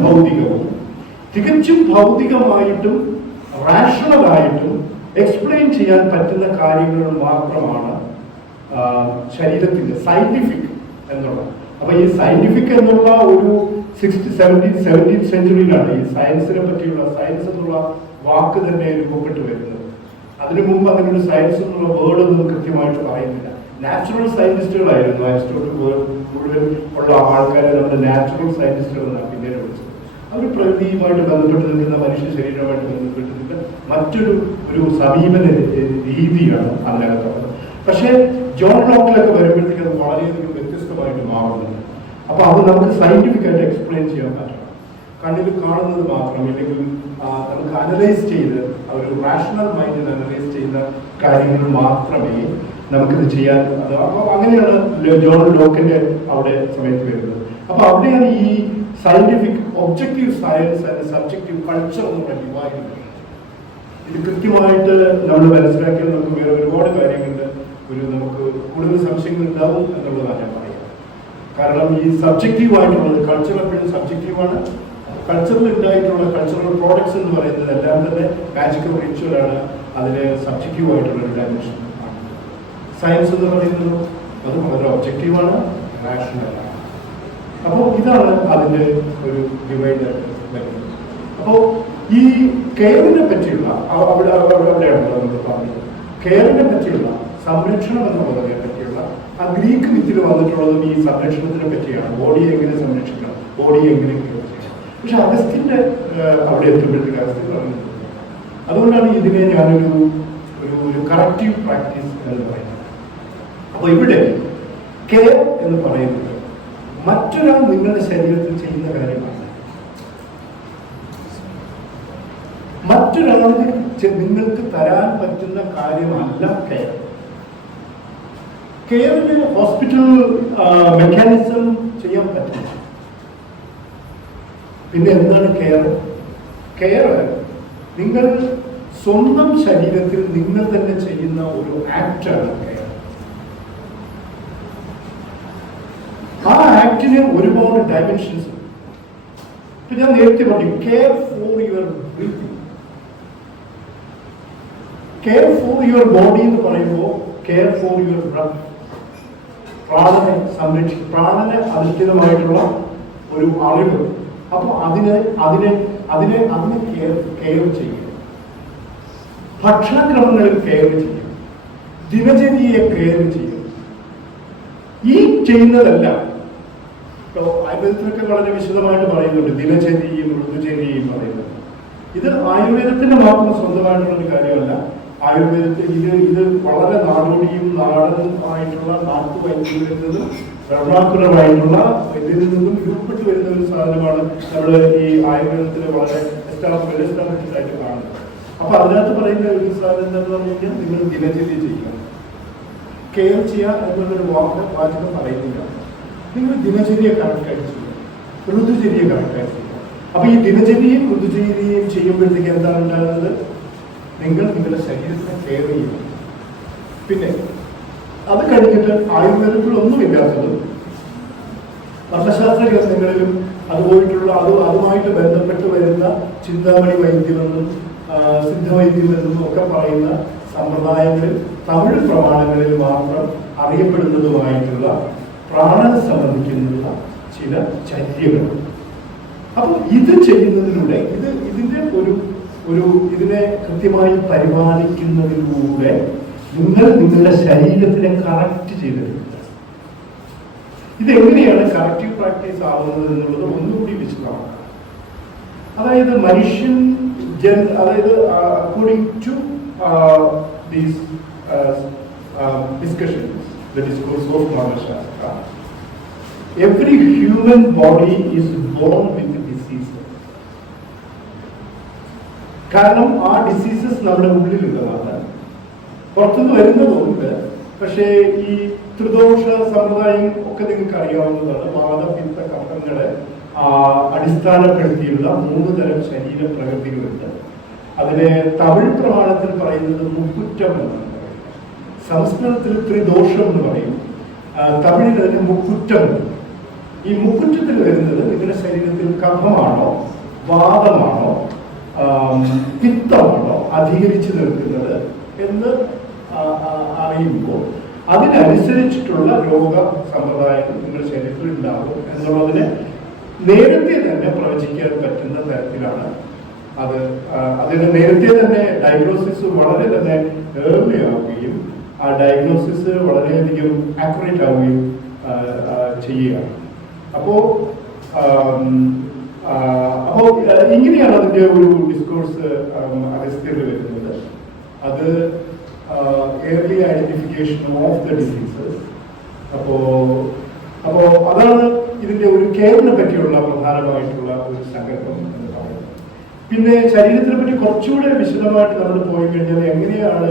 ഭൗതികമായിട്ടും റാഷണലായിട്ടും എക്സ്പ്ലെയിൻ ചെയ്യാൻ പറ്റുന്ന കാര്യങ്ങൾ മാത്രമാണ് ശരീരത്തിന്റെ സയന്റിഫിക് എന്നുള്ള. അപ്പൊ ഈ സയന്റിഫിക് എന്നുള്ള ഒരു 17th സെഞ്ചുറിയിലാണ് ഈ സയൻസിനെ പറ്റിയുള്ള സയൻസ് എന്നുള്ള വാക്ക് തന്നെ രൂപപ്പെട്ടു വരുന്നത്. അതിനു മുമ്പ് അങ്ങനെ ഒരു സയൻസ് എന്നുള്ള വേർഡ് ഒന്നും കൃത്യമായിട്ട് പറയുന്നില്ല. നാച്ചുറൽ സയന്റിസ്റ്റുകളായിരുന്നു അരിസ്റ്റോട്ടിൽ മുഴുവൻ ഉള്ള ആൾക്കാരെ നമ്മുടെ നാച്ചുറൽ സയന്റിസ്റ്റുകൾ എന്നാണ് പിന്നീട് വിളിച്ചത്. അവർ പ്രകൃതിയുമായിട്ട് ബന്ധപ്പെട്ട് നിൽക്കുന്ന മനുഷ്യ ശരീരവുമായിട്ട് ബന്ധപ്പെട്ട് നിൽക്കുന്ന മറ്റൊരു സമീപന രീതിയാണ് അതിനകത്തുള്ളത്. പക്ഷേ ജോൺ ലോക്കിലൊക്കെ വരുമ്പോഴത്തേക്ക് അത് വളരെയധികം വ്യത്യസ്തമായിട്ട് മാറുന്നുണ്ട്. അപ്പൊ അത് നമുക്ക് സയന്റിഫിക് ആയിട്ട് എക്സ്പ്ലെയിൻ ചെയ്യാൻ പറ്റണം. കണ്ണിൽ കാണുന്നത് മാത്രം ഇല്ലെങ്കിൽ നമുക്ക് അനലൈസ് ചെയ്ത് ഒരു റാഷണൽ മൈൻഡിൽ അനലൈസ് ചെയ്യുന്ന കാര്യങ്ങൾ മാത്രമേ നമുക്കിത് ചെയ്യാൻ. അപ്പൊ അങ്ങനെയാണ് ജോൺ ലോക്കിന്റെ അവിടെ സമയത്ത് വരുന്നത്. അപ്പൊ അവിടെയാണ് ഈ scientific objective science and subjective culture എന്നുള്ള ഡിവൈഡ്. ഇത് കൃത്യമായിട്ട് നമ്മൾ മനസ്സിലാക്കിയാൽ നമുക്ക് വേറെ ഒരുപാട് കാര്യങ്ങളുണ്ട്. നമുക്ക് കൂടുതൽ സംശയങ്ങൾ ഉണ്ടാവും എന്നുള്ളതാണ് ഞാൻ പറയുന്നത്. കാരണം ഈ സബ്ജക്റ്റീവ് ആയിട്ടുള്ളത് കൾച്ചർ എപ്പോഴും സബ്ജക്റ്റീവാണ്. കൾച്ചറിൽ ഉണ്ടായിട്ടുള്ള കൾച്ചറൽ പ്രോഡക്ട്സ് എന്ന് പറയുന്നത് എല്ലാം തന്നെ മാജിക്കൽ റിച്വലാണ്. അതിന് സബ്ജക്റ്റീവ് ആയിട്ടുള്ള ഒരു ഡയമെൻഷൻ ആണ്. സയൻസ് എന്ന് പറയുന്നത് അത് വളരെ ഒബ്ജക്റ്റീവാണ്, റാഷണലാണ്. അപ്പോൾ ഇതാണ് അതിൻ്റെ ഒരു ഡിവൈഡ് വരുന്നത്. അപ്പോൾ ഈ കെയറിനെ പറ്റിയുള്ള അവിടെയാണ് നമ്മൾ പറഞ്ഞത്. കെയറിനെ പറ്റിയുള്ള സംരക്ഷണം എന്നുള്ളതിനെ പറ്റിയുള്ള ആ ഗ്രീക്ക് വിത്തിൽ വന്നിട്ടുള്ളതും ഈ സംരക്ഷണത്തിനെ പറ്റിയാണ്. ബോഡിയെ എങ്ങനെ സംരക്ഷിക്കണം, ബോഡിയെ എങ്ങനെ കെയർ ചെയ്യണം. പക്ഷെ അഗസ്റ്റിൻ്റെ അവിടെ എത്തുമ്പോഴത്തേക്ക് അഗസ്റ്റിൻ പറഞ്ഞിട്ടുണ്ട്. അതുകൊണ്ടാണ് ഇതിനെ ഞാനൊരു ഒരു കറക്റ്റീവ് പ്രാക്ടീസ് എന്ന് പറയുന്നത്. അപ്പോൾ ഇവിടെ കെയർ എന്ന് പറയുന്നത് മറ്റൊരാൾ നിങ്ങളുടെ ശരീരത്തിൽ ചെയ്യുന്ന കാര്യമാണ്. മറ്റൊരാളിന് നിങ്ങൾക്ക് തരാൻ പറ്റുന്ന കാര്യമല്ല കെയർ. കെയറിന് ഹോസ്പിറ്റൽ മെക്കാനിസം ചെയ്യാൻ പറ്റില്ല. പിന്നെ എന്താണ് കെയർ? കെയർ നിങ്ങൾ സ്വന്തം ശരീരത്തിൽ നിങ്ങൾ തന്നെ ചെയ്യുന്ന ഒരു ആക്റ്റാണ് കെയർ. ആ ആക്ടിന് ഒരുപാട് ഡയമെൻഷൻസ് ഉണ്ട്. ഇപ്പൊ ഞാൻ നേരത്തെ പറഞ്ഞു care for your breathing, care for your body എന്ന് പറയുമ്പോൾ കെയർ ഫോർ യുവർ ബ്രത്ത്, പ്രാണനെ സംരക്ഷിക്കും, പ്രാണനെ അധിഷ്ഠിതമായിട്ടുള്ള ഒരു അറിവ്. അപ്പോൾ അതിനെ കെയർ ചെയ്യുക, ഭക്ഷണക്രമങ്ങളിൽ കെയർ ചെയ്യുക, ദിനചര്യയെ കെയർ ചെയ്യുക. ഈ ചെയ്യുന്നതെല്ലാം ആയുർവേദത്തിലൊക്കെ വളരെ വിശദമായിട്ട് പറയുന്നുണ്ട്. ദിനചര്യയും ഋതുചര്യയും പറയുന്നത് ഇത് ആയുർവേദത്തിന്റെ മാത്രം സ്വന്തമായിട്ടുള്ള ഒരു കാര്യമല്ല. ആയുർവേദത്തിൽ ഇത് വളരെ നാടോടിയും നാടനും ആയിട്ടുള്ള നാട്ടുവൈദ്യങ്ങളിൽ നിന്നും വെർണാക്കുലമായിട്ടുള്ള ഇതിൽ നിന്നും രൂപപ്പെട്ടു വരുന്ന ഒരു സാധനമാണ് നമ്മൾ ഈ ആയുർവേദത്തിൽ വളരെ എസ്റ്റാബ്ലിഷ്ഡ് ആയിട്ട് കാണുന്നത്. അപ്പൊ അതിനകത്ത് പറയുന്ന ഒരു സാധനം എന്താണെന്ന് പറഞ്ഞു കഴിഞ്ഞാൽ നിങ്ങൾ ദിനചര്യ ചെയ്യുക. കെയർ ചെയ്യുക എന്നുള്ളൊരു വാചകം പറയുന്നില്ല. നിങ്ങൾ ദിനചര്യ കറക്റ്റായിട്ട് ചെയ്യുക, ഋതുചര്യ കറക്റ്റായിട്ട് ചെയ്യുക. അപ്പൊ ഈ ദിനചര്യയും ഋതുചര്യയും ചെയ്യുമ്പോഴത്തേക്ക് എന്താണ് ഉണ്ടാകുന്നത്? നിങ്ങൾ നിങ്ങളുടെ ശരീരത്തിനെ കെയർ ചെയ്യുക. പിന്നെ അത് കഴിഞ്ഞിട്ട് ആയുർവേദത്തിൽ ഒന്നുമില്ലാത്തതും അർത്ഥശാസ്ത്ര ഗ്രന്ഥങ്ങളിലും അതുമായിട്ട് ബന്ധപ്പെട്ട് വരുന്ന ചിന്താമണി വൈദ്യമെന്നും സിദ്ധവൈദ്യമെന്നും ഒക്കെ പറയുന്ന സമ്പ്രദായങ്ങളിൽ തമിഴ് പ്രമാണങ്ങളിൽ മാത്രം അറിയപ്പെടുന്നതുമായിട്ടുള്ള പ്രാണനെ സംബന്ധിക്കുന്ന ചില ചര്യകൾ. അപ്പോൾ ഇത് ചെയ്യുന്നതിലൂടെ ഇതിനെ കൃത്യമായി പരിപാലിക്കുന്നതിലൂടെ നിങ്ങൾ നിങ്ങളുടെ ശരീരത്തിനെ കറക്റ്റ് ചെയ്തെടുക്കുക. ഇതെങ്ങനെയാണ് കറക്റ്റീവ് പ്രാക്ടീസ് ആവുന്നത് എന്നുള്ളത് ഒന്നുകൂടി വിശദമാണ്. അതായത് മനുഷ്യൻ according to these discussions, the discourse of Mother Shastra, every human body is born with diseases. കാരണം ആ ഡിസീസസ് നമ്മുടെ ഉള്ളിലുള്ളതാണ്, പുറത്തുനിന്ന് വരുന്നതുകൊണ്ട്. പക്ഷേ ഈ ത്രിദോഷ സമ്പ്രദായം ഒക്കെ നിങ്ങൾക്ക് അറിയാവുന്നതാണ്. വാദപിത്ത കഫങ്ങളെ അടിസ്ഥാനപ്പെടുത്തിയുള്ള 3 തരം ശരീര പ്രകൃതികളുണ്ട്. അതിനെ തമിഴ് പ്രമാണത്തിൽ പറയുന്നത് മുക്കുറ്റം എന്നാണ്. സംസ്കൃതത്തിൽ ത്രിദോഷം എന്ന് പറയും, തമിഴിൽ അതിന് മുക്കുറ്റം. ഈ മുക്കുറ്റത്തിൽ വരുന്നത് നിങ്ങളുടെ ശരീരത്തിൽ കഫമാണോ വാദമാണോ പിത്തമാണോ അധികരിച്ചു നിൽക്കുന്നത് എന്ന് അറിയുമ്പോൾ അതിനനുസരിച്ചിട്ടുള്ള രോഗ സമ്പ്രദായങ്ങൾ നിങ്ങളുടെ ശരീരത്തിൽ ഉണ്ടാകും എന്നുള്ളതിനെ നേരത്തെ തന്നെ പ്രവചിക്കാൻ പറ്റുന്ന തരത്തിലാണ് അതിന് നേരത്തെ തന്നെ ഡയഗ്നോസിസ് വളരെ തന്നെ ഏർലി ആവുകയും ആ ഡയഗ്നോസിസ് വളരെയധികം ആക്യുറേറ്റ് ആവുകയും ചെയ്യുക. അപ്പോൾ ഇങ്ങനെയാണ് അതിൻ്റെ ഒരു ഡിസ്കോഴ്സ് അഗസ്ത്യത്തിൽ വരുന്നത്. അത് early identification of the diseases. അപ്പോൾ അതാണ് ഇതിൻ്റെ ഒരു കെയറിനെ പറ്റിയുള്ള പ്രധാനമായിട്ടുള്ള ഒരു സങ്കല്പം എന്ന് പറയുന്നത്. പിന്നെ ശരീരത്തിനെ പറ്റി കുറച്ചുകൂടെ വിശദമായിട്ട് നമ്മൾ പോയി കഴിഞ്ഞാൽ എങ്ങനെയാണ്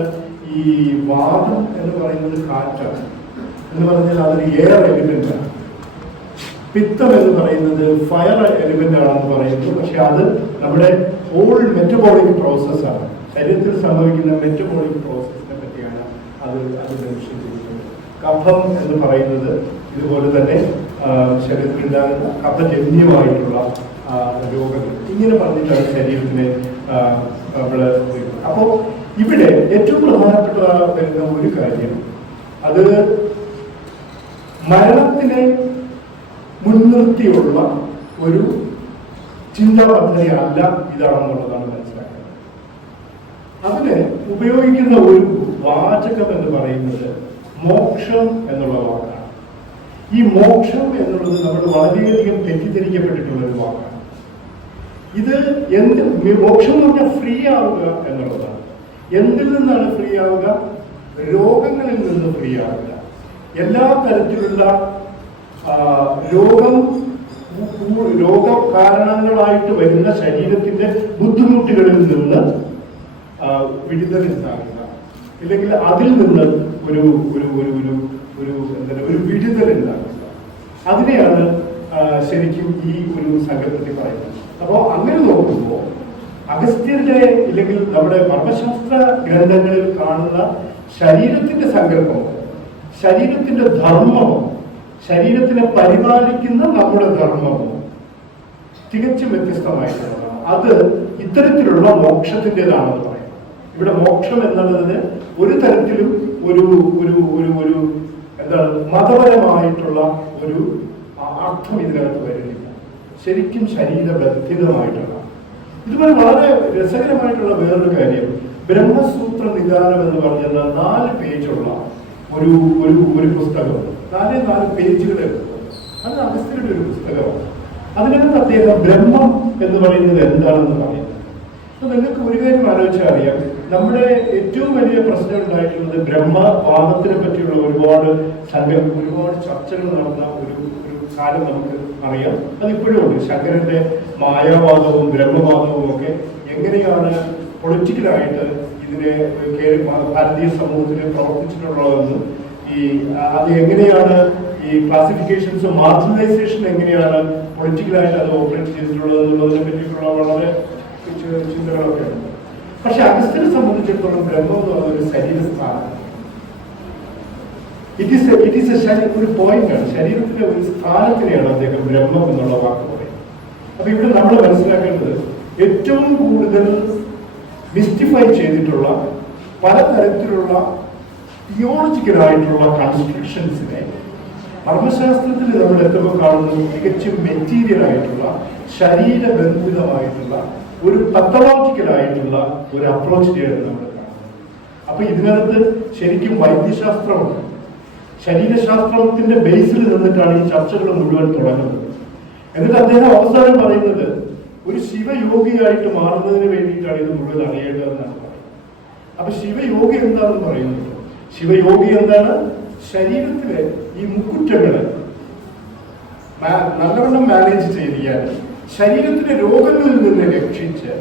ഈ വാദം എന്ന് പറയുന്നത് കാറ്റാണ് എന്ന് പറഞ്ഞാൽ അതൊരു എയർ എലിമെന്റ് ആണ്. പിത്തം എന്ന് പറയുന്നത് ഫയർ എലിമെന്റ് ആണെന്ന് പറയുന്നു. പക്ഷെ അത് നമ്മുടെ ഹോൾ മെറ്റബോളിക് പ്രോസസ്സാണ്. ശരീരത്തിൽ സംഭവിക്കുന്ന മെറ്റബോളിക് പ്രോസസ്സിനെ പറ്റിയാണ് അത് മെൻഷൻ ചെയ്തിട്ടുള്ളത്. കഫം എന്ന് പറയുന്നത് ഇതുപോലെ തന്നെ ശരീരത്തിലുണ്ടാകുന്ന കഫജന്യമായിട്ടുള്ള രോഗങ്ങൾ, ഇങ്ങനെ പറഞ്ഞിട്ടാണ് ശരീരത്തിനെ നമ്മൾ. അപ്പോൾ ഇവിടെ ഏറ്റവും പ്രധാനപ്പെട്ട വരുന്ന ഒരു കാര്യം, അത് മരണത്തിനെ മുൻനിർത്തിയുള്ള ഒരു ചിന്താ പദ്ധതി അല്ല ഇതാണെന്നുള്ളതാണ് മനസ്സിലാക്കുന്നത്. അതിന് ഉപയോഗിക്കുന്ന ഒരു വാചകം എന്ന് പറയുന്നത് മോക്ഷം എന്നുള്ള വാക്കാണ്. ഈ മോക്ഷം എന്നുള്ളത് നമ്മൾ വളരെയധികം തെറ്റിദ്ധരിക്കപ്പെട്ടിട്ടുള്ള ഒരു വാക്കാണ്. ഇത് മോക്ഷം എന്ന് പറഞ്ഞാൽ ഫ്രീ ആവുക എന്നുള്ളതാണ്. എന്തിൽ നിന്നാണ് ഫ്രീ ആവുക? രോഗങ്ങളിൽ നിന്ന് ഫ്രീ ആവുക. എല്ലാ തരത്തിലുള്ള രോഗകാരണങ്ങളായിട്ട് വരുന്ന ശരീരത്തിന്റെ ബുദ്ധിമുട്ടുകളിൽ നിന്ന് വിടുതലുണ്ടാകുക, ഇല്ലെങ്കിൽ അതിൽ നിന്ന് ഒരു ഒരു ഒരു ഒരു ഒരു എന്താ ഒരു വിടുതലുണ്ടാകുക. അതിനെയാണ് ശരിക്കും ഈ ഒരു സങ്കല്പത്തിൽ പറയുന്നത്. അപ്പോൾ അങ്ങനെ നോക്കുമ്പോൾ അഗസ്ത്യരുടെ ഇല്ലെങ്കിൽ നമ്മുടെ മർമ്മശാസ്ത്ര ഗ്രന്ഥങ്ങളിൽ കാണുന്ന ശരീരത്തിന്റെ സങ്കല്പമോ ശരീരത്തിന്റെ ധർമ്മമോ ശരീരത്തിനെ പരിപാലിക്കുന്ന നമ്മുടെ ധർമ്മമോ തികച്ചും വ്യത്യസ്തമായിട്ടുള്ളതാണ്. അത് ഇത്തരത്തിലുള്ള മോക്ഷത്തിൻ്റെതാണെന്ന് പറയാം. ഇവിടെ മോക്ഷം എന്നുള്ളതിന് ഒരു തരത്തിലും ഒരു ഒരു ഒരു ഒരു എന്താണ് മതപരമായിട്ടുള്ള ഒരു അർത്ഥം ഇതിനകത്ത് വരുന്നില്ല. ശരിക്കും ശരീരബന്ധിതമായിട്ടുള്ള. ഇതുപോലെ വളരെ രസകരമായിട്ടുള്ള വേറൊരു കാര്യം, ബ്രഹ്മസൂത്ര നിദാനം എന്ന് പറഞ്ഞ 4 പേജുള്ള ഒരു ഒരു ഒരു പുസ്തകം, 4 പേജുകളെ അത് അഗസ്ത്യരുടെ ഒരു പുസ്തകമാണ്. അതിനകത്ത് അദ്ദേഹം ബ്രഹ്മം എന്ന് പറയുന്നത് എന്താണെന്ന് പറയുന്നത്. അപ്പൊ നിങ്ങൾക്ക് ഒരു കാര്യം ആലോചിച്ചാൽ അറിയാം, നമ്മുടെ ഏറ്റവും വലിയ പ്രശ്നം ഉണ്ടായിട്ടുള്ളത് ബ്രഹ്മവാദത്തിനെ പറ്റിയുള്ള ഒരുപാട് ചർച്ചകൾ നടന്ന ഒരു കാലം നമുക്ക് അറിയാം. അതിപ്പോഴും ഉണ്ട്. ശങ്കരന്റെ മായാവാദവും ബ്രഹ്മവാദവും ഒക്കെ എങ്ങനെയാണ് പൊളിറ്റിക്കലായിട്ട് ഇതിനെ ഭാരതീയ സമൂഹത്തിൽ പ്രവർത്തിച്ചിട്ടുള്ളതെന്നും അത് എങ്ങനെയാണ് ഈ ക്ലാസിഫിക്കേഷൻസും മാർജിനലൈസേഷൻ എങ്ങനെയാണ് പൊളിറ്റിക്കലായിട്ട് അത് ഓപ്പറേറ്റ് ചെയ്തിട്ടുള്ളത് എന്നുള്ളതിനെ പറ്റിയിട്ടുള്ള വളരെ ചിന്തകളൊക്കെ ഉണ്ട്. പക്ഷെ അഗസ്ത്യനെ സംബന്ധിച്ചിടത്തോളം ബ്രഹ്മം എന്ന് പറയുന്ന ഒരു ശരീരസ്ഥാനം, ഇറ്റ് ഈസ് ഒരു പോയിന്റാണ്. ശരീരത്തിന്റെ ഒരു സ്ഥാനത്തിനെയാണ് അദ്ദേഹം ബ്രഹ്മം എന്നുള്ള വാക്ക് പറയുന്നത്. അപ്പൊ ഇവിടെ നമ്മൾ മനസ്സിലാക്കേണ്ടത് ഏറ്റവും കൂടുതൽ മിസ്റ്റിഫൈ ചെയ്തിട്ടുള്ള പലതരത്തിലുള്ള തിയോളജിക്കലായിട്ടുള്ള കൺസ്ട്രക്ഷൻസിനെ കർമ്മശാസ്ത്രത്തിൽ നമ്മൾ എത്തുമ്പോൾ കാണുന്നത് തികച്ചും മെറ്റീരിയൽ ആയിട്ടുള്ള ശരീരബന്ധിതമായിട്ടുള്ള ഒരു പത്തോളജിക്കലായിട്ടുള്ള ഒരു അപ്രോച്ചിനെയാണ് നമ്മൾ കാണുന്നത്. അപ്പൊ ഇതിനകത്ത് ശരിക്കും വൈദ്യശാസ്ത്രമുണ്ട്. ശരീരശാസ്ത്രത്തിന്റെ ബേസിൽ നിന്നിട്ടാണ് ഈ ചർച്ചകൾ മുഴുവൻ തുടങ്ങുന്നത്. എന്നിട്ട് അദ്ദേഹം അവസാനം പറയുന്നത് ഒരു ശിവയോഗിയായിട്ട് മാറുന്നതിന് വേണ്ടിയിട്ടാണ് ഇത് മുഴുവൻ അറിയേണ്ടതെന്നാണ് പറയുന്നത്. അപ്പൊ ശിവയോഗി എന്താണെന്ന് പറയുന്നത്, ശിവയോഗി എന്താണ്? ശരീരത്തിലെ ഈ മുക്കുറ്റങ്ങളെ നല്ലവണ്ണം മാനേജ് ചെയ്യാൻ, ശരീരത്തിലെ രോഗങ്ങളിൽ നിന്ന് രക്ഷിച്ച്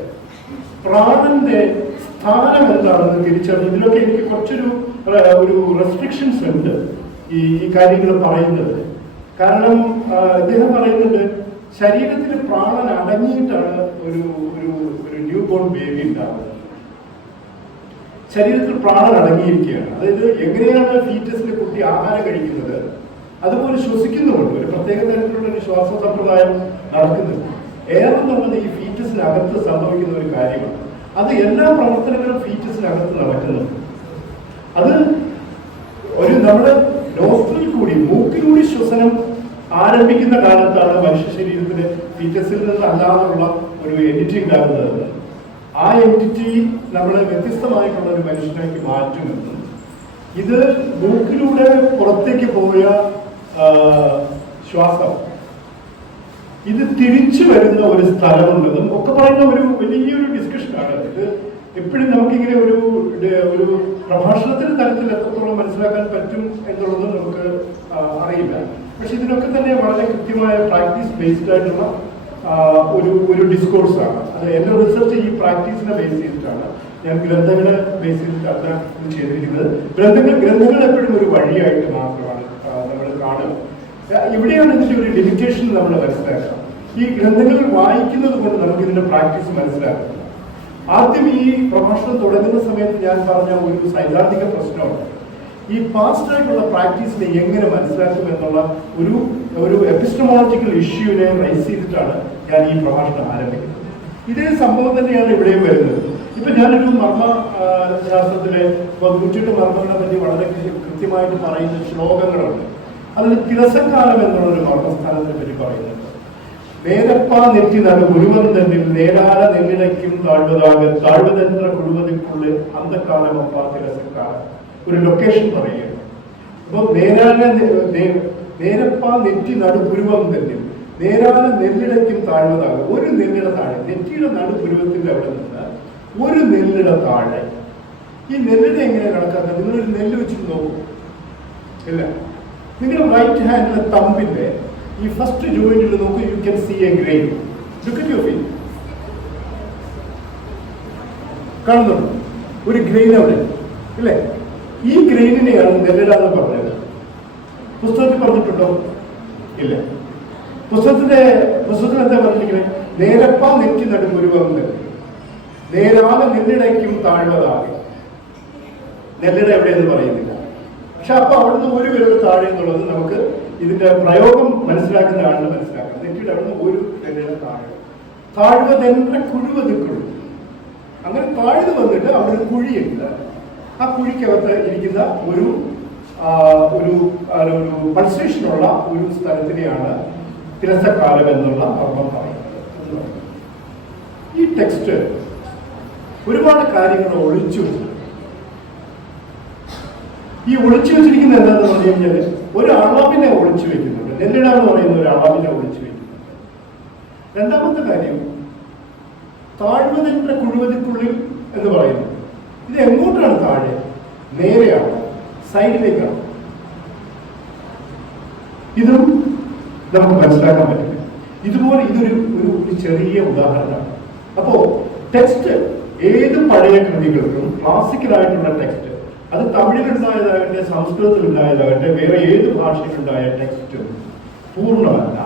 പ്രാണന്റെ സ്ഥാനം എന്താണെന്ന് തിരിച്ചറിഞ്ഞ്, ഇതിലൊക്കെ എനിക്ക് കുറച്ചൊരു റെസ്ട്രിക്ഷൻസ് ഉണ്ട് ഈ കാര്യങ്ങൾ പറയുന്നത്. കാരണം അദ്ദേഹം പറയുന്നുണ്ട് ശരീരത്തിൽ പ്രാണൻ അടങ്ങിയിട്ടാണ് ഒരു ഒരു ഒരു ന്യൂ ബോൺ ബേബി ഉണ്ടാകുന്നത്. ശരീരത്തിൽ പ്രാണൻ അടങ്ങിയിരിക്കുകയാണ്. അതായത് എങ്ങനെയാണ് ഫീറ്റസിലെ കുട്ടി ആഹാരം കഴിക്കുന്നത് അതുപോലെ ശ്വസിക്കുന്നുമുണ്ട്. ഒരു പ്രത്യേക തരത്തിലുള്ള ഒരു ശ്വാസ സമ്പ്രദായം നടക്കുന്നുണ്ട്. എയർ എന്നുള്ളത് ഈ ഫീറ്റസിനകത്ത് സംഭവിക്കുന്ന ഒരു കാര്യമാണ്. അത് എല്ലാ പ്രവർത്തനങ്ങളും ഫീറ്റസിനകത്ത് നടക്കുന്നുണ്ട്. അത് ഒരു നമ്മുടെ നോസ്ട്രിൽ കൂടി മൂക്കിലൂടെ ശ്വസനം ആരംഭിക്കുന്ന കാലത്താണ് മനുഷ്യ ശരീരത്തിന് ഫീറ്റസിൽ നിന്ന് അല്ലാതെയുള്ള ഒരു എൻറ്റിറ്റി ഉണ്ടാകുന്നത്. ആ എൻറ്റിറ്റി നമ്മളെ വ്യത്യസ്തമായിട്ടുള്ള ഒരു മനുഷ്യനാക്കി മാറ്റുമെന്നും ഇത് മൂക്കിലൂടെ പുറത്തേക്ക് പോയ ശ്വാസം ഇത് തിരിച്ചു വരുന്ന ഒരു സ്ഥലമുണ്ടെന്നും ഒക്കെ പറയുന്ന ഒരു വലിയൊരു ഡിസ്കഷനാണ്. ഇത് എപ്പോഴും നമുക്കിങ്ങനെ ഒരു ഒരു പ്രഭാഷണത്തിന്റെ തലത്തിൽ എത്രത്തോളം മനസ്സിലാക്കാൻ പറ്റും എന്നുള്ളത് നമുക്ക് അറിയില്ല. പക്ഷെ ഇതിനൊക്കെ തന്നെ വളരെ കൃത്യമായ പ്രാക്ടീസ് ബേസ്ഡ് ആയിട്ടുള്ള ഒരു ഒരു ഡിസ്കോഴ്സാണ്. അത് എൻ്റെ റിസർച്ച് ഈ പ്രാക്ടീസിനെ ബേസ് ചെയ്തിട്ടാണ്. ഞാൻ ഗ്രന്ഥങ്ങളെ ബേസ് ചെയ്തിട്ടാണ് ഇത് ചെയ്തിരിക്കുന്നത്. ഗ്രന്ഥങ്ങൾ എപ്പോഴും ഒരു വഴിയായിട്ട് മാത്രമാണ് നമ്മൾ കാണുക. ഇവിടെയാണ് ഇതിൻ്റെ ഒരു ലിമിറ്റേഷൻ നമ്മൾ മനസ്സിലാക്കുക. ഈ ഗ്രന്ഥങ്ങൾ വായിക്കുന്നത് കൊണ്ട് നമുക്ക് ഇതിന്റെ പ്രാക്ടീസ് മനസ്സിലാക്കുക. ആദ്യം ഈ പ്രഭാഷണം തുടങ്ങുന്ന സമയത്ത് ഞാൻ പറഞ്ഞ ഒരു സൈദ്ധാന്തിക പ്രശ്നമുണ്ട്. ഈ പാസ്റ്റ് ആയിട്ടുള്ള പ്രാക്ടീസിനെ എങ്ങനെ മനസ്സിലാക്കും എന്നുള്ള ഒരു എപ്പിസ്റ്റമോളജിക്കൽ ഇഷ്യൂവിനെ റൈസ് ചെയ്തിട്ടാണ് ഞാൻ ഈ പ്രഭാഷണം ആരംഭിക്കുന്നത്. ഇതേ സംഭവം തന്നെയാണ് ഇവിടെയും വരുന്നത്. ഇപ്പൊ ഞാനൊരു മർമ്മ ശാസ്ത്രത്തിലെ 108 മർമ്മങ്ങളെ പറ്റി വളരെ കൃത്യമായിട്ട് പറയുന്ന ശ്ലോകങ്ങളുണ്ട്. അതിൽ തിരസക്കാലം എന്നുള്ളൊരു മർമ്മസ്ഥാനത്തിനെ പറ്റി പറയുന്നുണ്ട്. നേരപ്പാ നെറ്റി നട ഗുരുവന്തനിൽ നേരാല നെല്ലിടയ്ക്കും താഴ്വതന്ത്ര കുഴുവതിക്കുള്ളിൽ അന്തക്കാലമപ്പാ തിരസക്കാലം ഒരു ലൊക്കേഷൻ പറയുകയാണ്. അപ്പോൾ നേരപ്പാ നെറ്റി നടു ഗുരുവന്തനിൽ നേരാല നെല്ലിടയ്ക്കും താഴ്വതാകും. ഒരു നെല്ലിട താഴെ, നെറ്റിയുടെ നടുപുരുവത്തിന്റെ അവിടെ നിന്ന് ഒരു നെല്ലിട താഴെ. ഈ നെല്ലിട എങ്ങനെ കണക്കാക്കുക? നിങ്ങളൊരു നെല്ല് വെച്ച് നോക്കും ഇല്ല. നിങ്ങളുടെ റൈറ്റ് ഹാൻഡിലെ തമ്പിന്റെ ഈ ഫസ്റ്റ് ജോയിന്റിൽ നോക്കൂ. You can see a grain. Look at your feet. കാണുന്നുണ്ടോ ഒരു ഗ്രെയിൻ അവിടെ ഇല്ലേ? ഈ ഗ്രെയിനിനെയാണ് നെല്ലിട എന്ന് പറഞ്ഞത്. പുസ്തകത്തിൽ പറഞ്ഞിട്ടുണ്ടോ? ഇല്ല. പുസ്തകത്തിൽ എന്താ പറഞ്ഞിരിക്കുന്നത്? നേരപ്പാ നെറ്റി നടും ഗുരുവന്ന് നേരാല നെല്ലിടയ്ക്കും താഴ്വതാകെ. നെല്ലിട എവിടെയെന്ന് പറയുന്നില്ല. പക്ഷെ അപ്പൊ അവിടുന്ന് ഒരു വിരൽ താഴെ എന്നുള്ളത് നമുക്ക് ഇതിന്റെ പ്രയോഗം മനസ്സിലാക്കുന്ന ആളിന് മനസ്സിലാക്കാം. നെറ്റിയുടെ അവിടുന്ന് ഒരു നെല്ലിട താഴെ. താഴ്വതെന്റെ കുഴുവതുക്കുള്ളൂ. അങ്ങനെ താഴ്ന്നു വന്നിട്ട് അവിടെ ഒരു കുഴിയുണ്ട്. ആ കുഴിക്കകത്ത് ഇരിക്കുന്ന ഒരു പൾസേഷനുള്ള ഒരു സ്ഥലത്തിനെയാണ് തിരസക്കാലം എന്നുള്ള മർമ്മം പറയുന്നത്. ഈ ടെക്സ്റ്റ് ഒരുപാട് കാര്യങ്ങൾ ഒളിച്ചു വെച്ചു. ഈ ഒളിച്ചു വെച്ചിരിക്കുന്ന എന്താണെന്ന് പറഞ്ഞു കഴിഞ്ഞാൽ ഒരു അളവിനെ ഒളിച്ചു വെക്കുന്നുണ്ട്. നെല്ലിട എന്ന് പറയുന്ന ഒരു അളവിനെ ഒളിച്ചു വെക്കുന്നുണ്ട്. രണ്ടാമത്തെ കാര്യം താഴ്വതന്റെ കുഴുവതിക്കുള്ളിൽ എന്ന് പറയുന്നു. ഇത് എങ്ങോട്ടാണ് താഴെ? നേരെയാണ്, സൈഡിലേക്കാണ്. ഇതും നമുക്ക് മനസ്സിലാക്കാൻ പറ്റില്ല. ഇതുപോലെ ഇതൊരു ചെറിയ ഉദാഹരണമാണ്. അപ്പോ ടെക്സ്റ്റ് ഏത് പഴയ കൃതികൾക്കും ക്ലാസിക്കലായിട്ടുള്ള ടെക്സ്റ്റ്, അത് തമിഴിലുണ്ടായതാകട്ടെ സംസ്കൃതത്തിലുണ്ടായതാകട്ടെ വേറെ ഏത് ഭാഷയിലുണ്ടായ ടെക്സ്റ്റും പൂർണ്ണമല്ല.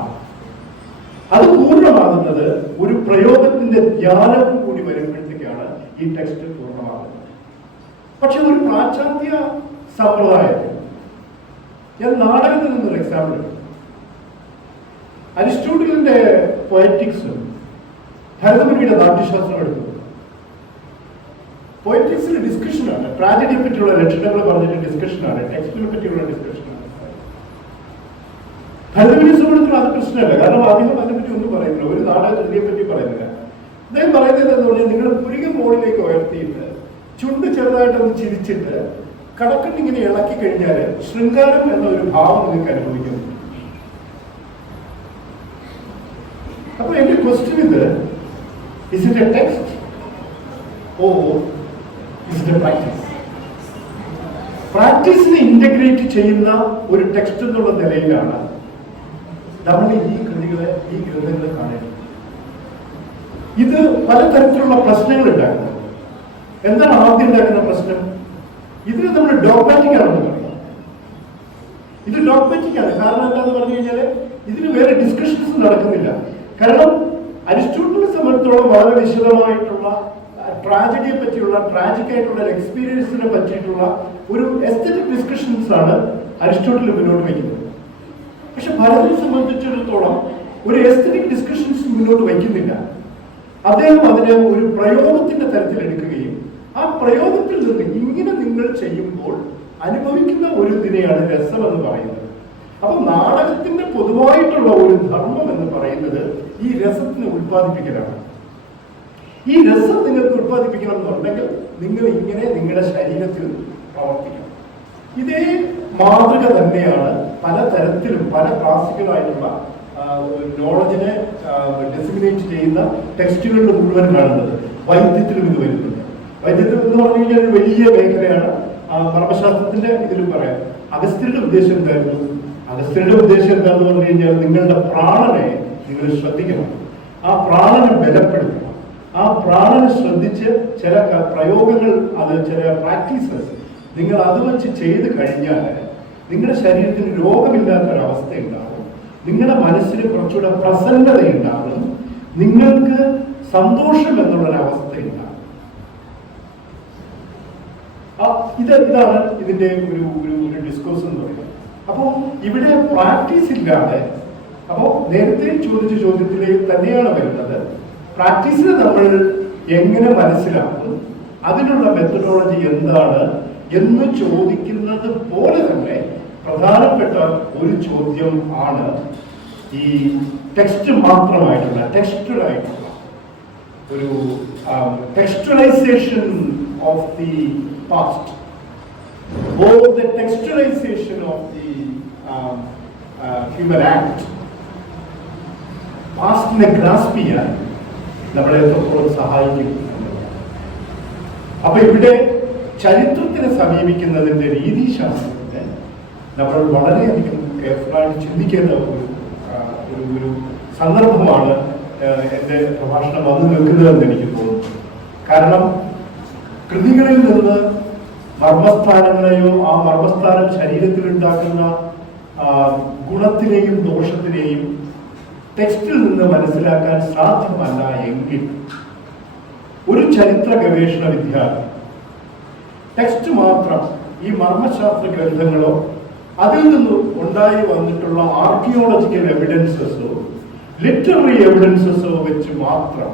അത് പൂർണ്ണമാകുന്നത് ഒരു പ്രയോഗത്തിന്റെ ധ്യാനവും കൂടി വരുമ്പോഴത്തേക്കാണ് ഈ ടെക്സ്റ്റ് പൂർണ്ണമാകുന്നത്. പക്ഷെ ഒരു പാശ്ചാത്യ സമ്പ്രദായത്തിൽ ഞാൻ നാടകത്തിൽ നിന്നൊരു എക്സാമ്പിൾ എടുക്കും. അരിസ്റ്റോട്ടിലിന്റെ പൊയറ്റിക്സും ഭരതമുനിയുടെ നാട്യശാസ്ത്രം എടുക്കുന്നു. പൊയറ്റിക്സിൽ ഡിസ്കഷനാണ്. ട്രാജഡിയെ പറ്റിയുള്ള ലക്ഷണങ്ങൾ പറഞ്ഞിട്ട് ഡിസ്കഷനാണ്. ടെക്സ്റ്റിനെ പറ്റിയുള്ള ഡിസ്കഷനാണ്. ഭരതമുനിയെ സംബന്ധിച്ചുള്ള അത് പ്രശ്നമല്ല. കാരണം അദ്ദേഹം അതിനെപ്പറ്റി ഒന്നും പറയുന്നില്ല. ഒരു നാടകത്തിനെ പറ്റി പറയുന്നില്ല. അദ്ദേഹം പറയുന്നത് എന്താ പറഞ്ഞാൽ നിങ്ങൾ പുരിക മോളിലേക്ക് ഉയർത്തിയിട്ട് ചുണ്ട് ചെറുതായിട്ടൊന്ന് ചിരിച്ചിട്ട് കടക്കണ്ണിങ്ങനെ ഇളക്കി കഴിഞ്ഞാൽ ശൃംഗാരം എന്നൊരു ഭാവം നിങ്ങൾക്ക് അനുഭവിക്കുന്നു. അപ്പൊ എന്റെ ക്വസ്റ്റ്യൻ ഇത്, is it a text or is it a practice? പ്രാക്ടീസിനെ ഇന്റഗ്രേറ്റ് ചെയ്യുന്ന ഒരു ടെക്സ്റ്റ് എന്നുള്ള നിലയിലാണ് നമ്മൾ ഈ ഗ്രന്ഥങ്ങളെ കാണേണ്ടത്. ഇത് പലതരത്തിലുള്ള പ്രശ്നങ്ങൾ ഉണ്ടാക്കുന്നു. എന്താണ് ആദ്യം ഉണ്ടാക്കുന്ന പ്രശ്നം? ഇതിന് നമ്മൾ ഡോഗ്മാറ്റിക് ആണെന്ന് പറയാം. ഇത് ഡോഗ്മാറ്റിക് ആണ്. കാരണം എന്താന്ന് പറഞ്ഞു കഴിഞ്ഞാല് ഇതിന് വേറെ ഡിസ്കഷൻസ് നടക്കുന്നില്ല. കാരണം അരിസ്റ്റോട്ടലിനെ സംബന്ധിച്ചോളം വളരെ വിശദമായിട്ടുള്ള ട്രാജഡിയെ പറ്റിയുള്ള ട്രാജിക് ആയിട്ടുള്ള എക്സ്പീരിയൻസിനെ പറ്റിയിട്ടുള്ള ഒരു എസ്തെറ്റിക് ഡിസ്കഷൻസ് ആണ് അരിസ്റ്റോട്ടൽ മുന്നോട്ട് വയ്ക്കുന്നത്. പക്ഷെ ഭരതനെ സംബന്ധിച്ചിടത്തോളം ഒരു എസ്തെറ്റിക് ഡിസ്കഷൻസ് മുന്നോട്ട് വയ്ക്കുന്നില്ല. അദ്ദേഹം അതിനെ ഒരു പ്രയോഗത്തിന്റെ തരത്തിൽ എടുക്കുകയും ആ പ്രയോഗത്തിൽ നിന്ന് ഇങ്ങനെ നിങ്ങൾ ചെയ്യുമ്പോൾ അനുഭവിക്കുന്ന ഒരു ഇതിനെയാണ് രസം എന്ന് പറയുന്നത്. അപ്പൊ നാടകത്തിന്റെ പൊതുവായിട്ടുള്ള ഒരു ധർമ്മം എന്ന് പറയുന്നത് ഈ രസത്തിനെ ഉത്പാദിപ്പിക്കലാണ്. ഈ രസം നിങ്ങൾക്ക് ഉത്പാദിപ്പിക്കണം എന്നുണ്ടെങ്കിൽ നിങ്ങൾ ഇങ്ങനെ നിങ്ങളുടെ ശരീരത്തിൽ പ്രവർത്തിക്കണം. ഇതേ മാതൃക തന്നെയാണ് പലതരത്തിലും പല ക്ലാസിക്കലായിട്ടുള്ള നോളജിനെ ഡെസിമിനേറ്റ് ചെയ്യുന്ന ടെക്സ്റ്റുകളിൽ മുഴുവൻ കാണുന്നത്. വൈദ്യത്തിലും ഇത് വരുന്നുണ്ട്. വൈദ്യത്തിൽ എന്ന് പറഞ്ഞു കഴിഞ്ഞാൽ ഒരു വലിയ മേഖലയാണ്. മർമ്മശാസ്ത്രത്തിന്റെ ഇതിലും പറയാം. അഗസ്ത്യരുടെ ഉദ്ദേശം എന്തായിരുന്നു? അഗസ്ത്യരുടെ ഉദ്ദേശം എന്താണെന്ന് പറഞ്ഞു കഴിഞ്ഞാൽ നിങ്ങളുടെ പ്രാണനെ നിങ്ങൾ ശ്രദ്ധിക്കണം. ആ പ്രാണനെ ബലപ്പെടുത്തണം. ആ പ്രാണനെ ശ്രദ്ധിച്ച് ചില പ്രയോഗങ്ങൾ, അത് ചില പ്രാക്ടീസസ് നിങ്ങൾ അത് വെച്ച് ചെയ്ത് കഴിഞ്ഞാൽ നിങ്ങളുടെ ശരീരത്തിന് രോഗമില്ലാത്തൊരവസ്ഥ ഉണ്ടാകും. നിങ്ങളുടെ മനസ്സിന് കുറച്ചുകൂടെ പ്രസന്നത ഉണ്ടാകും. നിങ്ങൾക്ക് സന്തോഷം എന്നുള്ളൊരവസ്ഥ ഉണ്ടാകും. ഇതാണ് ഇതിന്റെ ഒരു ഒരു ഒരു ഡിസ്കോഴ്സ് എന്ന് പറയുന്നത്. അപ്പോൾ ഇവിടെ പ്രാക്ടീസ് ഇല്ലാതെ, അപ്പോൾ നേരത്തെ ചോദിച്ച ചോദ്യത്തിലേക്ക് തന്നെയാണ് വരുന്നത്. പ്രാക്ടീസിനെ നമ്മൾ എങ്ങനെ മനസ്സിലാക്കും, അതിനുള്ള മെത്തഡോളജി എന്താണ് എന്ന് ചോദിക്കുന്നത് പോലെ തന്നെ പ്രധാനപ്പെട്ട ഒരു ചോദ്യം ആണ് ഈ ടെക്സ്റ്റ് മാത്രമായിട്ടുള്ള ടെക്സ്റ്റലായിട്ടുള്ള ഒരു textualization of the past, or the textualization of the human act. പാസ്റ്റിനെ ഗ്രാസ്പ് ചെയ്യാൻ നമ്മളെ എത്രത്തോളം സഹായിക്കും. അപ്പൊ ഇവിടെ ചരിത്രത്തിനെ സമീപിക്കുന്നതിന്റെ രീതിശാസ്ത്രത്തെ നമ്മൾ വളരെയധികം കെയർഫുള്ളായിട്ട് ചിന്തിക്കേണ്ട ഒരു സന്ദർഭമാണ് എൻ്റെ പ്രഭാഷണം വന്നു നിൽക്കുന്നതെന്ന് എനിക്ക് തോന്നുന്നു. കാരണം കൃതികളിൽ നിന്ന് മർമ്മസ്ഥാനങ്ങളെയോ ആ മർമ്മസ്ഥാനം ശരീരത്തിൽ ഉണ്ടാക്കുന്ന ഗുണത്തിനെയും ദോഷത്തിനെയും ടെക്സ്റ്റിൽ നിന്ന് മനസ്സിലാക്കാൻ സാധ്യമല്ല എങ്കിൽ ഒരു ചരിത്ര ഗവേഷണ വിദ്യാർത്ഥി ടെക്സ്റ്റ് മാത്രം, ഈ മർമ്മശാസ്ത്ര ഗ്രന്ഥങ്ങളോ അതിൽ നിന്ന് ഉണ്ടായി വന്നിട്ടുള്ള ആർക്കിയോളജിക്കൽ എവിഡൻസസോ ലിറ്റററി എവിഡൻസസോ വെച്ച് മാത്രം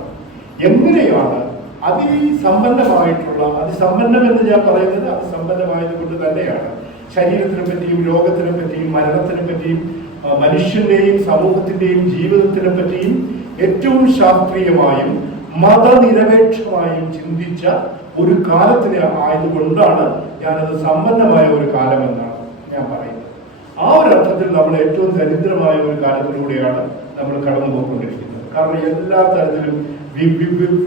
എങ്ങനെയാണ് അതിസമ്പന്നമായിട്ടുള്ള, അതിസമ്പന്നം എന്ന് ഞാൻ പറയുന്നത് അതിസമ്പന്നമായത് കൊണ്ട് തന്നെയാണ് ശരീരത്തിനെ പറ്റിയും രോഗത്തിനെ പറ്റിയും മരണത്തിനെ പറ്റിയും മനുഷ്യന്റെയും സമൂഹത്തിന്റെയും ജീവിതത്തിനെ പറ്റിയും ഏറ്റവും ശാസ്ത്രീയമായും മതനിരപേക്ഷമായും ചിന്തിച്ച ഒരു കാലത്തിന് ആയതുകൊണ്ടാണ് ഞാനത് സമ്പന്നമായ ഒരു കാലമെന്നാണ് ഞാൻ പറയുന്നത്. ആ ഒരു അർത്ഥത്തിൽ നമ്മൾ ഏറ്റവും ദരിദ്രമായ ഒരു കാലത്തിലൂടെയാണ് നമ്മൾ കടന്നു പോയിക്കൊണ്ടിരിക്കുന്നത്. കാരണം എല്ലാ തരത്തിലും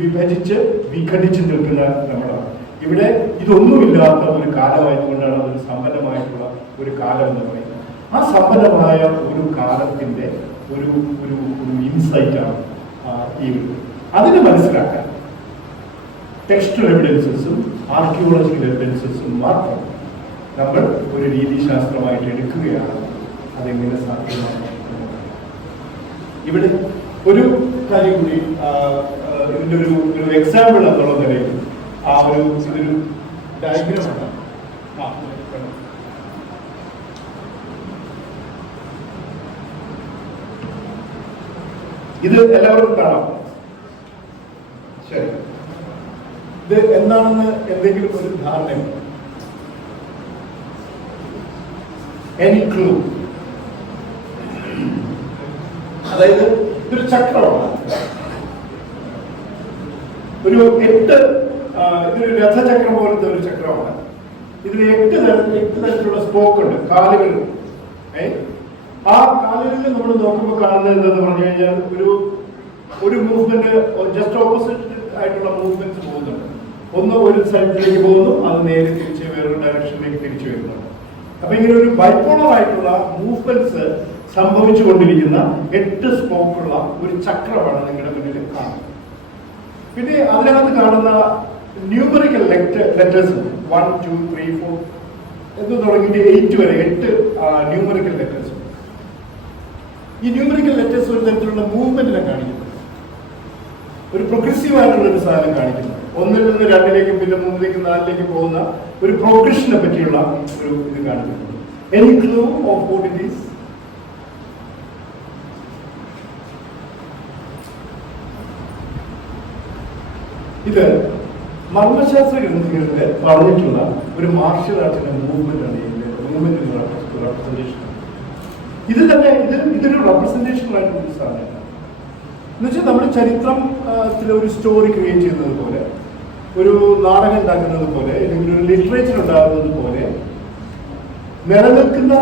വിഭജിച്ച് വിഘടിച്ച് നിൽക്കുന്ന നമ്മളാണ്. ഇവിടെ ഇതൊന്നുമില്ലാത്ത ഒരു കാലമായതുകൊണ്ടാണ് അതൊരു സമ്പന്നമായിട്ടുള്ള ഒരു കാലം എന്ന് പറയുന്നത്. ആ സമ്പന്നമായ ഒരു കാലത്തിന്റെ ഒരു ഒരു ഒരു ഇൻസൈറ്റാണ് ഈ. അതിനെ മനസ്സിലാക്കാൻ ടെക്സ്റ്റൽ എവിഡൻസസും ആർക്കിയോളജിക്കൽ എവിഡൻസസും മാത്രം നമ്മൾ ഒരു രീതിശാസ്ത്രമായിട്ട് എടുക്കുകയാണ്. അതെങ്ങനെ സാധ്യമാണ്? ഇവിടെ ഒരു കാര്യം കൂടി, ഇതിന്റെ ഒരു എക്സാമ്പിൾ എന്നുള്ള നിലയിൽ ഇതൊരു ഡയഗ്രാമാണ്. ഇത് എല്ലാവർക്കും കാണാം. ശരി, ഇത് എന്താണെന്ന് എന്തെങ്കിലും ഒരു ധാരണയുണ്ട്? Any clue? അതായത് ഇതൊരു ചക്രമാണ്, ഒരു 8, ഇതൊരു രഥചക്രം പോലത്തെ ഒരു ചക്രമാണ്. ഇതിൽ 8 തരത്തിലുള്ള സ്പോക്ക് ഉണ്ട്, കാലുകൾ. ആ കാലുകളിൽ നമ്മൾ നോക്കുമ്പോൾ കാണുന്നത് എന്താന്ന് പറഞ്ഞു കഴിഞ്ഞാൽ ഒരു മൂവ്മെന്റ്, ജസ്റ്റ് ഓപ്പോസിറ്റ് ആയിട്ടുള്ള മൂവ്മെന്റ്സ് പോകുന്നുണ്ട്. ഒന്ന് ഒരു സൈഡിലേക്ക് പോകുന്നു, അത് നേരെ തിരിച്ച് വേറൊരു ഡയറക്ഷനിലേക്ക് തിരിച്ചു വരുന്നുണ്ട്. അപ്പൊ ഇങ്ങനെ ഒരു ബൈപോളർ ആയിട്ടുള്ള മൂവ്മെന്റ്സ് സംഭവിച്ചു കൊണ്ടിരിക്കുന്ന 8 സ്പോക്കുള്ള ഒരു ചക്രമാണ് നിങ്ങളുടെ മുന്നിൽ കാണുന്നത്. പിന്നെ അതിനകത്ത് കാണുന്ന ന്യൂമറിക്കൽ ലെറ്റേഴ്സ് 1, 2, 3, 4 എന്ന് തുടങ്ങിയിട്ട് 8 വരെ 8 ന്യൂമറിക്കൽ ലെറ്റേഴ്സ്. ഈ ന്യൂമറിക്കൽ ലെറ്റേഴ്സ് ഒരു തരത്തിലുള്ള മൂവ്മെന്റിനെ കാണിക്കുന്നു, ഒരു പ്രോഗ്രസീവ് ആയിട്ടുള്ള ഒരു സാധനം കാണിക്കുന്നു. 1-ൽ നിന്ന് 2-ലേക്കും പിന്നെ 3-ലേക്കും 4-ലേക്കും പോകുന്ന ഒരു പ്രോഗ്രഷനെ പറ്റിയുള്ള ഒരു ഇത് കാണിക്കുന്നു. Any clue of what it is? ഇത് മർമ്മശാസ്ത്ര ഗ്രന്ഥങ്ങളിൽ പറഞ്ഞിട്ടുള്ള ഒരു മാർഷ്യൽ ആർട്ടിന്റെ മൂവ്മെന്റ് ആണ്. Movement representation. ഇത് തന്നെ ഇതൊരു റെപ്രസെന്റേഷൻ ആയിട്ടുള്ള ഒരു സാധനമാണ്. എന്നുവെച്ചാൽ നമ്മൾ ചരിത്രത്തിലെ ഒരു സ്റ്റോറി ക്രിയേറ്റ് ചെയ്യുന്നത് പോലെ, ഒരു നാടകം ഉണ്ടാക്കുന്നത് പോലെ, അല്ലെങ്കിൽ ഒരു ലിറ്ററേച്ചർ ഉണ്ടാകുന്നത് പോലെ നിലനിൽക്കുന്ന,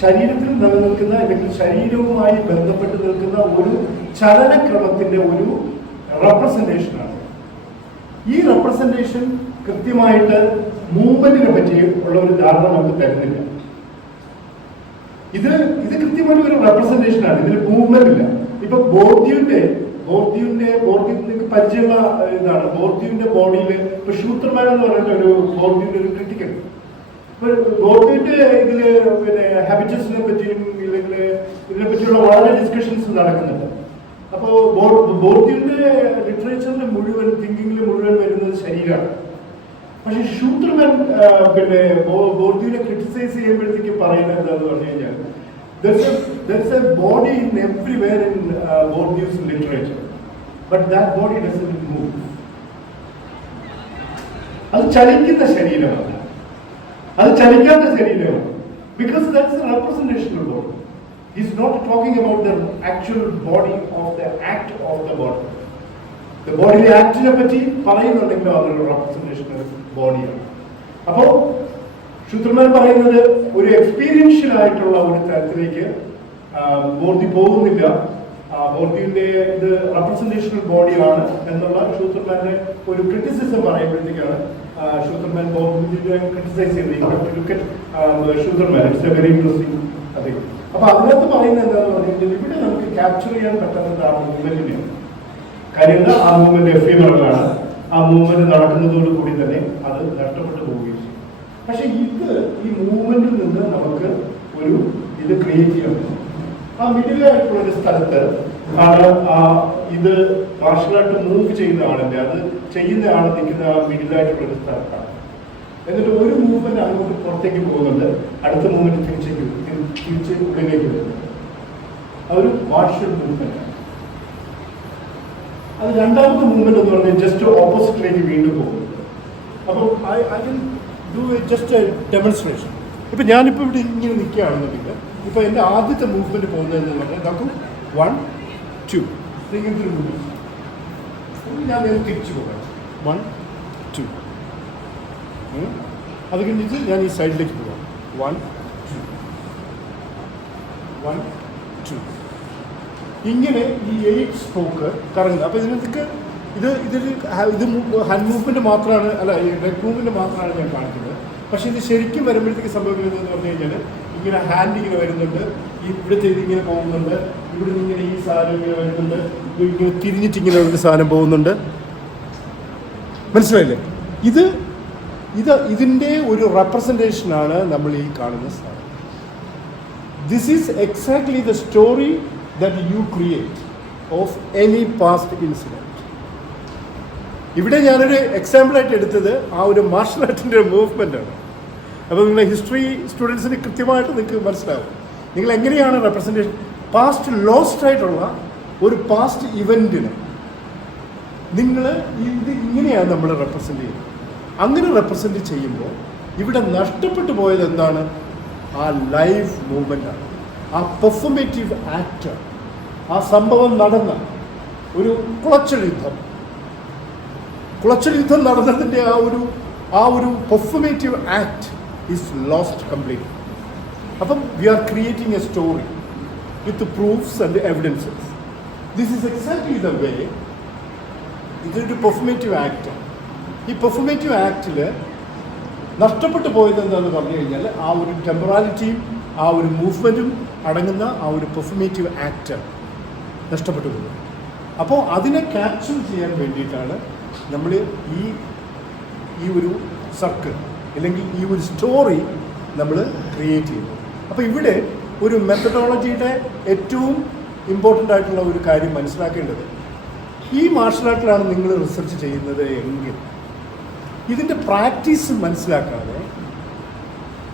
ശരീരത്തിൽ നിലനിൽക്കുന്ന അല്ലെങ്കിൽ ശരീരവുമായി ബന്ധപ്പെട്ട് നിൽക്കുന്ന ഒരു ചലനക്രമത്തിന്റെ ഒരു റെപ്രസെന്റേഷനാണ്. ഈ റെപ്രസെന്റേഷൻ കൃത്യമായിട്ട് മൂവ്മെന്റിനെ പറ്റി ഉള്ള ഒരു ധാരണ നമുക്ക് തരുന്നില്ല. ഇത് കൃത്യമായിട്ട് ഒരു റെപ്രസെന്റേഷൻ ആണ്, ഇതിൽ മൂവ്മെന്റ് ഇല്ല. ഇപ്പൊ ബോർദ്യുവിന്റെ പരിചയമുള്ള ഇതാണ്. ബോർദ്യുവിന്റെ ബോഡിയിൽ ഇപ്പൊ ഷൂത്രമാൻ എന്ന് പറയുന്ന ഒരു ബോർദ്യുവിന്റെ ഒരു ക്രിട്ടിക്കൽ. ഇപ്പൊ ബോർദ്യുവിന്റെ ഇതില് പിന്നെ ഹാബിറ്റസിനെ പറ്റിയും ഇല്ലെങ്കിൽ ഇതിനെ പറ്റിയുള്ള വളരെ ഡിസ്കഷൻസ് നടക്കുന്നുണ്ട്. അപ്പോ ബോർദ്യുവിന്റെ ലിറ്ററേച്ചറിന്റെ മുഴുവൻ തിങ്കിങ്ങിൽ മുഴുവൻ വരുന്നത് ശരീരമാണ്. പക്ഷെ ഷൂട്ടർമാൻ പിന്നെ ബോർഡിനെ ക്രിട്ടിസൈസ് ചെയ്യുമ്പോഴത്തേക്ക് പറയുന്നത് എന്താന്ന് പറഞ്ഞു കഴിഞ്ഞാൽ there's a body in everywhere in Bourdieu's literature, but that body doesn't move. അത് ചലിക്കുന്ന ശരീരമല്ല, അത് ചലിക്കാത്ത ശരീരമാണ്. Because that's the representational body. He's not talking about the actual body of the act of the body. The body ആക്ടിനെ പറ്റി പറയുന്നുണ്ടെങ്കിൽ അതൊരു റെപ്രസെന്റേഷണൽ ബോഡിയാണ്. അപ്പോൾ ശുദ്രമാൻ പറയുന്നത് ഒരു എക്സ്പീരിയൻഷ്യൽ ആയിട്ടുള്ള ഒരു തരത്തിലേക്ക് ബോർഡി പോകുന്നില്ല. ബോർഡിന്റെ ഇത് റെപ്രസെന്റേഷണൽ ബോഡിയാണ് എന്നുള്ള ശൂത്രമാന്റെ ഒരു ക്രിറ്റിസിസം പറയുമ്പോഴത്തേക്കാണ് ശൂത്രമാൻ ബോർഡിനെ ക്രിറ്റിസൈസ് ചെയ്തിരിക്കുന്നത്. ശൂത്രമാൻ ഇറ്റ്സ് എ വെരി ഇൻട്രസ്റ്റിംഗ് അതെ. അപ്പൊ അതിനകത്ത് പറയുന്നത് എന്താണെന്ന് പറഞ്ഞാൽ ഇവിടെ നമുക്ക് ക്യാപ്ചർ ചെയ്യാൻ പറ്റുന്നത് ആ മൂവ്മെന്റിനെയാണ്. കാര്യം എന്താ, ആ മൂവ്മെന്റ് എഫീമറലാണ്. ആ മൂവ്മെന്റ് നടക്കുന്നതോടുകൂടി തന്നെ അത് നഷ്ടപ്പെട്ടു പോവുകയും ചെയ്യും. പക്ഷെ ഈ മൂവ്മെന്റിൽ നിന്ന് നമുക്ക് ഒരു ഇത് ക്രിയേറ്റ് ചെയ്യാൻ പറ്റും. ആ മിഡിലായിട്ടുള്ള ഒരു സ്ഥലത്ത് ആണ് ഇത് മാർഷൽ ആർട്ട് മൂവ് ചെയ്യുന്ന ആളിന്റെ, അത് ചെയ്യുന്ന ആൾ നിൽക്കുന്ന ആ മിഡിലായിട്ടുള്ള ഒരു സ്ഥലത്താണ്. എന്നിട്ട് ഒരു മൂവ്മെന്റ് അങ്ങോട്ട് പുറത്തേക്ക് പോകുന്നുണ്ട്, അടുത്ത മൂവ്മെന്റ് തിരിച്ച് ഉള്ളിലേക്ക് വരുന്നു. അതൊരു മാർഷൽ മൂവ്മെന്റ്. അത് രണ്ടാമത്തെ മൂവ്മെന്റ് എന്ന് പറഞ്ഞാൽ ജസ്റ്റ് ഓപ്പോസിറ്റിലേക്ക് വീണ്ടും പോകുന്നുണ്ട്. അപ്പം I will do just A demonstration. ഇപ്പം ഞാനിപ്പോൾ ഇവിടെ ഇങ്ങനെ നിൽക്കുകയാണെന്നുണ്ടെങ്കിൽ ഇപ്പോൾ എൻ്റെ ആദ്യത്തെ മൂവ്മെന്റ് പോകുന്നതെന്ന് പറഞ്ഞാൽ നമുക്ക് 1 2 ഇങ്ങനത്തെ ഒരു മൂവ്മെന്റ്. ഞാൻ തിരിച്ചു പോകാം 1 2. അത് കഴിഞ്ഞിട്ട് ഞാൻ ഈ സൈഡിലേക്ക് പോകാം 1 2 1 2. ഇങ്ങനെ ഈ 8 സ്ട്രോക്ക് കറങ്ങുന്നത്. അപ്പോൾ ഇതിനകത്തേക്ക് ഇത് ഹാൻഡ് മൂവ്മെന്റ് മാത്രമാണ്, അല്ല ലെഗ് മൂവ്മെന്റ് മാത്രമാണ് ഞാൻ കാണിക്കുന്നത്. പക്ഷെ ഇത് ശരിക്കും വരുമ്പോഴത്തേക്ക് സംഭവിക്കുന്നതെന്ന് പറഞ്ഞു കഴിഞ്ഞാൽ ഇങ്ങനെ ഹാൻഡ് ഇങ്ങനെ വരുന്നുണ്ട്, ഇവിടുത്തെ ഇതിങ്ങനെ പോകുന്നുണ്ട്, ഇവിടെ നിന്ന് ഇങ്ങനെ ഈ സാധനം ഇങ്ങനെ വരുന്നുണ്ട്, ഇങ്ങനെ തിരിഞ്ഞിട്ട് ഇങ്ങനെ ഒരു സാധനം പോകുന്നുണ്ട്. മനസ്സിലായില്ലേ? ഇതിൻ്റെ ഒരു റെപ്രസെൻറ്റേഷനാണ് നമ്മൾ ഈ കാണുന്ന സാധനം. This is exactly the story that you create of any past incident. ഇവിടെ ഞാനൊരു എക്സാമ്പിളായിട്ട് എടുത്തത് ആ ഒരു മാർഷൽ ആർട്ടിൻ്റെ മൂവ്മെൻ്റാണ്. അപ്പോൾ നിങ്ങളെ ഹിസ്റ്ററി സ്റ്റുഡൻസിന് കൃത്യമായിട്ട് നിങ്ങൾക്ക് മനസ്സിലാവും നിങ്ങൾ എങ്ങനെയാണ് റെപ്രസെൻറ്റേഷൻ പാസ്റ്റ് ലോസ്റ്റ് ആയിട്ടുള്ള ഒരു പാസ്റ്റ് ഇവൻറ്റിന് നിങ്ങൾ ഇത് ഇങ്ങനെയാണ് നമ്മൾ റെപ്രസെൻ്റ് ചെയ്യുന്നത്. അങ്ങനെ റെപ്രസെൻ്റ് ചെയ്യുമ്പോൾ ഇവിടെ നഷ്ടപ്പെട്ടു പോയത് എന്താണ്? ആ ലൈവ് മൂവ്മെൻ്റാണ്, ആ പെർഫോമേറ്റീവ് ആക്ട്. ആ സംഭവം നടന്ന ഒരു കുളച്ചൽ യുദ്ധം നടന്നതിൻ്റെ ആ ഒരു performative act is lost completely. അപ്പം we are creating a story with proofs and evidences. This is exactly the way. ഇതൊരു പെർഫോമേറ്റീവ് ആക്റ്റാണ്. ഈ പെർഫോമേറ്റീവ് ആക്റ്റിൽ നഷ്ടപ്പെട്ടു പോയത് എന്താണെന്ന് പറഞ്ഞു കഴിഞ്ഞാൽ ആ ഒരു ടെമ്പറാലിറ്റിയും ആ ഒരു മൂവ്മെൻറ്റും അടങ്ങുന്ന ആ ഒരു പെർഫോമേറ്റീവ് ആക്ട് നഷ്ടപ്പെട്ടു പോകും. അപ്പോൾ അതിനെ ക്യാപ്ചർ ചെയ്യാൻ വേണ്ടിയിട്ടാണ് നമ്മൾ ഈ ഒരു സർക്കിൾ അല്ലെങ്കിൽ ഈ ഒരു സ്റ്റോറി നമ്മൾ ക്രിയേറ്റ് ചെയ്യുന്നത്. അപ്പോൾ ഇവിടെ ഒരു മെത്തഡോളജിയുടെ ഏറ്റവും ഇമ്പോർട്ടൻ്റ് ആയിട്ടുള്ള ഒരു കാര്യം മനസ്സിലാക്കേണ്ടത്, ഈ മാർഷൽ ആർട്ടിലാണ് നിങ്ങൾ റിസർച്ച് ചെയ്യുന്നത് എങ്കിൽ ഇതിൻ്റെ പ്രാക്ടീസ് മനസ്സിലാക്കാതെ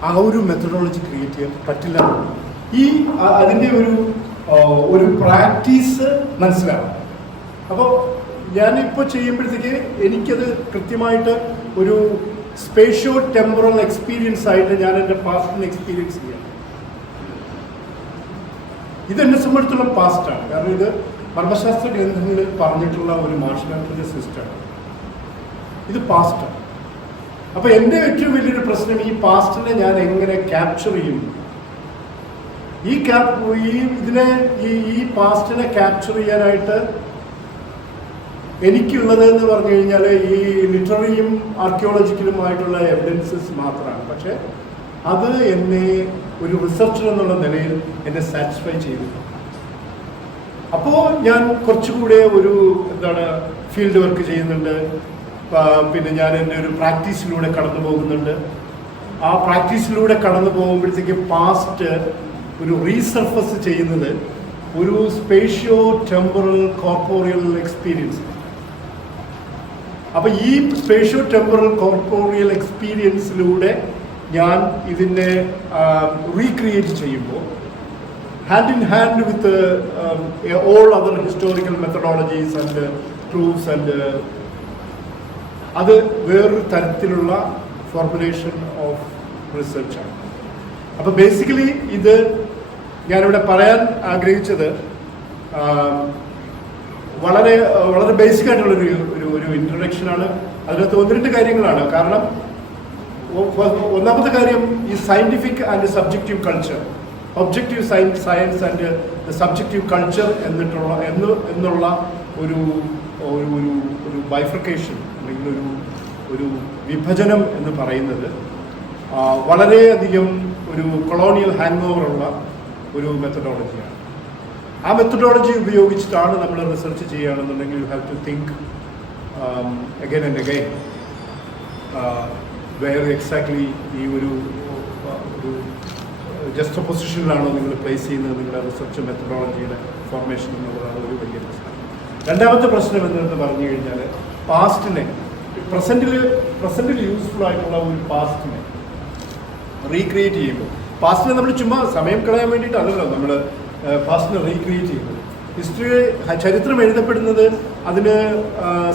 ആ ഒരു മെത്തഡോളജി ക്രിയേറ്റ് ചെയ്യാൻ പറ്റില്ല. അതിൻ്റെ ഒരു പ്രാക്ടീസ് മനസ്സിലാവും. അപ്പോൾ ഞാനിപ്പോൾ ചെയ്യുമ്പോഴത്തേക്ക് എനിക്കത് കൃത്യമായിട്ട് ഒരു സ്പേഷ്യോ ടെമ്പറൽ എക്സ്പീരിയൻസ് ആയിട്ട് ഞാൻ എൻ്റെ പാസ്റ്റിനെ എക്സ്പീരിയൻസ് ചെയ്യാം. ഇതെന്നെ സംബന്ധിച്ചിടത്തോളം പാസ്റ്റാണ്. കാരണം ഇത് മർമ്മശാസ്ത്ര ഗ്രന്ഥങ്ങളിൽ പറഞ്ഞിട്ടുള്ള ഒരു മാർഷൽ ആർട്ടിൻ്റെ സിസ്റ്റമാണ്. ഇത് പാസ്റ്റാണ്. അപ്പോൾ എൻ്റെ ഏറ്റവും വലിയൊരു പ്രശ്നം ഈ പാസ്റ്റിനെ ഞാൻ എങ്ങനെ ക്യാപ്ചർ ചെയ്യും. ഈ പാസ്റ്റിനെ ക്യാപ്ചർ ചെയ്യാനായിട്ട് എനിക്കുള്ളത് എന്ന് പറഞ്ഞു കഴിഞ്ഞാൽ ഈ ലിറ്റററിയും ആർക്കിയോളജിക്കലുമായിട്ടുള്ള എവിഡൻസസ് മാത്രമാണ്. പക്ഷെ അത് എന്നെ ഒരു റിസർച്ചർ എന്നുള്ള നിലയിൽ എന്നെ സാറ്റിസ്ഫൈ ചെയ്തു. അപ്പോൾ ഞാൻ കുറച്ചുകൂടെ ഫീൽഡ് വർക്ക് ചെയ്യുന്നുണ്ട്. പിന്നെ ഞാൻ എൻ്റെ ഒരു പ്രാക്ടീസിലൂടെ കടന്നു പോകുന്നുണ്ട്. ആ പ്രാക്ടീസിലൂടെ കടന്നു പോകുമ്പോഴത്തേക്ക് പാസ്റ്റ് ഒരു റീസർഫസ് ചെയ്യുന്നത് ഒരു സ്പേഷ്യോ ടെമ്പറൽ കോർപ്പോറിയൽ എക്സ്പീരിയൻസ്. അപ്പോൾ ഈ സ്പേഷ്യോ ടെമ്പറൽ കോർപ്പോറിയൽ എക്സ്പീരിയൻസിലൂടെ ഞാൻ ഇതിനെ റീക്രിയേറ്റ് ചെയ്യുമ്പോൾ hand in hand with all other historical methodologies and proofs and അത് വേറൊരു തരത്തിലുള്ള ഫോർമുലേഷൻ ഓഫ് റിസർച്ചാണ്. അപ്പോൾ ബേസിക്കലി ഇത് ഞാനിവിടെ പറയാൻ ആഗ്രഹിച്ചത് വളരെ വളരെ ബേസിക് ആയിട്ടുള്ളൊരു ഒരു ഇൻട്രൊഡക്ഷനാണ്. അതിനകത്ത് 1-2 കാര്യങ്ങളാണ്. കാരണം ഒന്നാമത്തെ കാര്യം ഈ scientific and subjective culture, objective science and the subjective culture എന്നുള്ള ഒരു ബൈഫർക്കേഷൻ അല്ലെങ്കിൽ ഒരു വിഭജനം എന്ന് പറയുന്നത് വളരെയധികം ഒരു കൊളോണിയൽ ഹാങ് ഓവറുള്ള ഒരു മെത്തഡോളജിയാണ്. ആ മെത്തഡോളജി ഉപയോഗിച്ചിട്ടാണ് നമ്മൾ റിസർച്ച് ചെയ്യുകയാണെന്നുണ്ടെങ്കിൽ you have to think again and again where exactly ഈ ഒരു ജസ്റ്റ് പൊസിഷനിലാണോ നിങ്ങൾ പ്ലേസ് ചെയ്യുന്നത് നിങ്ങളുടെ റിസർച്ച് മെത്തഡോളജിയുടെ ഫോർമേഷൻ എന്നുള്ളതാണ് ഒരു വലിയ പ്രശ്നം. രണ്ടാമത്തെ പ്രശ്നം എന്ന് പറഞ്ഞു കഴിഞ്ഞാൽ പാസ്റ്റിനെ പ്രസൻറ്റിൽ യൂസ്ഫുൾ ആയിട്ടുള്ള ഒരു പാസ്റ്റിനെ റീക്രിയേറ്റ് ചെയ്യുമ്പോൾ, പാസ്റ്റിനെ നമ്മൾ ചുമ്മാ സമയം കളയാൻ വേണ്ടിയിട്ടല്ലല്ലോ നമ്മൾ പാസ്റ്റിനെ റീക്രിയേറ്റ് ചെയ്യുന്നത്. ചരിത്രം എഴുതപ്പെടുന്നത് അതിന്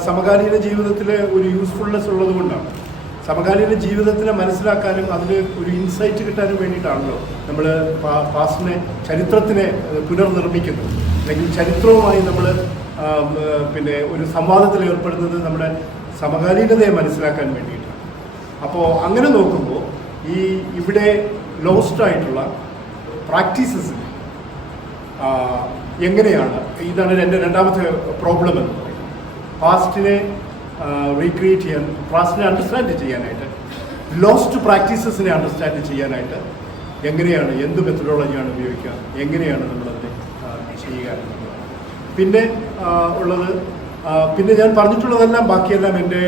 സമകാലീന ജീവിതത്തിൽ ഒരു യൂസ്ഫുൾനെസ് ഉള്ളത് കൊണ്ടാണ്. സമകാലീന ജീവിതത്തിനെ മനസ്സിലാക്കാനും അതിൽ ഒരു ഇൻസൈറ്റ് കിട്ടാനും വേണ്ടിയിട്ടാണല്ലോ നമ്മൾ പാസ്റ്റിനെ, ചരിത്രത്തിനെ പുനർനിർമ്മിക്കുന്നത്. അല്ലെങ്കിൽ ചരിത്രവുമായി നമ്മൾ പിന്നെ ഒരു സംവാദത്തിൽ ഏർപ്പെടുന്നത് നമ്മുടെ സമകാലീനതയെ മനസ്സിലാക്കാൻ വേണ്ടിയിട്ടാണ്. അപ്പോൾ അങ്ങനെ നോക്കുമ്പോൾ ഇവിടെ ലോസ്റ്റ് ആയിട്ടുള്ള പ്രാക്ടീസസ് എങ്ങനെയാണ്, ഇതാണ് എൻ്റെ രണ്ടാമത്തെ പ്രോബ്ലം എന്ന് പറയുന്നത്. പാസ്റ്റിനെ റീക്രിയേറ്റ് ചെയ്യാൻ, പാസ്റ്റിനെ അണ്ടർസ്റ്റാൻഡ് ചെയ്യാനായിട്ട്, ലോസ്റ്റ് പ്രാക്ടീസസിനെ അണ്ടർസ്റ്റാൻഡ് ചെയ്യാനായിട്ട് എങ്ങനെയാണ്, എന്ത് മെത്തഡോളജിയാണ് ഉപയോഗിക്കുക, എങ്ങനെയാണ് നമ്മളതിനെ ചെയ്യുക എന്നുള്ളതാണ്. പിന്നെ ഉള്ളത്, പിന്നെ ഞാൻ പറഞ്ഞിട്ടുള്ളതെല്ലാം ബാക്കിയെല്ലാം എൻ്റെ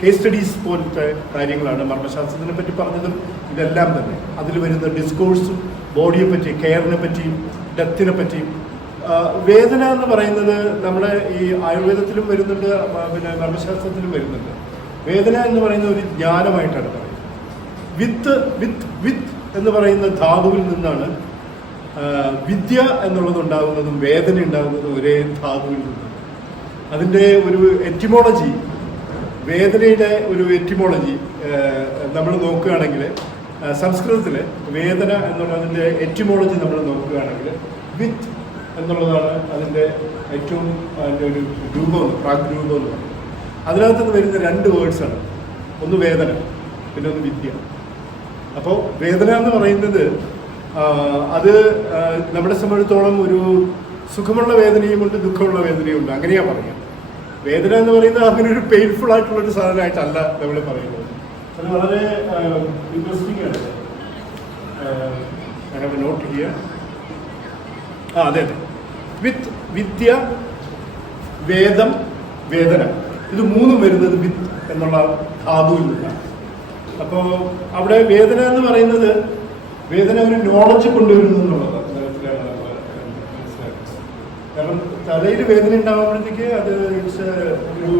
കേസ് സ്റ്റഡീസ് പോലത്തെ കാര്യങ്ങളാണ്. മർമ്മശാസ്ത്രത്തിനെ പറ്റി പറഞ്ഞതും ഇതെല്ലാം തന്നെ അതിൽ വരുന്ന ഡിസ്കോഴ്സും ബോഡിയെ പറ്റി, കെയറിനെ പറ്റിയും ഡെത്തിനെ പറ്റിയും. വേദന എന്ന് പറയുന്നത് നമ്മുടെ ഈ ആയുർവേദത്തിലും വരുന്നുണ്ട്, പിന്നെ മർമ്മശാസ്ത്രത്തിലും വരുന്നുണ്ട്. വേദന എന്ന് പറയുന്ന ഒരു ജ്ഞാനമായിട്ടാണ് പറയുന്നത്. വിത്ത് എന്ന് പറയുന്ന ധാതുവിൽ നിന്നാണ് വിദ്യ എന്നുള്ളത് ഉണ്ടാകുന്നതും വേദന ഉണ്ടാകുന്നതും ഒരേ ധാതുവിൽ നിന്നാണ്. അതിൻ്റെ ഒരു എറ്റിമോളജി, വേദനയുടെ ഒരു എറ്റിമോളജി നമ്മൾ നോക്കുകയാണെങ്കിൽ സംസ്കൃതത്തിൽ വേദന എന്നുള്ളതിൻ്റെ എറ്റിമോളജി നമ്മൾ നോക്കുകയാണെങ്കിൽ വിത്ത് എന്നുള്ളതാണ് അതിൻ്റെ ഏറ്റവും അതിൻ്റെ ഒരു രൂപം, പ്രാഗ്രൂപം എന്ന് പറയുന്നത്. അതിനകത്ത് നിന്ന് വരുന്ന 2 വേർഡ്സാണ്, ഒന്ന് വേദന, പിന്നെ ഒന്ന് വിദ്യ. അപ്പോൾ വേദന എന്ന് പറയുന്നത് അത് നമ്മളെ സംബന്ധിച്ചിടത്തോളം ഒരു സുഖമുള്ള വേദനയുമുണ്ട്, ദുഃഖമുള്ള വേദനയുമുണ്ട്, അങ്ങനെയാണ് പറയുക. വേദന എന്ന് പറയുന്നത് അങ്ങനെ ഒരു പെയിൻഫുൾ ആയിട്ടുള്ളൊരു സാധനമായിട്ടല്ല നമ്മൾ പറയുന്നത്. അത് വളരെ ഇൻട്രസ്റ്റിംഗ് ആണ്. I have a note here. അതെ, വിദ്യ, വേദം, വേദന, ഇത് 3 വരുന്നത് വിത്ത് എന്നുള്ള ധാതുവിൽ നിന്നാണ്. അപ്പോൾ അവിടെ വേദന എന്ന് പറയുന്നത് വേദന ഒരു നോളജ് കൊണ്ടുവരുന്നു എന്നുള്ളത് തരത്തിലാണ് നമ്മൾ മനസ്സിലാക്കുന്നത്. കാരണം തലയിൽ വേദന ഉണ്ടാകുമ്പോഴത്തേക്ക് അത് ഒരു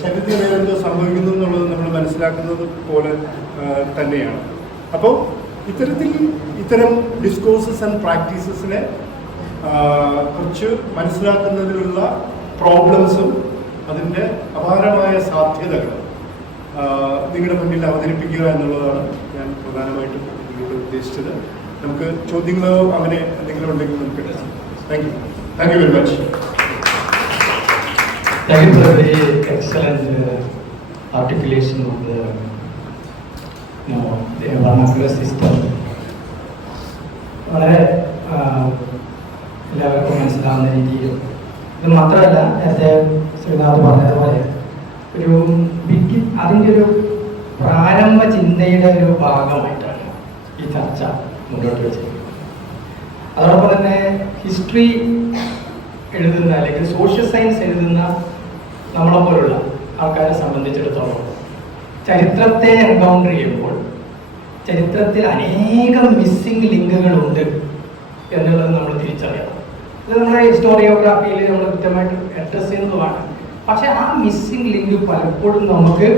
ശരീരത്തിന് വേറെന്തോ സംഭവിക്കുന്നു എന്നുള്ളത് നമ്മൾ മനസ്സിലാക്കുന്നത് പോലെ തന്നെയാണ്. അപ്പോൾ ഇത്തരം ഡിസ്കോഴ്സസ് ആൻഡ് പ്രാക്ടീസസിനെ കുറിച്ച് മനസ്സിലാക്കുന്നതിലുള്ള പ്രോബ്ലംസും അതിൻ്റെ അപാരമായ സാധ്യതകൾ നിങ്ങളുടെ മുന്നിൽ അവതരിപ്പിക്കുക എന്നുള്ളതാണ് ഞാൻ പ്രധാനമായിട്ടും ഇതിലൂടെ ഉദ്ദേശിച്ചത്. നമുക്ക് ചോദ്യങ്ങളോ അങ്ങനെ എന്തെങ്കിലും ഉണ്ടെങ്കിൽ നമുക്ക് എടുക്കാം. Thank you very much. Thank you for a very excellent articulation of the vernacular system. വളരെ എല്ലാവർക്കും മനസ്സിലാവുന്ന രീതിയിൽ. ഇത് മാത്രമല്ല, നേരത്തെ ശ്രീനാഥ് പറഞ്ഞതുപോലെ അതിൻ്റെ ഒരു പ്രാരംഭ ചിന്തയുടെ ഒരു ഭാഗമായിട്ടാണ് ഈ ചർച്ച മുന്നോട്ട് വെച്ചിരിക്കുന്നത്. അതോടൊപ്പം തന്നെ ഹിസ്റ്ററി എഴുതുന്ന അല്ലെങ്കിൽ സോഷ്യൽ സയൻസ് എഴുതുന്ന നമ്മളെപ്പോലുള്ള ആൾക്കാരെ സംബന്ധിച്ചിടത്തോളം ചരിത്രത്തെ എൻകൗണ്ടർ ചെയ്യുമ്പോൾ ചരിത്രത്തിൽ അനേകം മിസ്സിംഗ് ലിങ്കുകളുണ്ട് എന്നുള്ളത് നമ്മൾ തിരിച്ചറിയണം. ഇത് നമ്മുടെ ഹിസ്റ്റോറിയോഗ്രാഫിയിൽ നമ്മൾ കൃത്യമായിട്ട് അഡ്രസ് ചെയ്യുന്നതുമാണ്. പക്ഷെ ആ മിസ്സിംഗ് ലിങ്ക് പലപ്പോഴും നമുക്ക്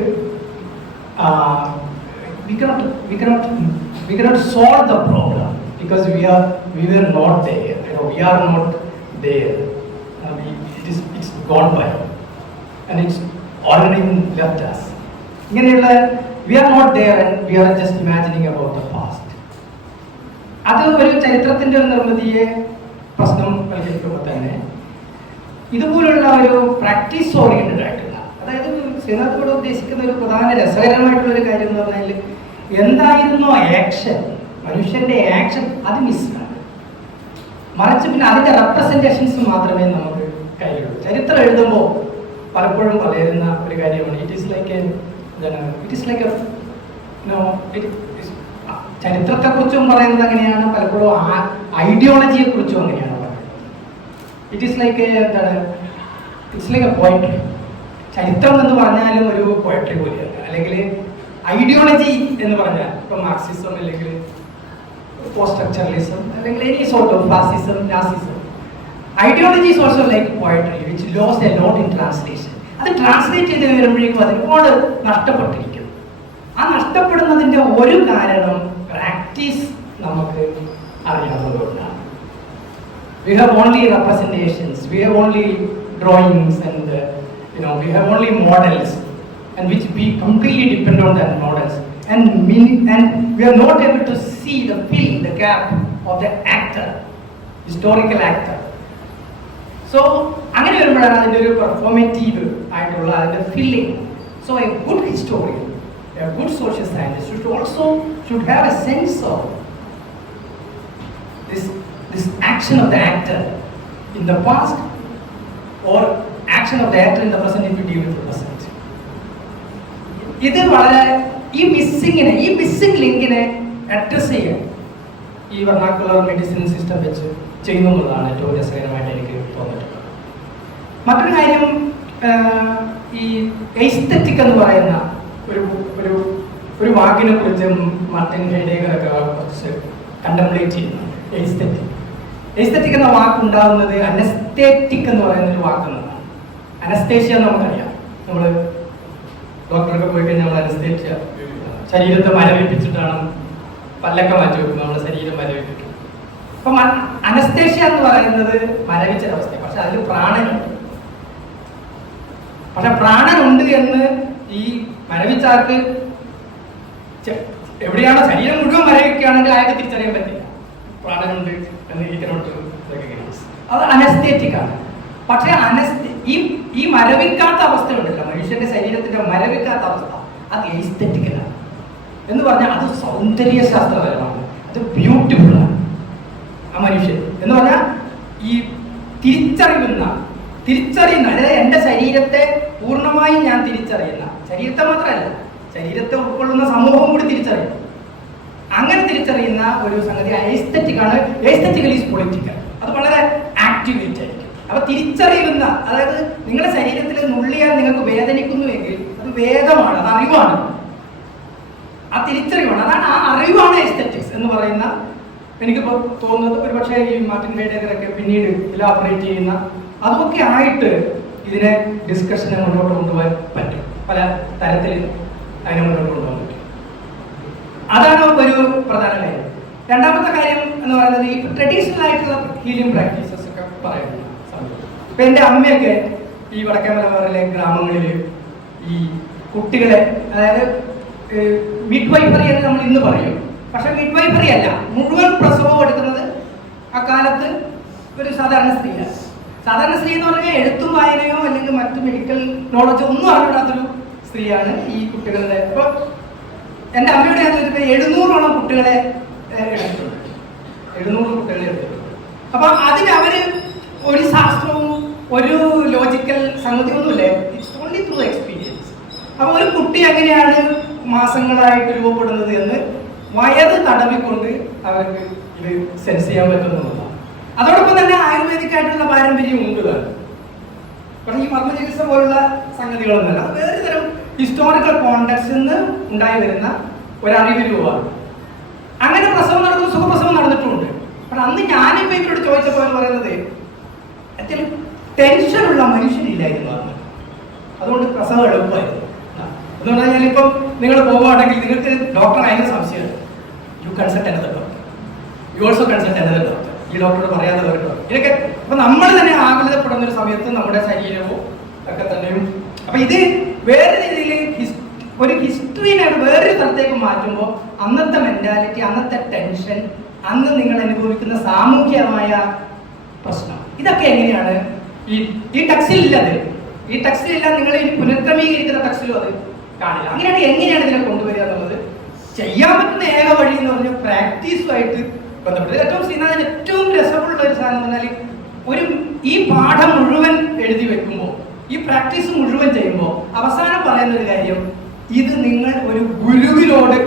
we cannot solve the problem because we were not there. We are not there. It's gone by and it's already left us. ഇങ്ങനെയുള്ള we are not there and we are just imagining about the past. അത് ഒരു ചരിത്രത്തിന്റെ ഒരു നിർമ്മിതിയെ പ്രശ്നം പരിഹരിക്കുമ്പോൾ തന്നെ ഇതുപോലുള്ള ഒരു പ്രാക്ടീസ് ഓറിയന്റഡ് ആയിട്ടുള്ള, അതായത് ശ്രീനാഥ് കൂടെ ഉദ്ദേശിക്കുന്ന ഒരു പ്രധാന രസകരമായിട്ടുള്ള ഒരു കാര്യം എന്ന് പറഞ്ഞാൽ എന്തായിരുന്നു ആക്ഷൻ, മനുഷ്യന്റെ ആക്ഷൻ അത് മിസ്സാണ്. മറിച്ച് പിന്നെ അതിന്റെ റെപ്രസെന്റേഷൻസ് മാത്രമേ നമുക്ക് കയ്യിലുള്ളൂ. ചരിത്രം എഴുതുമ്പോൾ പലപ്പോഴും പറയുന്ന ഒരു കാര്യമാണ് ചരിത്രത്തെ കുറിച്ചും പറയുന്നത് അങ്ങനെയാണ്, പലപ്പോഴും ഐഡിയോളജിയെ കുറിച്ചും അങ്ങനെയാണ് പറയുന്നത്. It's like A poetry. ചരിത്രം എന്ന് പറഞ്ഞാലും ഒരു പോയട്രി പോലെയാണ്. അല്ലെങ്കിൽ ഐഡിയോളജി എന്ന് പറഞ്ഞാൽ ഇപ്പൊ മാർക്സിസം അല്ലെങ്കിൽ പോസ്റ്റ് സ്ട്രക്ചറലിസം അല്ലെങ്കിൽ any sort of fascism, Nazism. Ideology is also like poetry which lost a lot in translation. അത് ട്രാൻസ്ലേറ്റ് ചെയ്ത് വരുമ്പോഴേക്കും അതിനോട് നഷ്ടപ്പെട്ടിരിക്കുന്നു. ആ നഷ്ടപ്പെടുന്നതിന്റെ ഒരു കാരണം പ്രാക്ടീസ് നമുക്ക് അറിയാവുന്നതുകൊണ്ടാണ്. We have only representations, we have only drawings and we have only models and which we completely depend on that models and we are not able to see fill the gap of the actor, historical actor. So അങ്ങനെ വരുമ്പോഴാണ് അതിൻ്റെ ഒരു performative ആയിട്ടുള്ള അതിൻ്റെ feeling. So A good historian, A good social scientist should have a sense of this action of the actor in the past or action of the actor in the present if we deal with the present. ഇത് വളരെ ഈ missing ലിങ്കിനെ address ചെയ്യാൻ ഈ vernacular medicine system വെച്ച് ചെയ്യുന്നു എന്നുള്ളതാണ് ഏറ്റവും രസകരമായിട്ട് എനിക്ക് തോന്നിയിട്ടുള്ളത്. മറ്റൊരു കാര്യം, ഈ എസ്തെറ്റിക് എന്ന് പറയുന്ന ഒരു വാക്കിനെ കുറിച്ച് മാർട്ടിൻ ഹൈഡെഗറൊക്കെ കുറച്ച് കണ്ടംപ്ലേറ്റ് ചെയ്യുന്നു. എസ്തെറ്റിക് എന്ന വാക്ക് ഉണ്ടാകുന്നത് അനസ്തേറ്റിക് എന്ന് പറയുന്ന ഒരു വാക്കെന്നതാണ്. അനസ്തേഷ്യ നമുക്കറിയാം, നമ്മൾ ഡോക്ടറൊക്കെ പോയി കഴിഞ്ഞാൽ നമ്മൾ അനസ്തേഷ്യ ശരീരത്തെ മരവിപ്പിച്ചിട്ടാണ് പല്ലൊക്കെ മാറ്റി വെക്കുന്നത്, നമ്മുടെ ശരീരം മരവിപ്പിക്കും. അപ്പം അനസ്തേഷ്യ എന്ന് പറയുന്നത് മരവിച്ചൊരവസ്ഥ. പക്ഷെ അതിൽ പ്രാണനുണ്ട്. പക്ഷെ പ്രാണനുണ്ട് എന്ന് ഈ മരവിച്ചാർക്ക് എവിടെയാണോ ശരീരം മുഴുവൻ മരവിക്കുകയാണെങ്കിൽ അയാൾക്ക് തിരിച്ചറിയാൻ പറ്റില്ല പ്രാണനുണ്ട് എന്ന്. അത് അനസ്തേറ്റിക് ആണ്. പക്ഷെ ഈ മരവിക്കാത്ത അവസ്ഥ ഉണ്ടല്ലോ, മനുഷ്യന്റെ ശരീരത്തിന്റെ മരവിക്കാത്ത അവസ്ഥ, അത് എസ്തെറ്റിക്കലാണ്. എന്ന് പറഞ്ഞാൽ അത് സൗന്ദര്യ ശാസ്ത്രപരമാണ്, അത് ബ്യൂട്ടിഫുൾ ആണ്. ആ മനുഷ്യൻ എന്ന് പറഞ്ഞാൽ ഈ തിരിച്ചറിയുന്ന, അതായത് എൻ്റെ ശരീരത്തെ പൂർണ്ണമായും ഞാൻ തിരിച്ചറിയുന്ന, ശരീരത്തെ മാത്രമല്ല ശരീരത്തെ ഉൾക്കൊള്ളുന്ന സമൂഹം കൂടി തിരിച്ചറിയും. അങ്ങനെ തിരിച്ചറിയുന്ന ഒരു സംഗതി എസ്തെറ്റിക് ആണ്. Aesthetically is political. അത് വളരെ ആക്ടിവേറ്റ് ആയിരിക്കും. അപ്പൊ തിരിച്ചറിയുന്ന, അതായത് നിങ്ങളുടെ ശരീരത്തിൽ നുള്ളിയാൽ നിങ്ങൾക്ക് വേദനിക്കുന്നുവെങ്കിൽ അത് വേദമാണ്, അത് അറിവാണ്, ആ തിരിച്ചറിവാണ്. അതാണ് ആ അറിവാണ് എസ്തെറ്റിക്സ് എന്ന് പറയുന്ന. എനിക്കിപ്പോൾ തോന്നുന്നത് ഒരു പക്ഷേ ഈ മാർട്ടിൻ ഹൈഡെഗറൊക്കെ പിന്നീട് ഇലാബറേറ്റ് ചെയ്യുന്ന അതൊക്കെ ആയിട്ട് ഇതിനെ ഡിസ്കഷനെ മുന്നോട്ട് കൊണ്ടുപോകാൻ പറ്റും. പല തരത്തിൽ അതിനെ മുന്നോട്ട് കൊണ്ടുപോകാൻ പറ്റും. അതാണ് ഒരു പ്രധാന കാര്യം. രണ്ടാമത്തെ കാര്യം എന്ന് പറയുന്നത് ഈ ട്രഡീഷണൽ ആയിട്ടുള്ള ഹീലിംഗ് പ്രാക്ടീസസ് ഒക്കെ പറയുന്ന സമയത്ത് ഇപ്പം എൻ്റെ അമ്മയൊക്കെ ഈ വടക്കേ മലബാറിലെ ഗ്രാമങ്ങളിൽ ഈ കുട്ടികളെ, അതായത് മിഡ് വൈഫറി എന്ന് നമ്മൾ ഇന്ന് പറയും, പക്ഷെ മിഡ് വൈഫറി അല്ല, മുഴുവൻ പ്രസവം എടുക്കുന്നത് അക്കാലത്ത് ഒരു സാധാരണ സ്ത്രീയാണ്. സാധാരണ സ്ത്രീ എന്ന് പറഞ്ഞാൽ എഴുത്തും വായനയോ അല്ലെങ്കിൽ മറ്റു മെഡിക്കൽ നോളജോ ഒന്നും അറിവിടാത്തൊരു സ്ത്രീയാണ് ഈ കുട്ടികളുടെ. ഇപ്പോൾ എൻ്റെ അമ്മയുടെ ഞാൻ ചോദിച്ചപ്പോൾ 700ഓളം കുട്ടികളെ എടുത്തിട്ടുണ്ട്. 700 കുട്ടികളെ എടുത്തിട്ടുണ്ട്. അപ്പം അതിന് അവർ ഒരു ശാസ്ത്രവും ഒരു ലോജിക്കൽ സംഗതിയൊന്നുമില്ല. It's only through experience. അപ്പോൾ ഒരു കുട്ടി എങ്ങനെയാണ് മാസങ്ങളായിട്ട് രൂപപ്പെടുന്നത് എന്ന് വയറ് തടവിക്കൊണ്ട് അവർക്ക് ഇത് സെൻസ് ചെയ്യാൻ പറ്റുന്നതാണ്. അതോടൊപ്പം തന്നെ ആയുർവേദിക്കായിട്ടുള്ള പാരമ്പര്യം ഉണ്ട്. പക്ഷേ ഈ മർമ്മ ചികിത്സ പോലുള്ള സംഗതികളൊന്നുമല്ല. അത് വേറെ തരം ഹിസ്റ്റോറിക്കൽ കോണ്ടെക്സ്റ്റിൽ നിന്ന് ഉണ്ടായി വരുന്ന ഒരറിവ് രൂപമാണ്. അങ്ങനെ പ്രസവം നടന്നു, സുഖപ്രസവം നടന്നിട്ടുമുണ്ട്. പക്ഷെ അന്ന് ഞാനിപ്പോൾ ഇവരോട് ചോദിച്ചപ്പോൾ പറയുന്നത് ആക്ച്വലി ടെൻഷനുള്ള മനുഷ്യനില്ലായിരുന്നു. അതുകൊണ്ട് പ്രസവം എളുപ്പമായിരുന്നു. എന്ന് പറഞ്ഞാൽ ഇപ്പം നിങ്ങൾ പോകുകയാണെങ്കിൽ നിങ്ങൾക്ക് ഡോക്ടർ ആയാലും സംശയമാണ്, U consult another doctor, you also consult another doctor, ഈ ഡോക്ടറോട് പറയാതെ ഒരു ഡോക്ടർ. ഇതൊക്കെ അപ്പൊ നമ്മൾ തന്നെ ആകുലതപ്പെടുന്ന ഒരു സമയത്ത് നമ്മുടെ ശരീരവും ഒക്കെ തന്നെയും അപ്പൊ ഇത് വേറെ രീതിയിൽ ഒരു ഹിസ്റ്ററിനായിട്ട് വേറൊരു സ്ഥലത്തേക്ക് മാറ്റുമ്പോൾ അന്നത്തെ മെന്റാലിറ്റി, അന്നത്തെ ടെൻഷൻ, അന്ന് നിങ്ങൾ അനുഭവിക്കുന്ന സാമൂഹ്യമായ പ്രശ്നം, ഇതൊക്കെ എങ്ങനെയാണ് ഈ ടെക്സ്റ്റിലില്ലത്, ഈ ടെക്സ്റ്റിലില്ല, നിങ്ങൾ ഈ പുനഃക്രമീകരിക്കുന്ന ടെക്സ്റ്റിലും അത് കാണില്ല. അങ്ങനെയാണ് എങ്ങനെയാണ് ഇതിനെ കൊണ്ടുവരിക എന്നുള്ളത് ചെയ്യാൻ പറ്റുന്ന ഏക വഴി എന്ന് പറഞ്ഞാൽ പ്രാക്ടീസുമായിട്ട് ബന്ധപ്പെട്ട്. ഏറ്റവും ശ്രീനാഥൻ ഏറ്റവും രസമുള്ള ഒരു സാധനം പറഞ്ഞാൽ ഈ പാഠം മുഴുവൻ എഴുതി വെക്കുമ്പോൾ, ഈ പ്രാക്ടീസ് മുഴുവൻ ചെയ്യുമ്പോൾ അവസാനം പറയുന്ന ഒരു കാര്യം, ഇത് നിങ്ങൾ ഒരു ഗുരുവിനോട്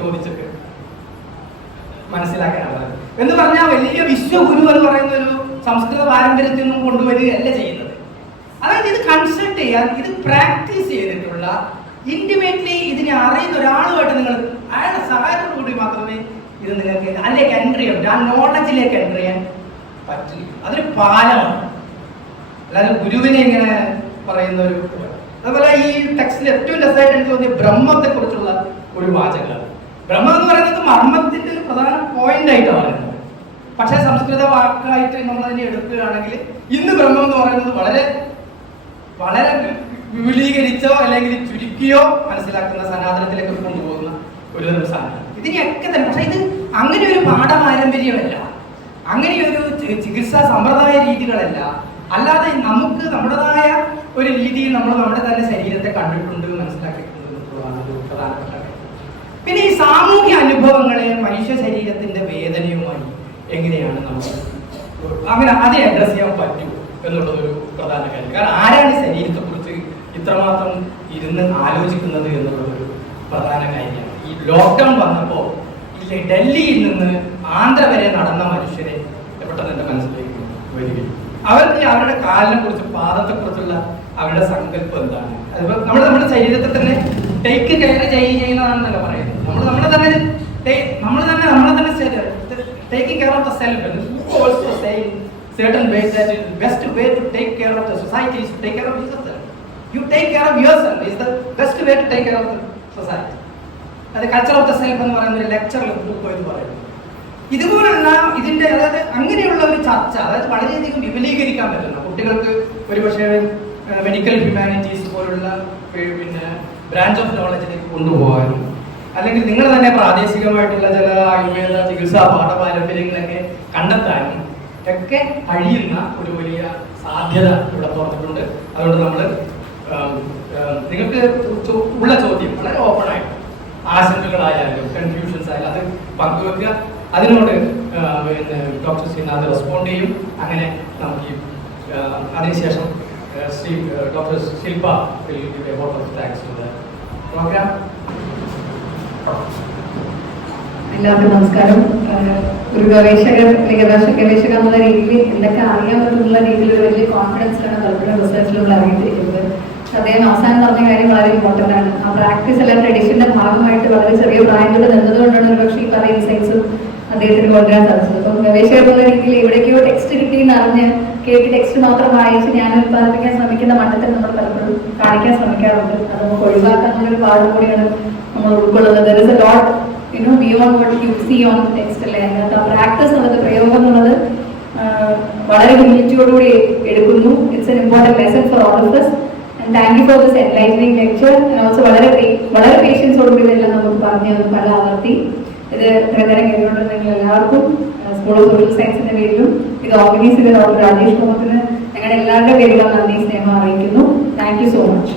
ചോദിച്ചിട്ട് മനസ്സിലാക്കാനാണ് എന്ന് പറഞ്ഞാൽ വലിയ വിശ്വഗുരു എന്ന് പറയുന്ന ഒരു സംസ്കൃത പാരമ്പര്യത്തിൽ നിന്നും കൊണ്ടുവരികയല്ല ചെയ്യുന്നത്. അതായത് ഇത് കൺസൾട്ട് ചെയ്യാൻ, ഇത് പ്രാക്ടീസ് ചെയ്തിട്ടുള്ള ഇന്റിമേറ്റ്ലി ഇതിനെ അറിയുന്ന ഒരാളുമായിട്ട് നിങ്ങൾ അയാളുടെ സഹായത്തോടു കൂടി മാത്രമേ ഇത് നിങ്ങൾക്ക് അതിലേക്ക് എൻട്രി ചെയ്യാൻ, ആ നോളജിലേക്ക് എൻട്രി ചെയ്യാൻ പറ്റില്ല. അതൊരു പാലമാണ്, അല്ലാതെ ഗുരുവിനെ ഇങ്ങനെ പറയുന്ന ഒരു. അതുപോലെ ഈ ടെക്സ്റ്റിൽ ഏറ്റവും രസമായിട്ട് എനിക്ക് തോന്നിയ ബ്രഹ്മത്തെ കുറിച്ചുള്ള ഒരു വാചകമാണ്. ബ്രഹ്മം എന്ന് പറയുന്നത് മർമ്മത്തിന്റെ ഒരു പ്രധാന പോയിന്റ് ആയിട്ടാണ് പറയുന്നത്. പക്ഷെ സംസ്കൃത വാക്കായിട്ട് നമ്മൾ അതിനെ എടുക്കുകയാണെങ്കിൽ ഇന്ന് ബ്രഹ്മം എന്ന് പറയുന്നത് വളരെ വളരെ വിപുലീകരിച്ചോ അല്ലെങ്കിൽ ചുരുക്കിയോ മനസ്സിലാക്കുന്ന സനാതനത്തിലേക്ക് കൊണ്ടുപോകുന്ന ഒരു സാധനം ഇതിനെയൊക്കെ തന്നെ. പക്ഷെ ഇത് അങ്ങനെ ഒരു പാഠപാരമ്പര്യമല്ല, അങ്ങനെ ഒരു ചികിത്സാ സമ്പ്രദായ രീതികളല്ല. അല്ലാതെ നമുക്ക് നമ്മുടേതായ ഒരു രീതിയിൽ നമ്മൾ നമ്മുടെ തന്നെ ശരീരത്തെ കണ്ടിട്ടുണ്ട്, മനസ്സിലാക്കിയിട്ടുണ്ട് എന്നുള്ളതാണ് ഒരു പ്രധാനപ്പെട്ട കാര്യം. പിന്നെ ഈ സാമൂഹ്യ അനുഭവങ്ങളെ മനുഷ്യ ശരീരത്തിന്റെ വേദനയുമായി എങ്ങനെയാണ് നമ്മൾ അങ്ങനെ അതിനെ അഡ്രസ് ചെയ്യാൻ പറ്റൂ എന്നുള്ളതൊരു പ്രധാന കാര്യം. കാരണം ആരാണ് ഈ ശരീരത്തെ കുറിച്ച് ഇത്രമാത്രം ഇരുന്ന് ആലോചിക്കുന്നത് എന്നുള്ളതൊരു പ്രധാന കാര്യമാണ്. ഈ ലോക്ക്ഡൗൺ വന്നപ്പോൾ ഈ ഡൽഹിയിൽ നിന്ന് ആന്ധ്ര വരെ നടന്ന മനുഷ്യരെ പെട്ടെന്ന് എൻ്റെ മനസ്സിലേക്ക് വരികയും അവർക്ക് അവരുടെ കാലിനെ കുറിച്ച്, പാദത്തെ കുറിച്ചുള്ള അവരുടെ സങ്കല്പം എന്താണ്. അതിപ്പോ നമ്മുടെ ശരീരത്തെ തന്നെ ടേക്ക് കെയർ ചെയ്യുന്നതാണെന്നല്ല പറയുന്നത്. നമ്മളെ തന്നെ taking care of the self, and who also saying certain ways that the best way to take care of the society is to take care of yourself. You take care of yourself is the best way to take care of the society. അത് culture of the self എന്ന് പറയുന്ന ഒരു ലെക്ചറിൽ പോയത് പറയുന്നു. ഇതുപോലുള്ള ഇതിന്റെ അതായത് അങ്ങനെയുള്ള ഒരു ചർച്ച, അതായത് വളരെയധികം വിപുലീകരിക്കാൻ പറ്റുന്ന കുട്ടികൾക്ക് ഒരുപക്ഷെ മെഡിക്കൽ ഹ്യൂമാനിറ്റീസ് പോലുള്ള പിന്നെ ബ്രാഞ്ച് ഓഫ് നോളജിലേക്ക് കൊണ്ടുപോകാനും, അല്ലെങ്കിൽ നിങ്ങൾ തന്നെ പ്രാദേശികമായിട്ടുള്ള ചില ആയുർവേദ ചികിത്സാ പാഠപാരമ്പര്യങ്ങളൊക്കെ കണ്ടെത്താനും ഒക്കെ കഴിയുന്ന ഒരു വലിയ സാധ്യത ഇവിടെ തുറന്നിട്ടുണ്ട്. അതുകൊണ്ട് നമ്മൾ നിങ്ങൾക്ക് ഉള്ള ചോദ്യം വളരെ ഓപ്പണായിട്ട്, ആശങ്കകളായാലും കൺഫ്യൂഷൻസ് ആയാലും അത് പങ്കുവെക്കുക. അതിനോട് പിന്നെ ഡോക്ടർ ശ്രീനാഥ് റെസ്പോണ്ട് ചെയ്യും. അങ്ങനെ നമുക്ക് അതിനുശേഷം ശ്രീ ഡോക്ടർ ശില്പ പ്രോഗ്രാം. എല്ലാവർക്കും നമസ്കാരം. ഒരു ഗവേഷകർ ഗവേഷക എന്നുള്ള രീതിയിൽ എന്തൊക്കെ അറിയാൻ പറ്റുന്നുള്ള രീതിയിൽ ഒരു വലിയ കോൺഫിഡൻസിലാണ് പലപ്പോഴും റിസർച്ചിൽ നമ്മൾ അറിയിച്ചിരിക്കുന്നത്. അദ്ദേഹം അവസാനം പറഞ്ഞ കാര്യം വളരെ ഇമ്പോർട്ടൻ്റ് ആണ്. ആ പ്രാക്ടീസ് അല്ല ട്രഡീഷന്റെ ഭാഗമായിട്ട് വളരെ ചെറിയ പ്രായത്തിൽ നിന്നതുകൊണ്ടാണ് ഒരുപക്ഷെ ഈ പല ഇൻസൈറ്റ്സും അദ്ദേഹത്തിന് കൊണ്ടുവരാൻ സാധിച്ചത്. അപ്പം ഗവേഷകർ എന്നുള്ള രീതിയിൽ എവിടേക്കോ ടെക്സ്റ്റ് കിട്ടിയെന്ന് അറിഞ്ഞ് കേട്ട് ടെക്സ്റ്റ് മാത്രം വായിച്ച് ഞാൻ ഉത്പാദിപ്പിക്കാൻ ശ്രമിക്കുന്ന മട്ടത്തിൽ നമ്മൾ പലപ്പോഴും കാണിക്കാൻ ശ്രമിക്കാറുണ്ട്. അത് നമുക്ക് ഒഴിവാക്കാനുള്ളൊരു പാഠം കൂടിയാണ് നമ്മൾ ഉൾക്കൊള്ളുന്നത്. There is a lot, beyond what you see on the text അല്ലേ. അതിനകത്ത് ആ പ്രാക്ടീസ് എന്നുള്ളത്, പ്രയോഗം എന്നുള്ളത് വളരെ ഹ്യൂമിലിറ്റിയോടുകൂടി എടുക്കുന്നു. It's an important lesson for all of us. And thank you for this enlightening lecture. And also വളരെ പേഷ്യൻസോടുകൂടി ഇതെല്ലാം നമുക്ക് പറഞ്ഞു തന്നു പല ആവർത്തി. ഇത് ഇത്രയും കേട്ടുകൊണ്ട് നിങ്ങൾ എല്ലാവർക്കും സ്കൂൾ ഓഫ് സോഷ്യൽ സയൻസിന്റെ പേരിലും ഇത് ഓർഗനൈസ് ചെയ്ത ഡോക്ടർ രാജേഷ് കുമാറിന് ഞങ്ങളുടെ എല്ലാവരുടെ പേരിലും നന്ദി സ്നേഹം അറിയിക്കുന്നു. Thank you so much.